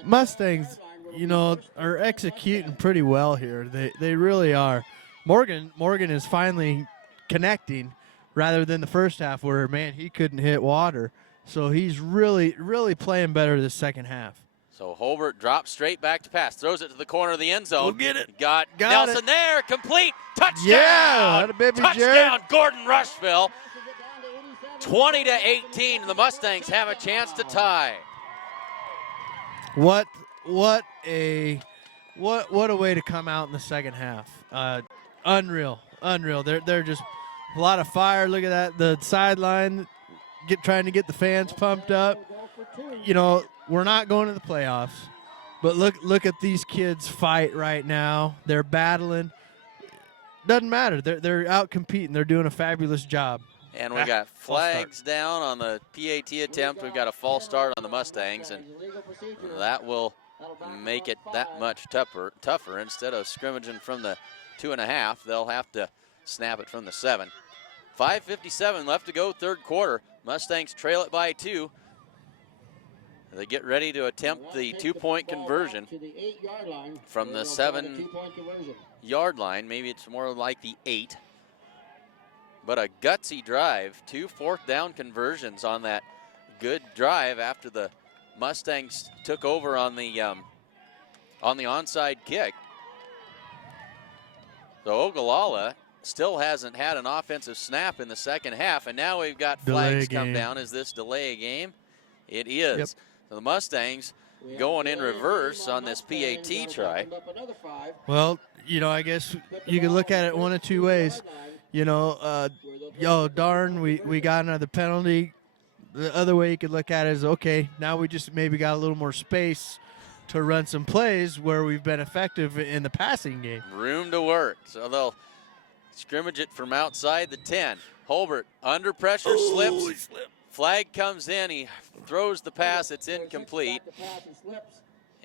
Mustangs, you know, are executing pretty well here. They really are. Morgan is finally connecting rather than the first half where, man, he couldn't hit water. So he's really, really playing better this second half. So Holbert drops straight back to pass, throws it to the corner of the end zone. Go get it. Got Nelson it. There, complete, touchdown. Yeah, baby touchdown, Gordon-Rushville. 20-18, the Mustangs have a chance to tie. What a way to come out in the second half. Unreal. They're just a lot of fire. Look at that, the sideline trying to get the fans pumped up. You know, we're not going to the playoffs, but look at these kids fight right now. They're battling. Doesn't matter. They're out competing. They're doing a fabulous job. And we got flags down on the PAT attempt. We've got a false start on the Mustangs, and that will make it that much tougher. Instead of scrimmaging from the 2.5, they'll have to snap it from the 7. 5:57 left to go, third quarter. Mustangs trail it by 2. They get ready to attempt the 2-point conversion from the 7-yard line. Maybe it's more like the 8. But a gutsy drive, 2 4th down conversions on that good drive after the Mustangs took over on the onside kick. So Ogallala still hasn't had an offensive snap in the second half, and now we've got flags come down. Is this delay a game? It is. Yep. So the Mustangs going in reverse on this PAT try. Well, you know, I guess you can look at it one of two ways. You know, darn, we got another penalty. The other way you could look at it is, okay, now we just maybe got a little more space to run some plays where we've been effective in the passing game. Room to work. So they'll scrimmage it from outside the 10. Holbert under pressure, slips. Flag comes in. He throws the pass. It's incomplete.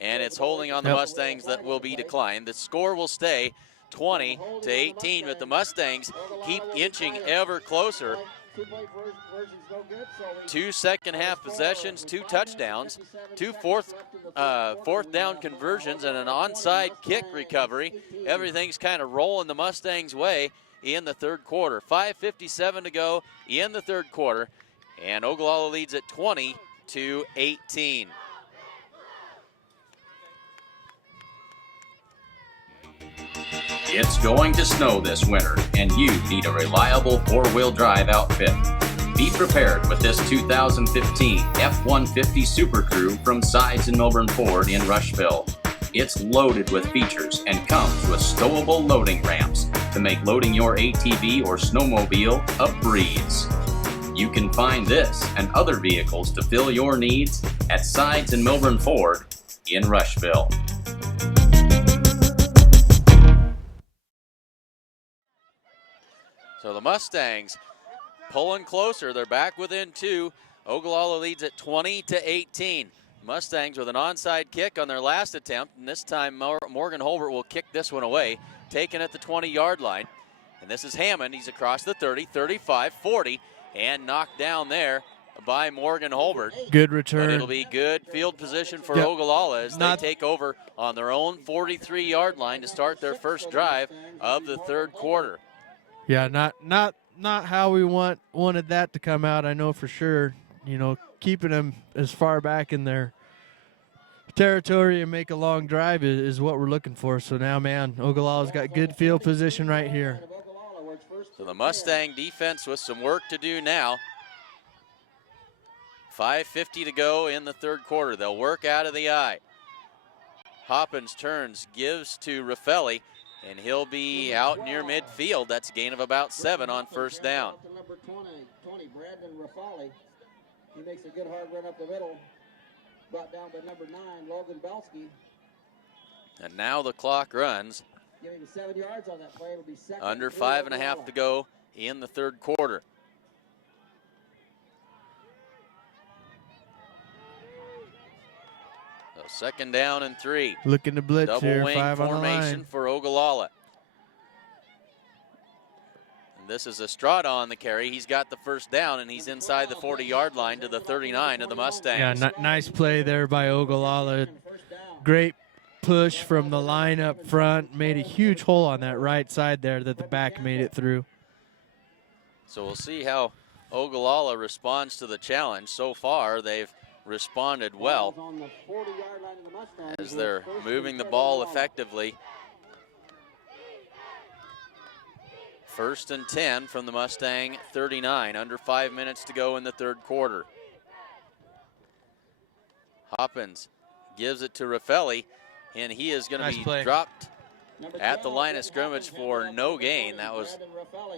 And it's holding on the Mustangs that will be declined. The score will stay 20-18, but the Mustangs keep inching ever closer. 2 second-half possessions, 2 touchdowns, 2 fourth down conversions, and an onside kick recovery. Everything's kind of rolling the Mustangs' way in the third quarter. 5:57 to go in the third quarter, and Ogallala leads at 20-18. It's going to snow this winter, and you need a reliable four-wheel drive outfit. Be prepared with this 2015 F-150 Super Crew from Sides and Milburn Ford in Rushville. It's loaded with features and comes with stowable loading ramps to make loading your ATV or snowmobile a breeze. You can find this and other vehicles to fill your needs at Sides and Milburn Ford in Rushville. So the Mustangs pulling closer. They're back within 2. Ogallala leads at 20-18. Mustangs with an onside kick on their last attempt, and this time Morgan Holbert will kick this one away, taken at the 20-yard line. And this is Hammond. He's across the 30, 35, 40, and knocked down there by Morgan Holbert. Good return. But it'll be good field position for Ogallala as they take over on their own 43-yard line to start their first drive of the third quarter. Yeah, not how we wanted that to come out. I know for sure. You know, keeping them as far back in their territory and make a long drive is what we're looking for. So now, man, Ogallala's got good field position right here. So the Mustang defense with some work to do now. 5:50 to go in the third quarter. They'll work out of the eye. Hoppins turns, gives to Raffelli, and he'll be out near midfield. That's a gain of about 7 on first down. He makes a good hard run up the middle. Brought down by number 9, Logan Belsky. And now the clock runs. Giving 7 yards on that play. It'll be second. Under 5.5 to go in the third quarter. So second down and 3. Looking to blitz Double here, wing 5 on the formation line. for Ogallala. And this is Estrada on the carry. He's got the first down, and he's inside the 40-yard line to the 39 of the Mustangs. Yeah, nice play there by Ogallala. Great push from the line up front. Made a huge hole on that right side there that the back made it through. So we'll see how Ogallala responds to the challenge. So far, they've responded well as they're moving the ball effectively. First and 10 from the Mustang 39, under 5 minutes to go in the third quarter. Hoppins gives it to Raffelli, and he is going to be dropped at the line of scrimmage for no gain. That was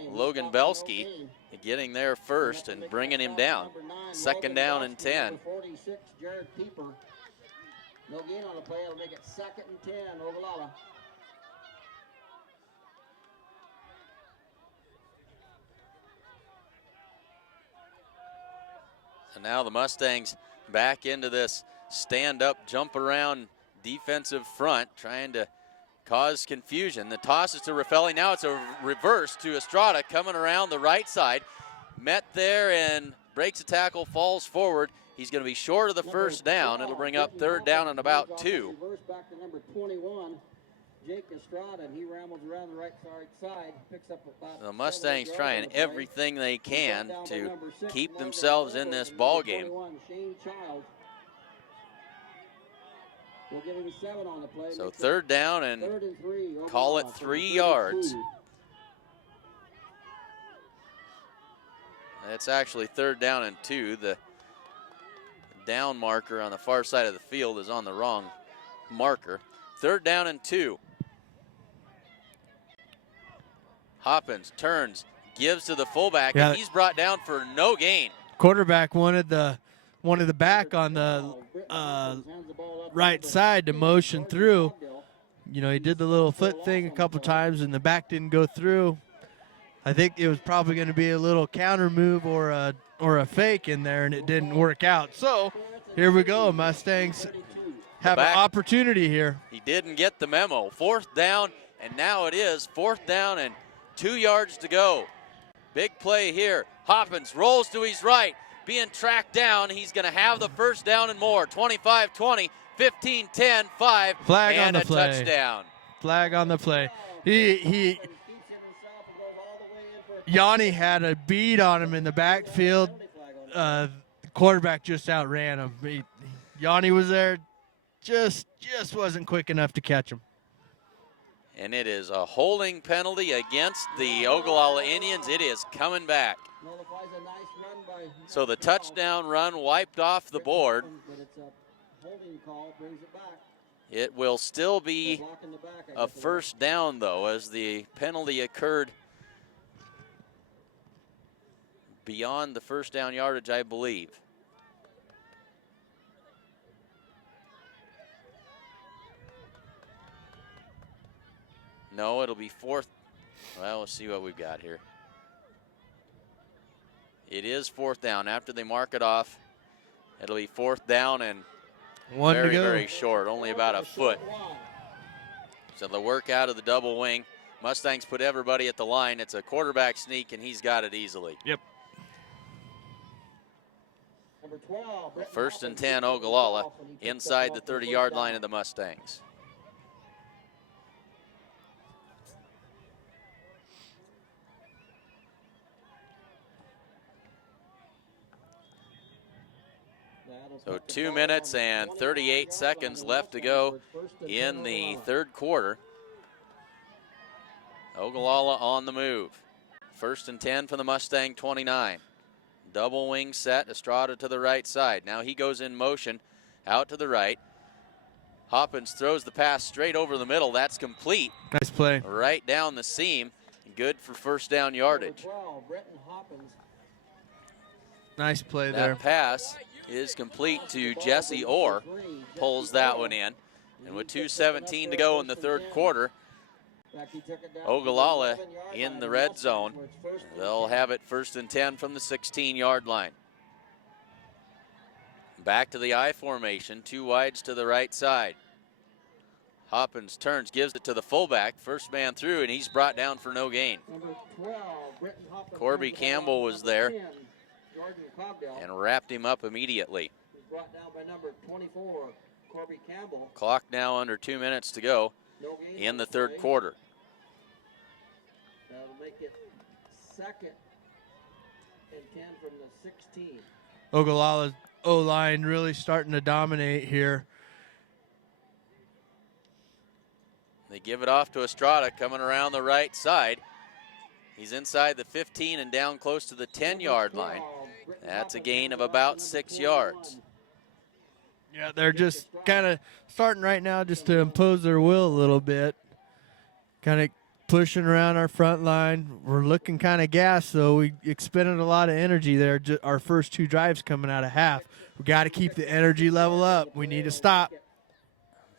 Logan Belsky getting there first and bringing him down. Second down and 10. No gain on the play. It'll make it second and 10, Ogallala. So now the Mustangs back into this stand-up, jump-around defensive front, trying to cause confusion. The toss is to Raffelli. Now it's a reverse to Estrada coming around the right side. Met there and breaks a tackle, falls forward. He's going to be short of the first down. It'll bring up third down and about 2. Reverse back to number 21, Jake Estrada, and he rambles around the right side, picks up about The Mustangs trying everything they can to keep themselves in this ball game. Shane Childs. We'll give him 7 on the play. So third down and call it 3 yards. It's actually third down and 2. The down marker on the far side of the field is on the wrong marker. Third down and 2. Hoppins turns, gives to the fullback, and he's brought down for no gain. Quarterback wanted the back on the right side to motion through. You know, he did the little foot thing a couple times, and the back didn't go through. I think it was probably going to be a little counter move or a fake in there, and it didn't work out. So here we go. Mustangs have an opportunity here. He didn't get the memo. Fourth down, and now it is fourth down and 2 yards to go. Big play here. Hoppins rolls to his right, being tracked down. He's going to have the first down and more. 25-20, 15-10, 5, Flag and on the a play. touchdown. Flag on the play. Yanni had a bead on him in the backfield. Quarterback just outran him. Yanni was there, just wasn't quick enough to catch him. And it is a holding penalty against the Ogallala Indians. It is coming back. So the touchdown run wiped off the board. It will still be a first down, though, as the penalty occurred beyond the first down yardage, I believe. No, it'll be fourth. Well, let's see what we've got here. It is fourth down. After they mark it off, it'll be fourth down and very short, only about a foot. So they'll work out of the double wing. Mustangs put everybody at the line. It's a quarterback sneak, and he's got it easily. Yep. First and 10, Ogallala, inside the 30-yard line of the Mustangs. So 2 minutes and 38 seconds left to go in the third quarter. Ogallala on the move. First and 10 for the Mustang 29. Double wing set, Estrada to the right side. Now he goes in motion out to the right. Hoppins throws the pass straight over the middle. That's complete. Nice play. Right down the seam. Good for first down yardage. Nice play there. That pass is complete to Jesse Orr. Pulls that one in. And with 2:17 to go in the third quarter, Ogallala in the red zone. They'll have it 1st and 10 from the 16-yard line. Back to the I formation, 2 wides to the right side. Hoppins turns, gives it to the fullback. First man through, and he's brought down for no gain. Corby Campbell was there and wrapped him up immediately. Brought down by number 24, Corby Campbell. Clock now under 2 minutes to go in the third quarter. That'll make it 2nd and 10 from the 16. Ogallala's O-line really starting to dominate here. They give it off to Estrada coming around the right side. He's inside the 15 and down close to the 10-yard line. That's a gain of about 6 yards. Yeah, they're just kind of starting right now just to impose their will a little bit. Kind of pushing around our front line. We're looking kind of gassed, though. We expended a lot of energy there. Our first 2 drives coming out of half. We got to keep the energy level up. We need to stop.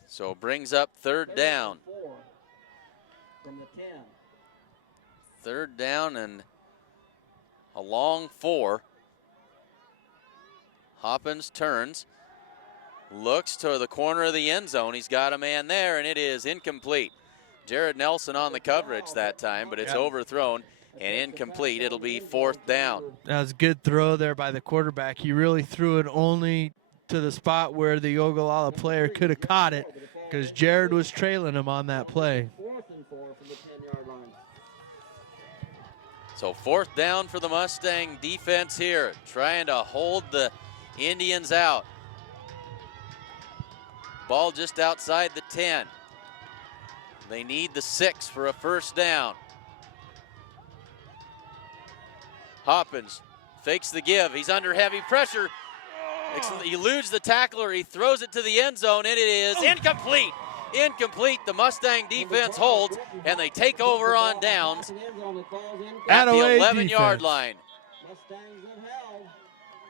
So brings up 3rd down. From the 10. 3rd down and a long 4. Hoppins turns, looks to the corner of the end zone. He's got a man there, and it is incomplete. Jared Nelson on the coverage that time, but it's overthrown and incomplete. It'll be 4th down. That was a good throw there by the quarterback. He really threw it only to the spot where the Ogallala player could have caught it, because Jared was trailing him on that play. 4th and 4 from the 10-yard line. So 4th down for the Mustang defense here, trying to hold the Indians out. Ball just outside the 10. They need the 6 for a 1st down. Hoppins fakes the give. He's under heavy pressure. He eludes the tackler. He throws it to the end zone, and it is incomplete. Incomplete. The Mustang defense holds, and they take over on downs at the 11-yard line.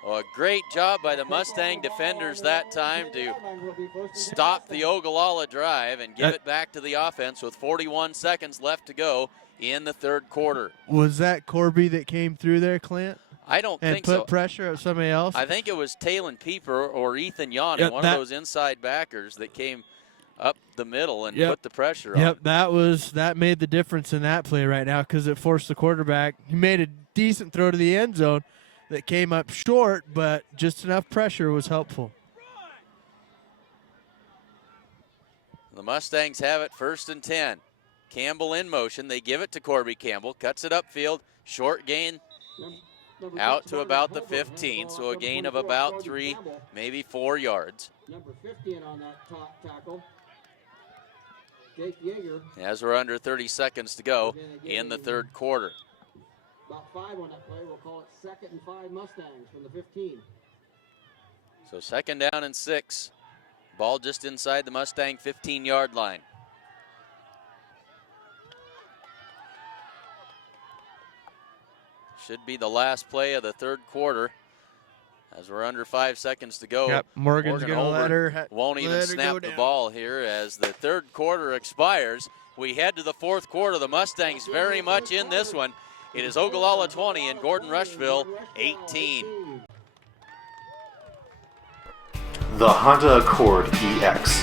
Oh, a great job by the Mustang defenders that time to stop the Ogallala drive and give it back to the offense with 41 seconds left to go in the third quarter. Was that Corby that came through there, Clint? I don't think so. so. And put pressure at somebody else? I think it was Talon Pieper or Ethan Yanni, one of those inside backers that came up the middle and put the pressure on. Yep, that made the difference in that play right now, because it forced the quarterback. He made a decent throw to the end zone that came up short, but just enough pressure was helpful. The Mustangs have it 1st and 10. Campbell in motion. They give it to Corby Campbell. Cuts it upfield. Short gain out to about the 15, so a gain of about 3, maybe 4 yards. Number 15 on that top tackle, Jake Yeager. As we're under 30 seconds to go in the third quarter. About 5 on that play. We'll call it 2nd and 5 Mustangs from the 15. So 2nd down and 6. Ball just inside the Mustang 15-yard line. Should be the last play of the third quarter, as we're under 5 seconds to go. Yep, Morgan's going to let her won't even snap the ball here as the third quarter expires. We head to the fourth quarter. The Mustangs very much in this one. It is Ogallala 20 and Gordon-Rushville 18. The Honda Accord EX.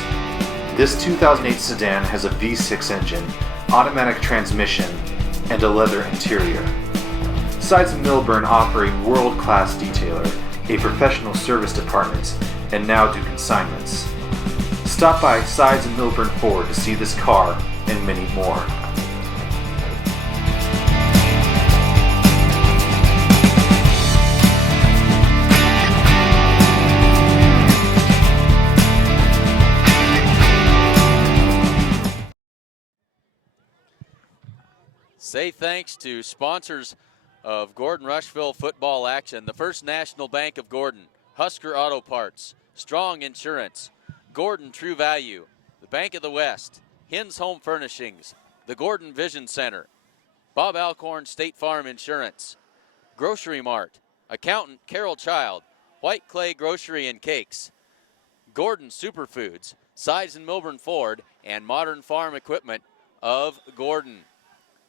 This 2008 sedan has a V6 engine, automatic transmission, and a leather interior. Sides and Milburn offer a world-class detailer, a professional service department, and now do consignments. Stop by Sides and Milburn Ford to see this car and many more. Say thanks to sponsors of Gordon-Rushville football action: the First National Bank of Gordon, Husker Auto Parts, Strong Insurance, Gordon True Value, the Bank of the West, Hins Home Furnishings, the Gordon Vision Center, Bob Alcorn State Farm Insurance, Grocery Mart, Accountant Carol Child, White Clay Grocery and Cakes, Gordon Superfoods, Sides and Milburn Ford, and Modern Farm Equipment of Gordon.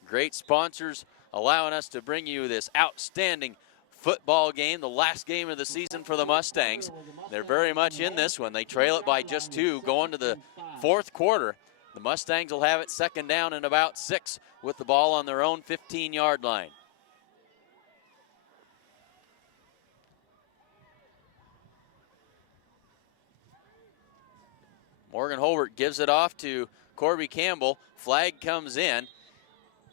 Great sponsors allowing us to bring you this outstanding football game, the last game of the season for the Mustangs. They're very much in this one. They trail it by just 2 going to the fourth quarter. The Mustangs will have it second down and about 6 with the ball on their own 15-yard line. Morgan Holbert gives it off to Corby Campbell. Flag comes in.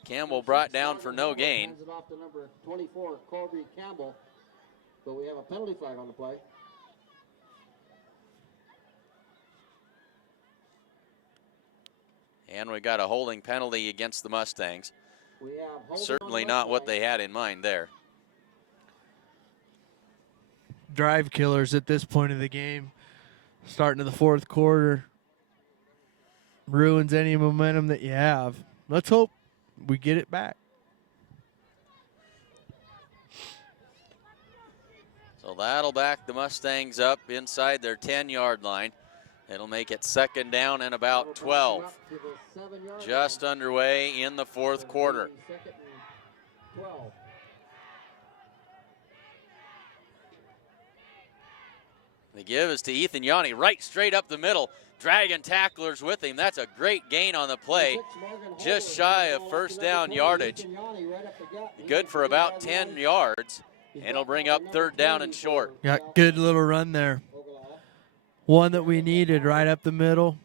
Campbell brought down for no gain. Hands it off to number 24, Corby Campbell. But we have a penalty flag on the play. And we got a holding penalty against the Mustangs. We have holding Certainly on the not what Mustangs. they had in mind there. Drive killers at this point of the game. Starting to the fourth quarter. Ruins any momentum that you have. Let's hope we get it back. So that'll back the Mustangs up inside their 10-yard line. It'll make it second down and about 12. Just underway in the fourth quarter. Second and 12. The give is to Ethan Yanni, right straight up the middle. Dragging tacklers with him. That's a great gain on the play. Just shy of first down yardage. Good for about 10 yards. And it'll bring up third down and short. Got good little run there. One that we needed right up the middle.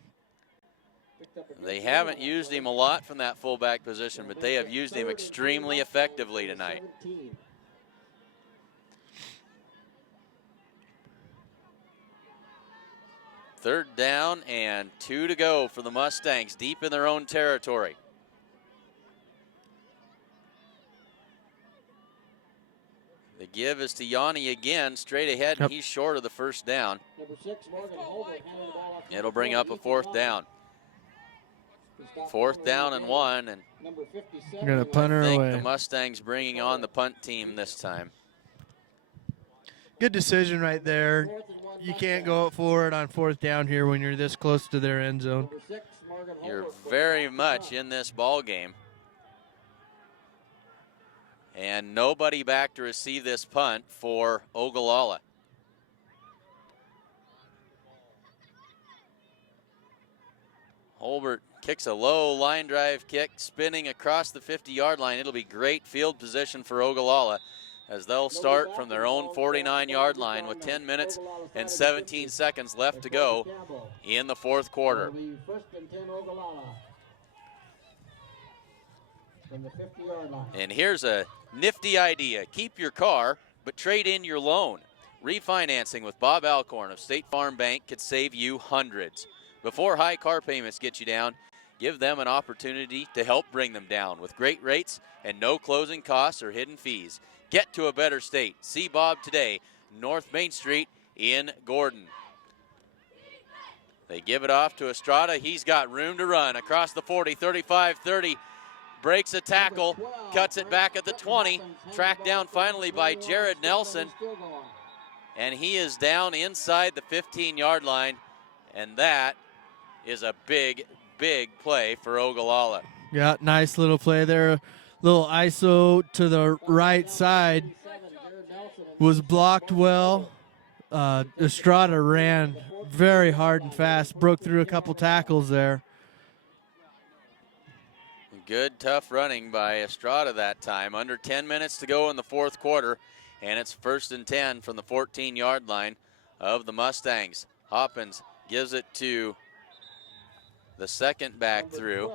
They haven't used him a lot from that fullback position, but they have used him extremely effectively tonight. Third down and 2 to go for the Mustangs, deep in their own territory. The give is to Yanni again, straight ahead, and he's short of the first down. Number 6, Morgan Holbert, handing the ball off to It'll bring up a fourth down. Fourth down and 1, and number 57. We're gonna punt her I think away. the Mustangs bringing on the punt team this time. Good decision right there. You can't go up for it on fourth down here when you're this close to their end zone. Number 6, Morgan You're Holbert, very much in this ball game. And nobody back to receive this punt for Ogallala. Holbert kicks a low line drive kick, spinning across the 50-yard line. It'll be great field position for Ogallala as they'll start from their own 49-yard line with 10 minutes and 17 seconds left to go in the fourth quarter. It'll be first and 10 Ogallala. From the 50-yard line. And here's a nifty idea. Keep your car, but trade in your loan. Refinancing with Bob Alcorn of State Farm Bank could save you hundreds. Before high car payments get you down, give them an opportunity to help bring them down with great rates and no closing costs or hidden fees. Get to a better state. See Bob today, North Main Street in Gordon. They give it off to Estrada. He's got room to run across the 40, 35, 30. Breaks a tackle, cuts it back at the 20. Tracked down finally by Jared Nelson. And he is down inside the 15-yard line. And that is a big, big play for Ogallala. Yeah, nice little play there. Little ISO to the right side. Was blocked well. Estrada ran very hard and fast. Broke through a couple tackles there. Good, tough running by Estrada that time. Under 10 minutes to go in the fourth quarter, and it's first and 10 from the 14-yard line of the Mustangs. Hoppins gives it to the second back through.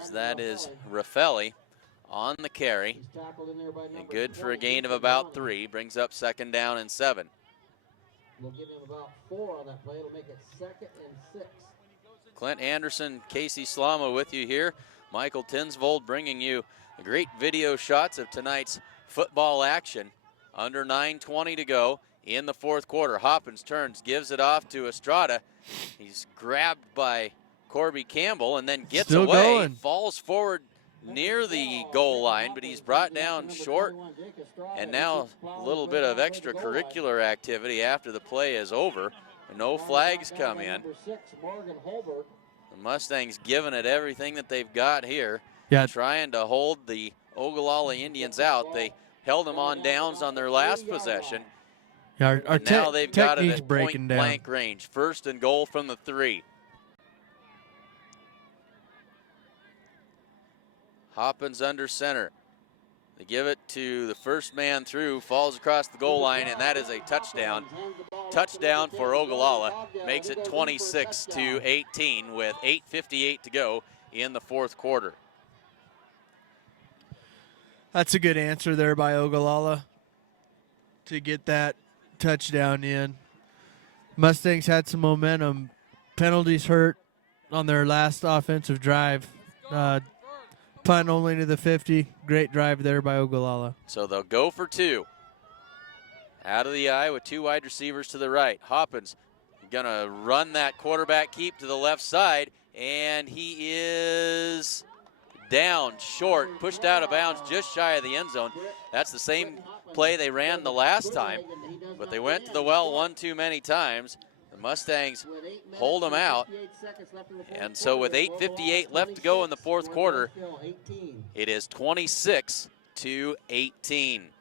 As that is Raffelli on the carry. And good for a gain of about 3. Brings up second down and 7. We'll give him about 4 on that play. It'll make it second and 6. Clint Anderson, Casey Slama with you here. Michael Tinsvold bringing you the great video shots of tonight's football action. Under 9:20 to go in the fourth quarter. Hoppins turns, gives it off to Estrada. He's grabbed by Corby Campbell and then gets Still away. going. Falls forward near the goal line, but he's brought down short. And now a little bit of extracurricular activity after the play is over. No flags come in. The Mustangs giving it everything that they've got here, trying to hold the Ogallala Indians out. They held them on downs on their last possession. Yeah, our now they've got it at breaking point down. blank range. First and goal from the 3. Hoppins under center. They give it to the first man through, falls across the goal line, and that is a touchdown. Touchdown for Ogallala, makes it 26-18 with 8:58 to go in the fourth quarter. That's a good answer there by Ogallala to get that touchdown in. Mustangs had some momentum. Penalties hurt on their last offensive drive. Punt only to the 50. Great drive there by Ogallala. So they'll go for 2. Out of the eye with 2 wide receivers to the right. Hoppins gonna run that quarterback keep to the left side, and he is down short, pushed out of bounds just shy of the end zone. That's the same play they ran the last time, but they went to the well one too many times. The Mustangs hold them out, and so with 8:58 left to go in the fourth quarter, it is 26-18.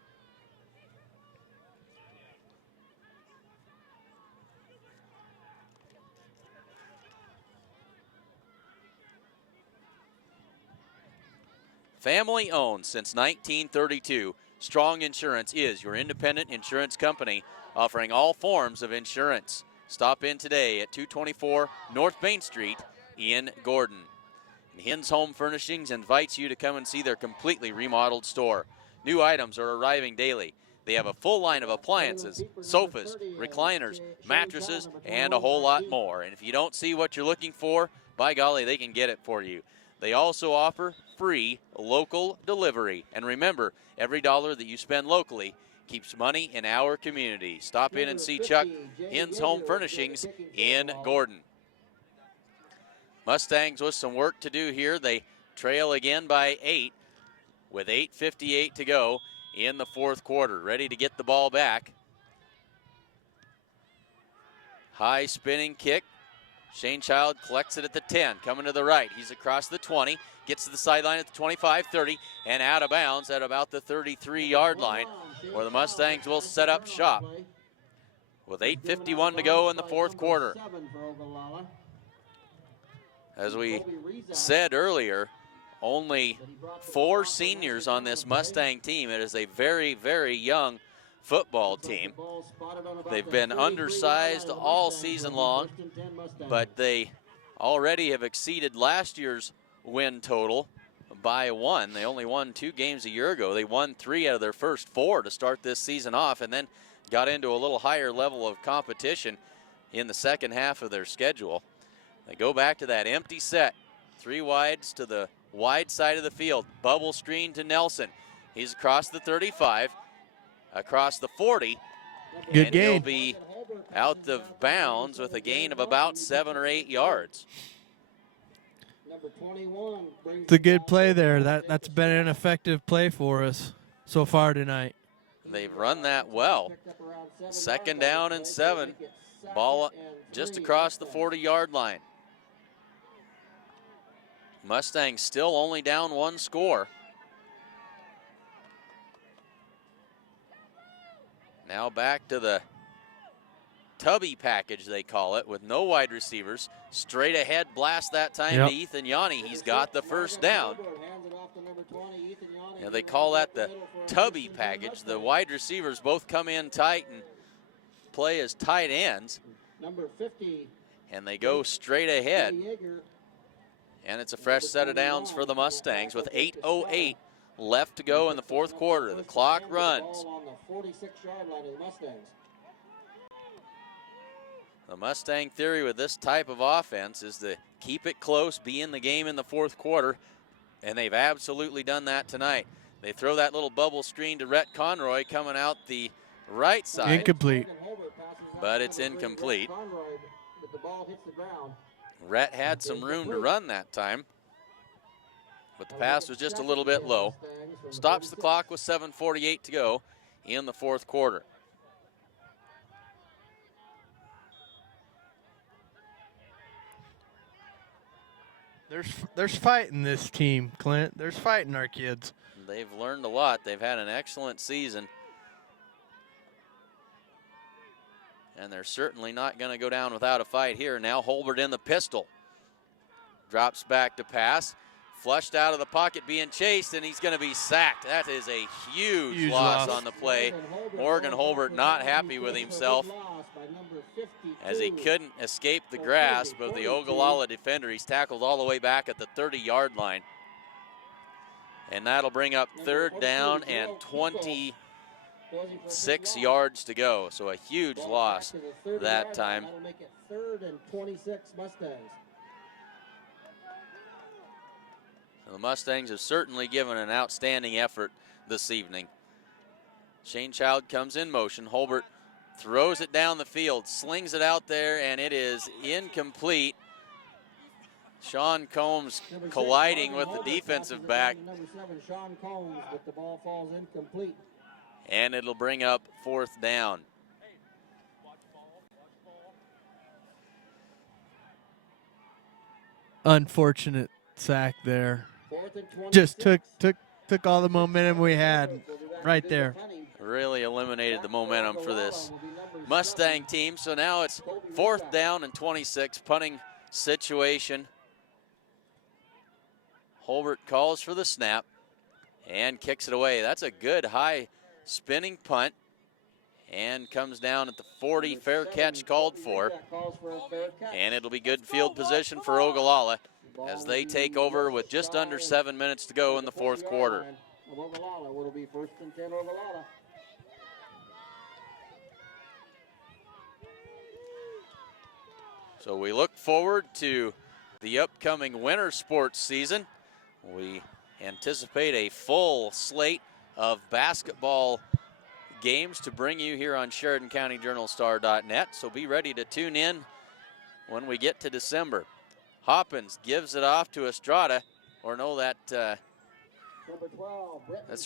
Family owned since 1932, Strong Insurance is your independent insurance company offering all forms of insurance. Stop in today at 224 North Main Street in Gordon. And Hins Home Furnishings invites you to come and see their completely remodeled store. New items are arriving daily. They have a full line of appliances, sofas, recliners, mattresses, and a whole lot more. And if you don't see what you're looking for, by golly, they can get it for you. They also offer free local delivery. And remember, every dollar that you spend locally keeps money in our community. Stop in and see Chuck, Hins Home Furnishings in Gordon. Mustangs with some work to do here. They trail again by 8 with 8:58 to go in the fourth quarter. Ready to get the ball back. High spinning kick. Shane Child collects it at the 10, coming to the right. He's across the 20, gets to the sideline at the 25, 30, and out of bounds at about the 33-yard line, where the Mustangs will set up shop with 8:51 to go in the fourth quarter. As we said earlier, only 4 seniors on this Mustang team. It is a very, very young football team. They've been undersized all season long, but they already have exceeded last year's win total by 1. They only won 2 games a year ago. They won 3 out of their first 4 to start this season off, and then got into a little higher level of competition in the second half of their schedule. They go back to that empty set. 3 wides to the wide side of the field. Bubble screen to Nelson. He's across the 35, across the 40. Good gain. He'll be out of bounds with a gain of about 7 or 8 yards. It's a good play there. That's been an effective play for us so far tonight. They've run that well. Second down and 7. Ball just across the 40-yard line. Mustangs still only down 1 score. Now back to the tubby package, they call it, with no wide receivers. Straight ahead blast that time to Ethan Yanni. He's got the first down. You know, they call that the tubby package. The wide receivers both come in tight and play as tight ends. And they go straight ahead. And it's a fresh set of downs for the Mustangs with 8:08 left to go in the fourth quarter. The clock runs. The Mustang theory with this type of offense is to keep it close, be in the game in the fourth quarter, and they've absolutely done that tonight. They throw that little bubble screen to Rhett Conroy coming out the right side. Incomplete. But it's incomplete. Rhett had some room to run that time. but the pass was just a little bit low. Stops the clock with 7:48 to go in the fourth quarter. There's fight in this team, Clint. There's fight in our kids. They've learned a lot. They've had an excellent season. And they're certainly not going to go down without a fight here. Now Holbert in the pistol. Drops back to pass. Flushed out of the pocket, being chased, and he's going to be sacked. That is a huge loss on the play. Morgan Holbert not happy with himself as he couldn't escape the grasp of the Ogallala defender. He's tackled all the way back at the 30-yard line. And that'll bring up third down and 26 yards to go. So a huge loss that time. That'll make it third and 26 Mustangs. The Mustangs have certainly given an outstanding effort this evening. Shane Child comes in motion. Holbert throws it down the field, slings it out there, and it is incomplete. Sean Combs colliding with the defensive back. Number 7, Sean Combs, but the ball falls incomplete. And it'll bring up fourth down. Unfortunate sack there. Just took all the momentum we had right there. Really eliminated the momentum for this Mustang team. So now it's fourth down and 26, punting situation. Holbert calls for the snap and kicks it away. That's a good high spinning punt and comes down at the 40. Fair catch called for. And it'll be good field position for Ogallala as they take over with just under 7 minutes to go in the fourth quarter. It'll be first and 10 Ogallala. So we look forward to the upcoming winter sports season. We anticipate a full slate of basketball games to bring you here on SheridanCountyJournalStar.net. So be ready to tune in when we get to December. Hoppins gives it off to Estrada, or no, that's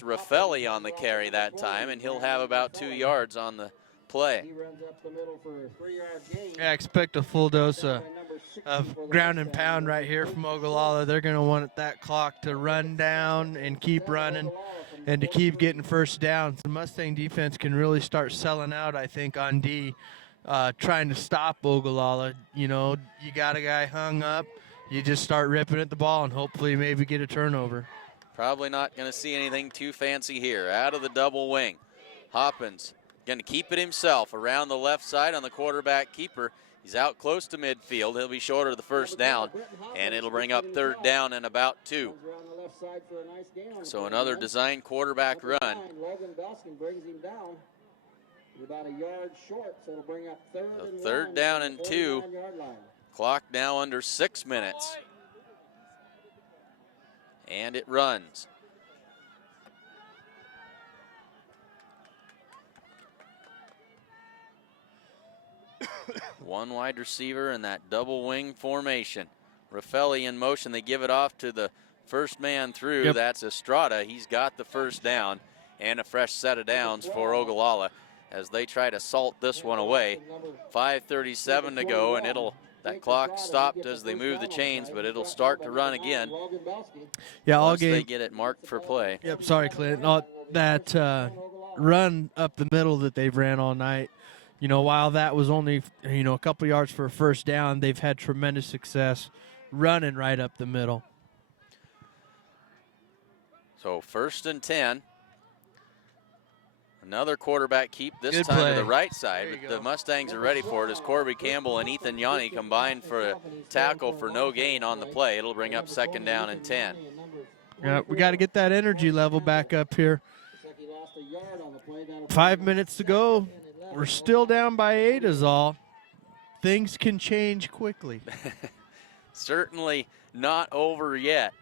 Raffelli on the carry that time, and he'll have about 2 yards on the play. He runs up the middle for a 3-yard gain. I expect a full dose of ground and pound right here from Ogallala. They're going to want that clock to run down and keep running and to keep getting first downs. The Mustang defense can really start selling out, I think, on D, trying to stop Ogallala. You know, you got a guy hung up, you just start ripping at the ball and hopefully maybe get a turnover. Probably not going to see anything too fancy here. Out of the double wing, Hoppins going to keep it himself around the left side on the quarterback keeper. He's out close to midfield. He'll be short of the first down, and it'll bring up third down and about 2. So another design quarterback run. Logan Baskin brings him down. He's about a yard short, so it'll bring up third down and 2. Clock now under 6 minutes. And it runs. One wide receiver in that double wing formation. Raffelli in motion. They give it off to the first man through. Yep. That's Estrada. He's got the first down and a fresh set of downs for Ogallala as they try to salt this one away. 5:37 to go, and that clock stopped as they move the chains, but it'll start to run again. Yeah, all once game. they get it marked for play. Yep, sorry, Clint. That run up the middle that they've ran all night, you know, while that was only, you know, a couple yards for a first down, they've had tremendous success running right up the middle. So first and 10. Another quarterback keep, this Good time play. to the right side. There you But go. the Mustangs are ready for it as Corby Campbell and Ethan Yanni combined for a tackle for no gain on the play. It'll bring up second down and 10. Yeah, we got to get that energy level back up here. 5 minutes to go. We're still down by 8 is all. Things can change quickly. Certainly not over yet.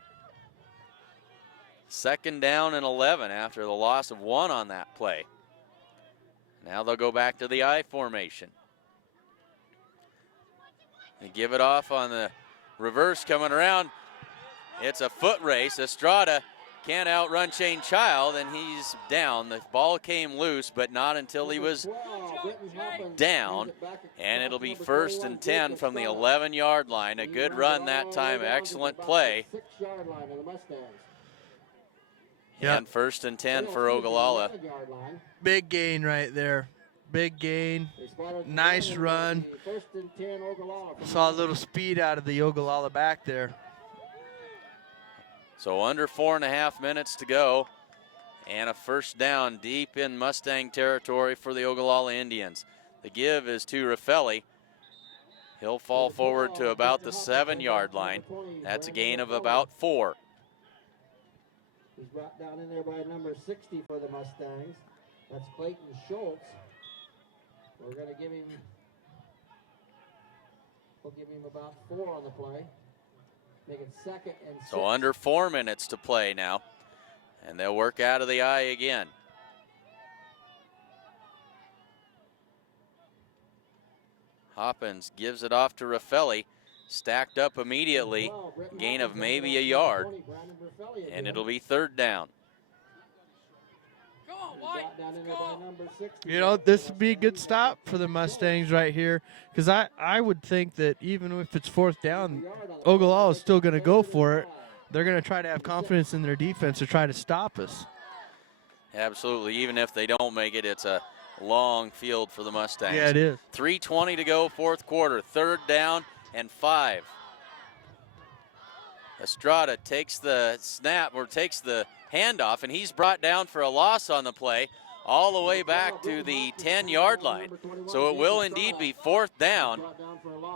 Second down and 11 after the loss of 1 on that play. Now they'll go back to the I formation. They give it off on the reverse coming around. It's a foot race. Estrada can't outrun Shane Child, and he's down. The ball came loose, but not until he was down. And it'll be 1st and 10 from the 11-yard line. A good run that time. Excellent play. Yep. And 1st and 10 for Ogallala. Big gain right there. Big gain. Nice run. Saw a little speed out of the Ogallala back there. So under 4.5 minutes to go, and a first down deep in Mustang territory for the Ogallala Indians. The give is to Raffelli. He'll fall forward to about the 7-yard line. That's a gain of about 4. He's brought down in there by number 60 for the Mustangs. That's Clayton Schultz. We're going to give him, we'll give him about 4 on the play. Make it 2nd and 6. So under 4 minutes to play now. And they'll work out of the eye again. Hoppins gives it off to Raffelli. Stacked up immediately. Gain of maybe a yard. And it'll be 3rd down. You know, this would be a good stop for the Mustangs right here, because I would think that even if it's 4th down, Ogallala is still going to go for it. They're going to try to have confidence in their defense to try to stop us. Absolutely. Even if they don't make it, it's a long field for the Mustangs. Yeah, it is. 3:20 to go, 4th quarter. 3rd down and 5. Estrada takes the snap, or takes the handoff, and he's brought down for a loss on the play all the way back to the 10-yard line. So it will indeed be 4th down,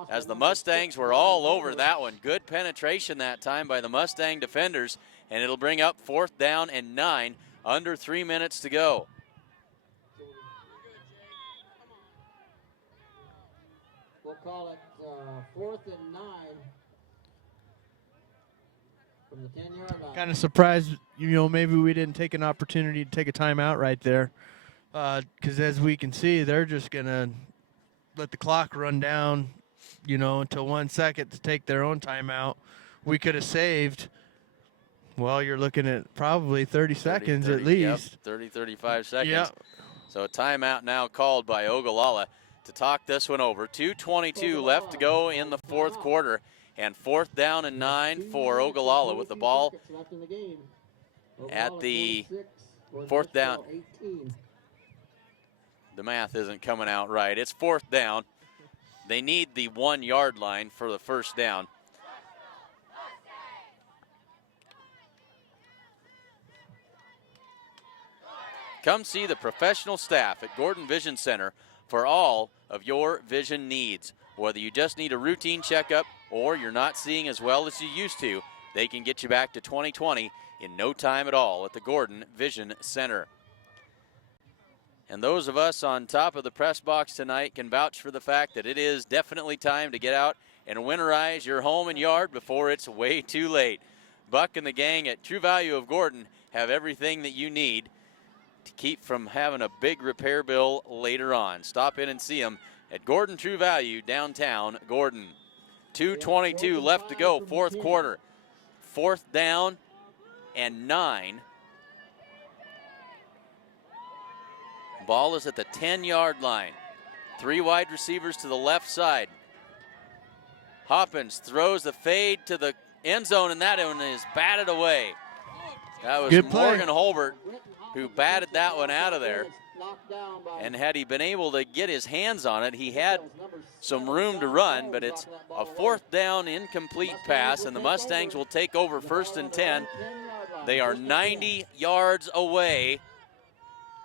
as the Mustangs were all over that one. Good penetration that time by the Mustang defenders, and it'll bring up 4th down and 9, under 3 minutes to go. We'll call it 4th and 9. From the 10-yard line. Kind of surprised, you know, maybe we didn't take an opportunity to take a timeout right there, because as we can see, they're just going to let the clock run down, you know, until 1 second to take their own timeout. We could have saved, well, you're looking at probably 30 seconds at least. Yep, 30, 35 seconds. Yep. So a timeout now called by Ogallala to talk this one over. 2:22 left to go in the 4th quarter. And 4th down and 9 for Ogallala with the ball at the 4th down. The math isn't coming out right. It's 4th down. They need the 1-yard line for the first down. Come see the professional staff at Gordon Vision Center for all of your vision needs. Whether you just need a routine checkup or you're not seeing as well as you used to, they can get you back to 20/20 in no time at all at the Gordon Vision Center. And those of us on top of the press box tonight can vouch for the fact that it is definitely time to get out and winterize your home and yard before it's way too late. Buck and the gang at True Value of Gordon have everything that you need to keep from having a big repair bill later on. Stop in and see them at Gordon True Value, downtown Gordon. 2:22 left to go, 4th quarter. 4th down and 9. Ball is at the 10-yard line. 3 wide receivers to the left side. Hoppins throws the fade to the end zone, and that one is batted away. That was Morgan Holbert who batted that one out of there. And had he been able to get his hands on it, he had some room to run, but it's a 4th down incomplete pass, and the Mustangs will take over 1st and 10. They are 90 yards away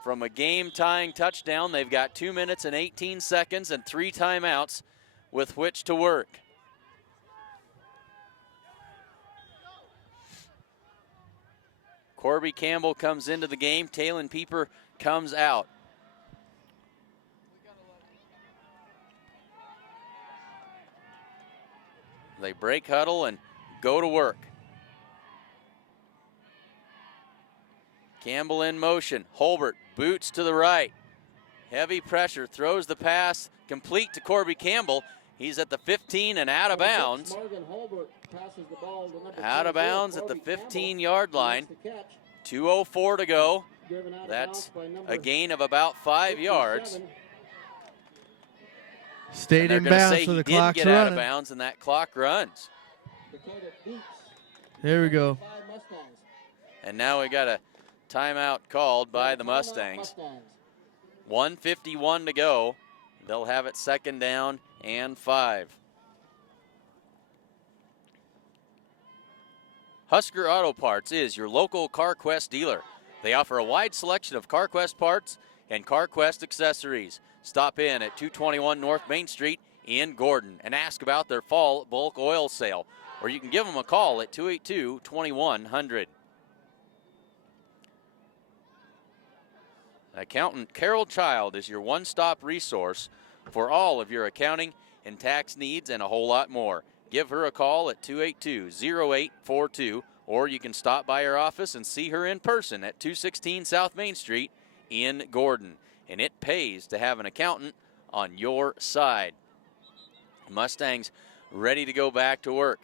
from a game-tying touchdown. They've got 2 minutes and 18 seconds and 3 timeouts with which to work. Corby Campbell comes into the game. Talon Pieper comes out. They break huddle and go to work. Campbell in motion. Holbert boots to the right. Heavy pressure, throws the pass complete to Corby Campbell. He's at the 15 and out of bounds. Out of bounds at the 15-yard line. 2:04 to go. That's a gain of about 5 yards. Stayed in bounds, so the clock's get out of running. bounds, and that clock runs. There we go. And now we got a timeout called by the Mustangs. 1:51 to go. They'll have it 2nd down and 5. Husker Auto Parts is your local CarQuest dealer. They offer a wide selection of CarQuest parts and CarQuest accessories. Stop in at 221 North Main Street in Gordon and ask about their fall bulk oil sale. Or you can give them a call at 282-2100. Accountant Carol Child is your one-stop resource for all of your accounting and tax needs and a whole lot more. Give her a call at 282-0842, or you can stop by her office and see her in person at 216 South Main Street in Gordon. And it pays to have an accountant on your side. Mustangs ready to go back to work.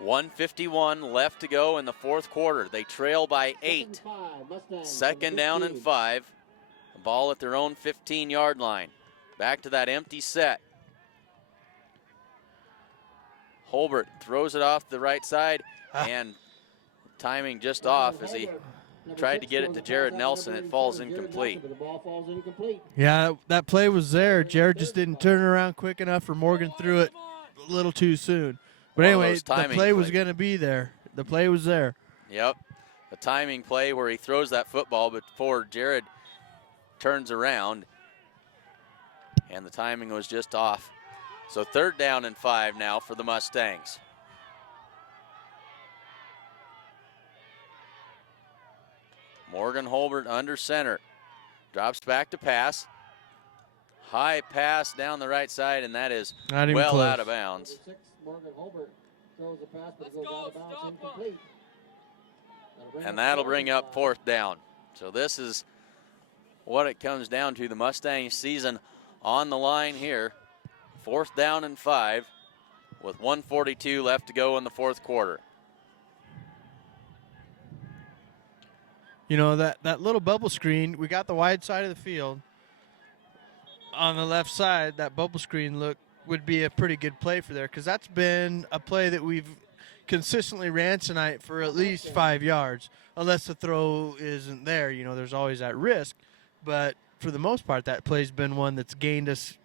1:51 left to go in the 4th quarter. They trail by 8. 2nd down and 5. Ball at their own 15-yard line. Back to that empty set. Holbert throws it off the right side, and timing just off as he tried to get it to Jared Nelson. It falls incomplete. Yeah, that play was there. Jared just didn't turn around quick enough, or Morgan threw it a little too soon. But anyway, the play was going to be there. The play was there. Yep. A timing play where he throws that football before Jared turns around. And the timing was just off. So 3rd down and 5 now for the Mustangs. Morgan Holbert under center. Drops back to pass. High pass down the right side, and that is well close. Out of bounds. And that'll bring up 4th down. So this is what it comes down to. The Mustangs season on the line here. 4th down and 5 with 1:42 left to go in the 4th quarter. You know, that little bubble screen, we got the wide side of the field. On the left side, that bubble screen would be a pretty good play for there, because that's been a play that we've consistently ran tonight for at least 5 yards, unless the throw isn't there. You know, there's always that risk. But for the most part, that play's been one that's gained us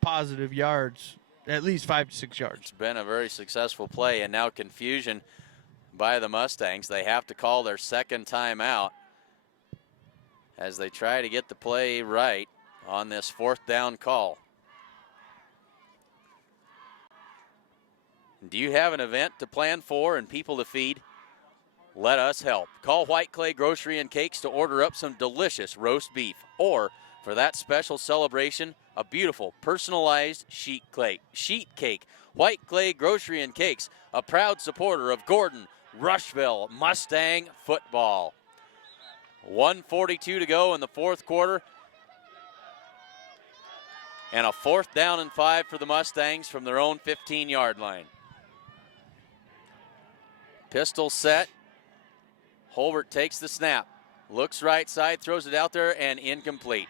positive yards, at least 5 to 6 yards. It's been a very successful play, and now confusion by the Mustangs. They have to call their 2nd timeout as they try to get the play right on this 4th down call. Do you have an event to plan for and people to feed? Let us help. Call White Clay Grocery and Cakes to order up some delicious roast beef, or for that special celebration, a beautiful personalized sheet cake. White Clay Grocery and Cakes, a proud supporter of Gordon-Rushville Mustang football. 1:42 to go in the 4th quarter. And a 4th down and 5 for the Mustangs from their own 15-yard line. Pistol set. Holbert takes the snap. Looks right side, throws it out there, and incomplete.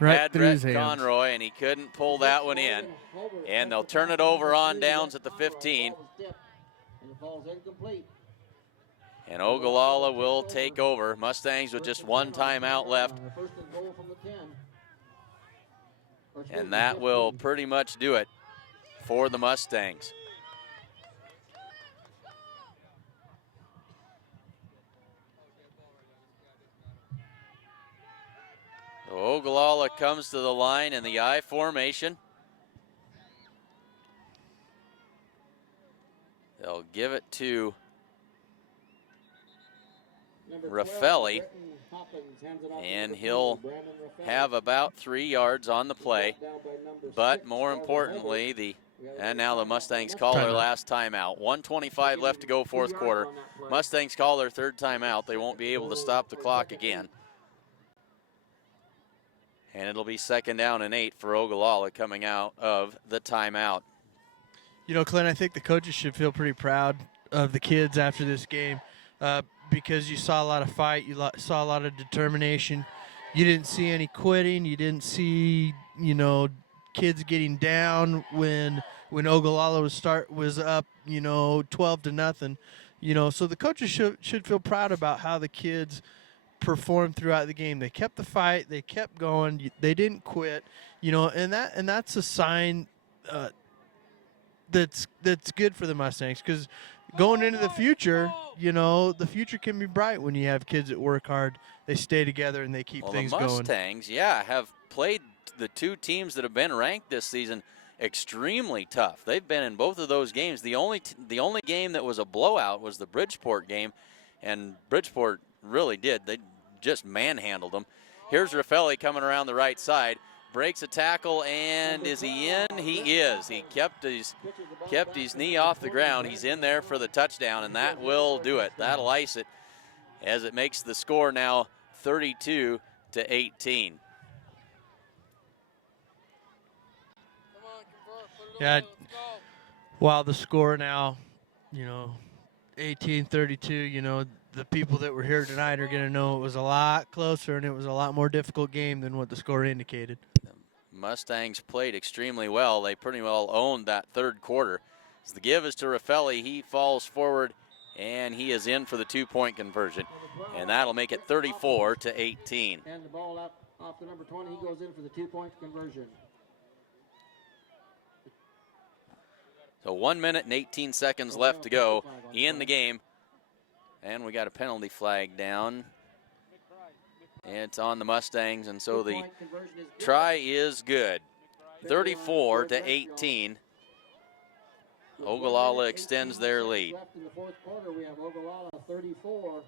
Right through his Brett hands. Conroy, and he couldn't pull that one in. And they'll turn it over on downs at the 15. And Ogallala will take over. Mustangs with just 1 timeout left. And that will pretty much do it for the Mustangs. So Ogallala comes to the line in the I formation. They'll give it to Raffelli, and he'll have about 3 yards on the play. But more importantly, and now the Mustangs call their last timeout. 1:25 left to go, 4th quarter. Mustangs call their 3rd timeout. They won't be able to stop the clock again. And it'll be 2nd down and 8 for Ogallala coming out of the timeout. You know, Clint, I think the coaches should feel pretty proud of the kids after this game because you saw a lot of fight, saw a lot of determination. You didn't see any quitting. You didn't see, you know, kids getting down when Ogallala was up, you know, 12-0. You know, so the coaches should feel proud about how the kids performed throughout the game. They kept the fight. They kept going. They didn't quit. You know, and that's a sign that's good for the Mustangs, because going into the future, you know, the future can be bright when you have kids that work hard, they stay together, and they keep things going. The Mustangs, yeah, have played the 2 teams that have been ranked this season extremely tough. They've been in both of those games. The only game that was a blowout was the Bridgeport game, and Bridgeport really did. They just manhandled them. Here's Raffelli coming around the right side. Breaks a tackle, and is he in? He is. He kept his knee off the ground. He's in there for the touchdown, and that will do it. That'll ice it as it makes the score now 32-18. Yeah, while the score now, you know, 18-32, you know, the people that were here tonight are going to know it was a lot closer and it was a lot more difficult game than what the score indicated. Mustangs played extremely well. They pretty well owned that 3rd quarter. As the give is to Raffelli, he falls forward and he is in for the 2-point conversion. And that'll make it 34-18. And the ball up off the number 20, he goes in for the 2-point conversion. So 1 minute and 18 seconds left to go in the game. And we got a penalty flag down. It's on the Mustangs, and so the try is good. 34-18. Ogallala extends their lead. Left in the 4th quarter, we have Ogallala 34,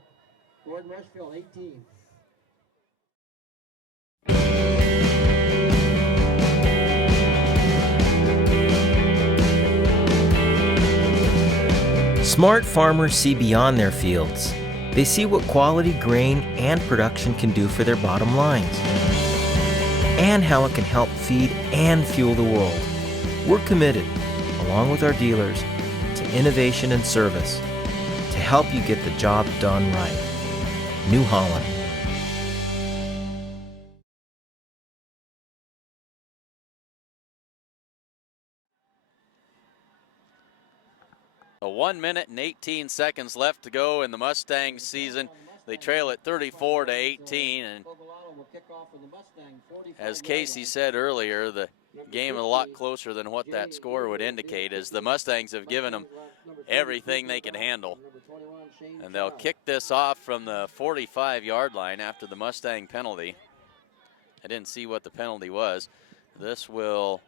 Gordon-Rushville 18. Smart farmers see beyond their fields. They see what quality grain and production can do for their bottom lines, and how it can help feed and fuel the world. We're committed, along with our dealers, to innovation and service to help you get the job done right. New Holland. A 1 minute and 18 seconds left to go in the Mustangs season. They trail at 34-18, and as Casey said earlier, the game a lot closer than what that score would indicate, as the Mustangs have given them everything they can handle. And they'll kick this off from the 45-yard line after the Mustang penalty. I didn't see what the penalty was. This will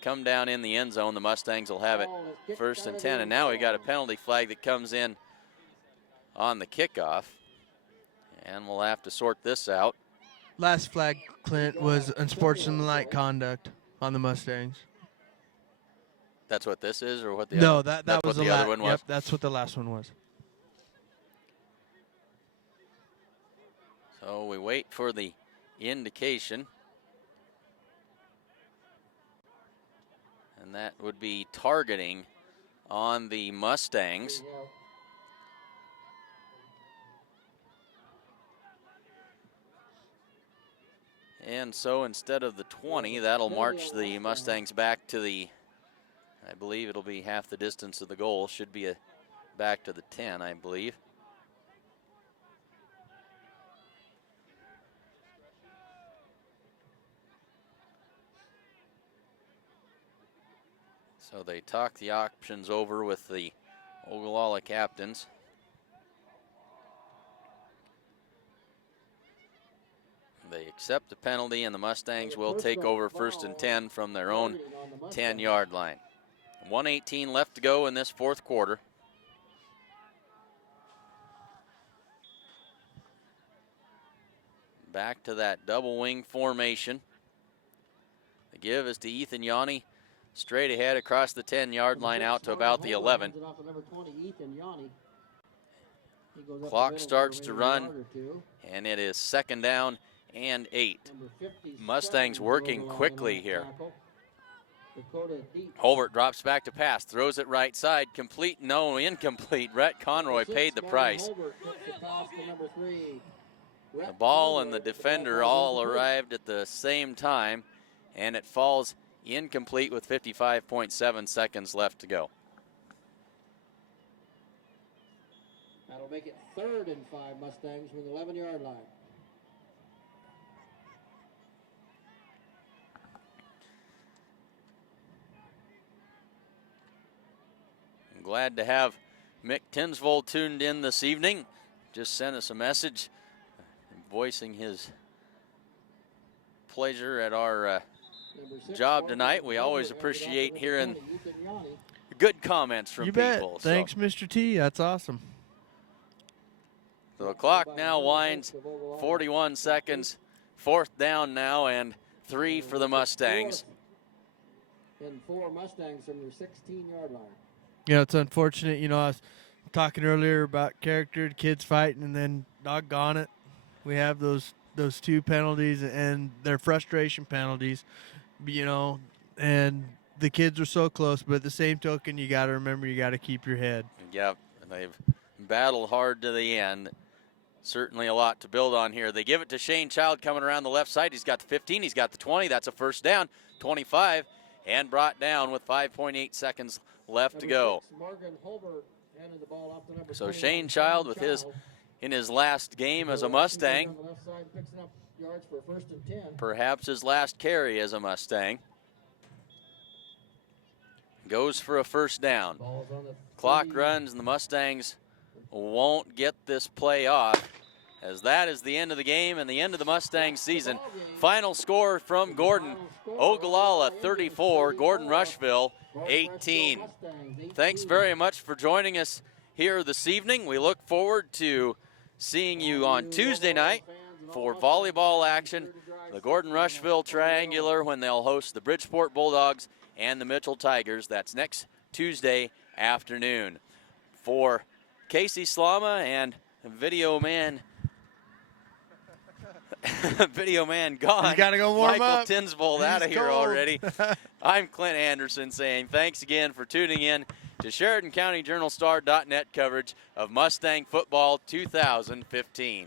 come down in the end zone. The Mustangs will have it 1st and 10. And now we got a penalty flag that comes in on the kickoff. And we'll have to sort this out. Last flag, Clint, was unsportsmanlike conduct on the Mustangs. That's what this is, or what the no, other, that was the other one was? Yep, that's what the last one was. So we wait for the indication. And that would be targeting on the Mustangs. And so instead of the 20, that'll march the Mustangs back to the, I believe it'll be half the distance of the goal. Should be back to the 10, I believe. So they talk the options over with the Ogallala captains. They accept the penalty, and the Mustangs will take over 1st and 10 from their own 10-yard line. 1:18 left to go in this 4th quarter. Back to that double wing formation. The give is to Ethan Yanni. Straight ahead across the 10-yard line out to about the 11. Clock starts to run, and it is 2nd down and 8. Mustangs working quickly here. Holbert drops back to pass, throws it right side, complete, no, incomplete. Rhett Conroy paid the price. The ball and the defender all arrived at the same time, and it falls incomplete with 55.7 seconds left to go. That'll make it 3rd and 5 Mustangs from the 11-yard line. I'm glad to have Mick Tinsvold tuned in this evening. Just sent us a message voicing his pleasure at our job tonight. We always appreciate hearing good comments from people. You bet. Thanks, Mr. T. That's awesome. So the clock now winds, 41 seconds. 4th down now and 3 for the Mustangs. And 4 Mustangs from their 16-yard line. You know, it's unfortunate. You know, I was talking earlier about character, kids fighting, and then doggone it, we have those 2 penalties, and they're frustration penalties, you know, and the kids are so close. But at the same token, you got to remember, you got to keep your head. Yep, and they've battled hard to the end. Certainly a lot to build on here. They give it to Shane Child coming around the left side. He's got the 15, he's got the 20. That's a first down, 25, and brought down with 5.8 seconds left to go. So Shane Child with in his last game as a Mustang, perhaps his last carry as a Mustang, goes for a first down. Clock runs and the Mustangs won't get this play off, as that is the end of the game and the end of the Mustang season. Final score from Gordon: Ogallala 34, Gordon-Rushville 18. Thanks very much for joining us here this evening. We look forward to seeing you on Tuesday night for volleyball action, the Gordon-Rushville Triangular, when they'll host the Bridgeport Bulldogs and the Mitchell Tigers. That's next Tuesday afternoon. For Casey Slama and Video Man gone. You gotta go warm Michael up. Tinsvold out of He's here cold. already. I'm Clint Anderson saying thanks again for tuning in to Sheridan County Journal Star.net coverage of Mustang Football 2015.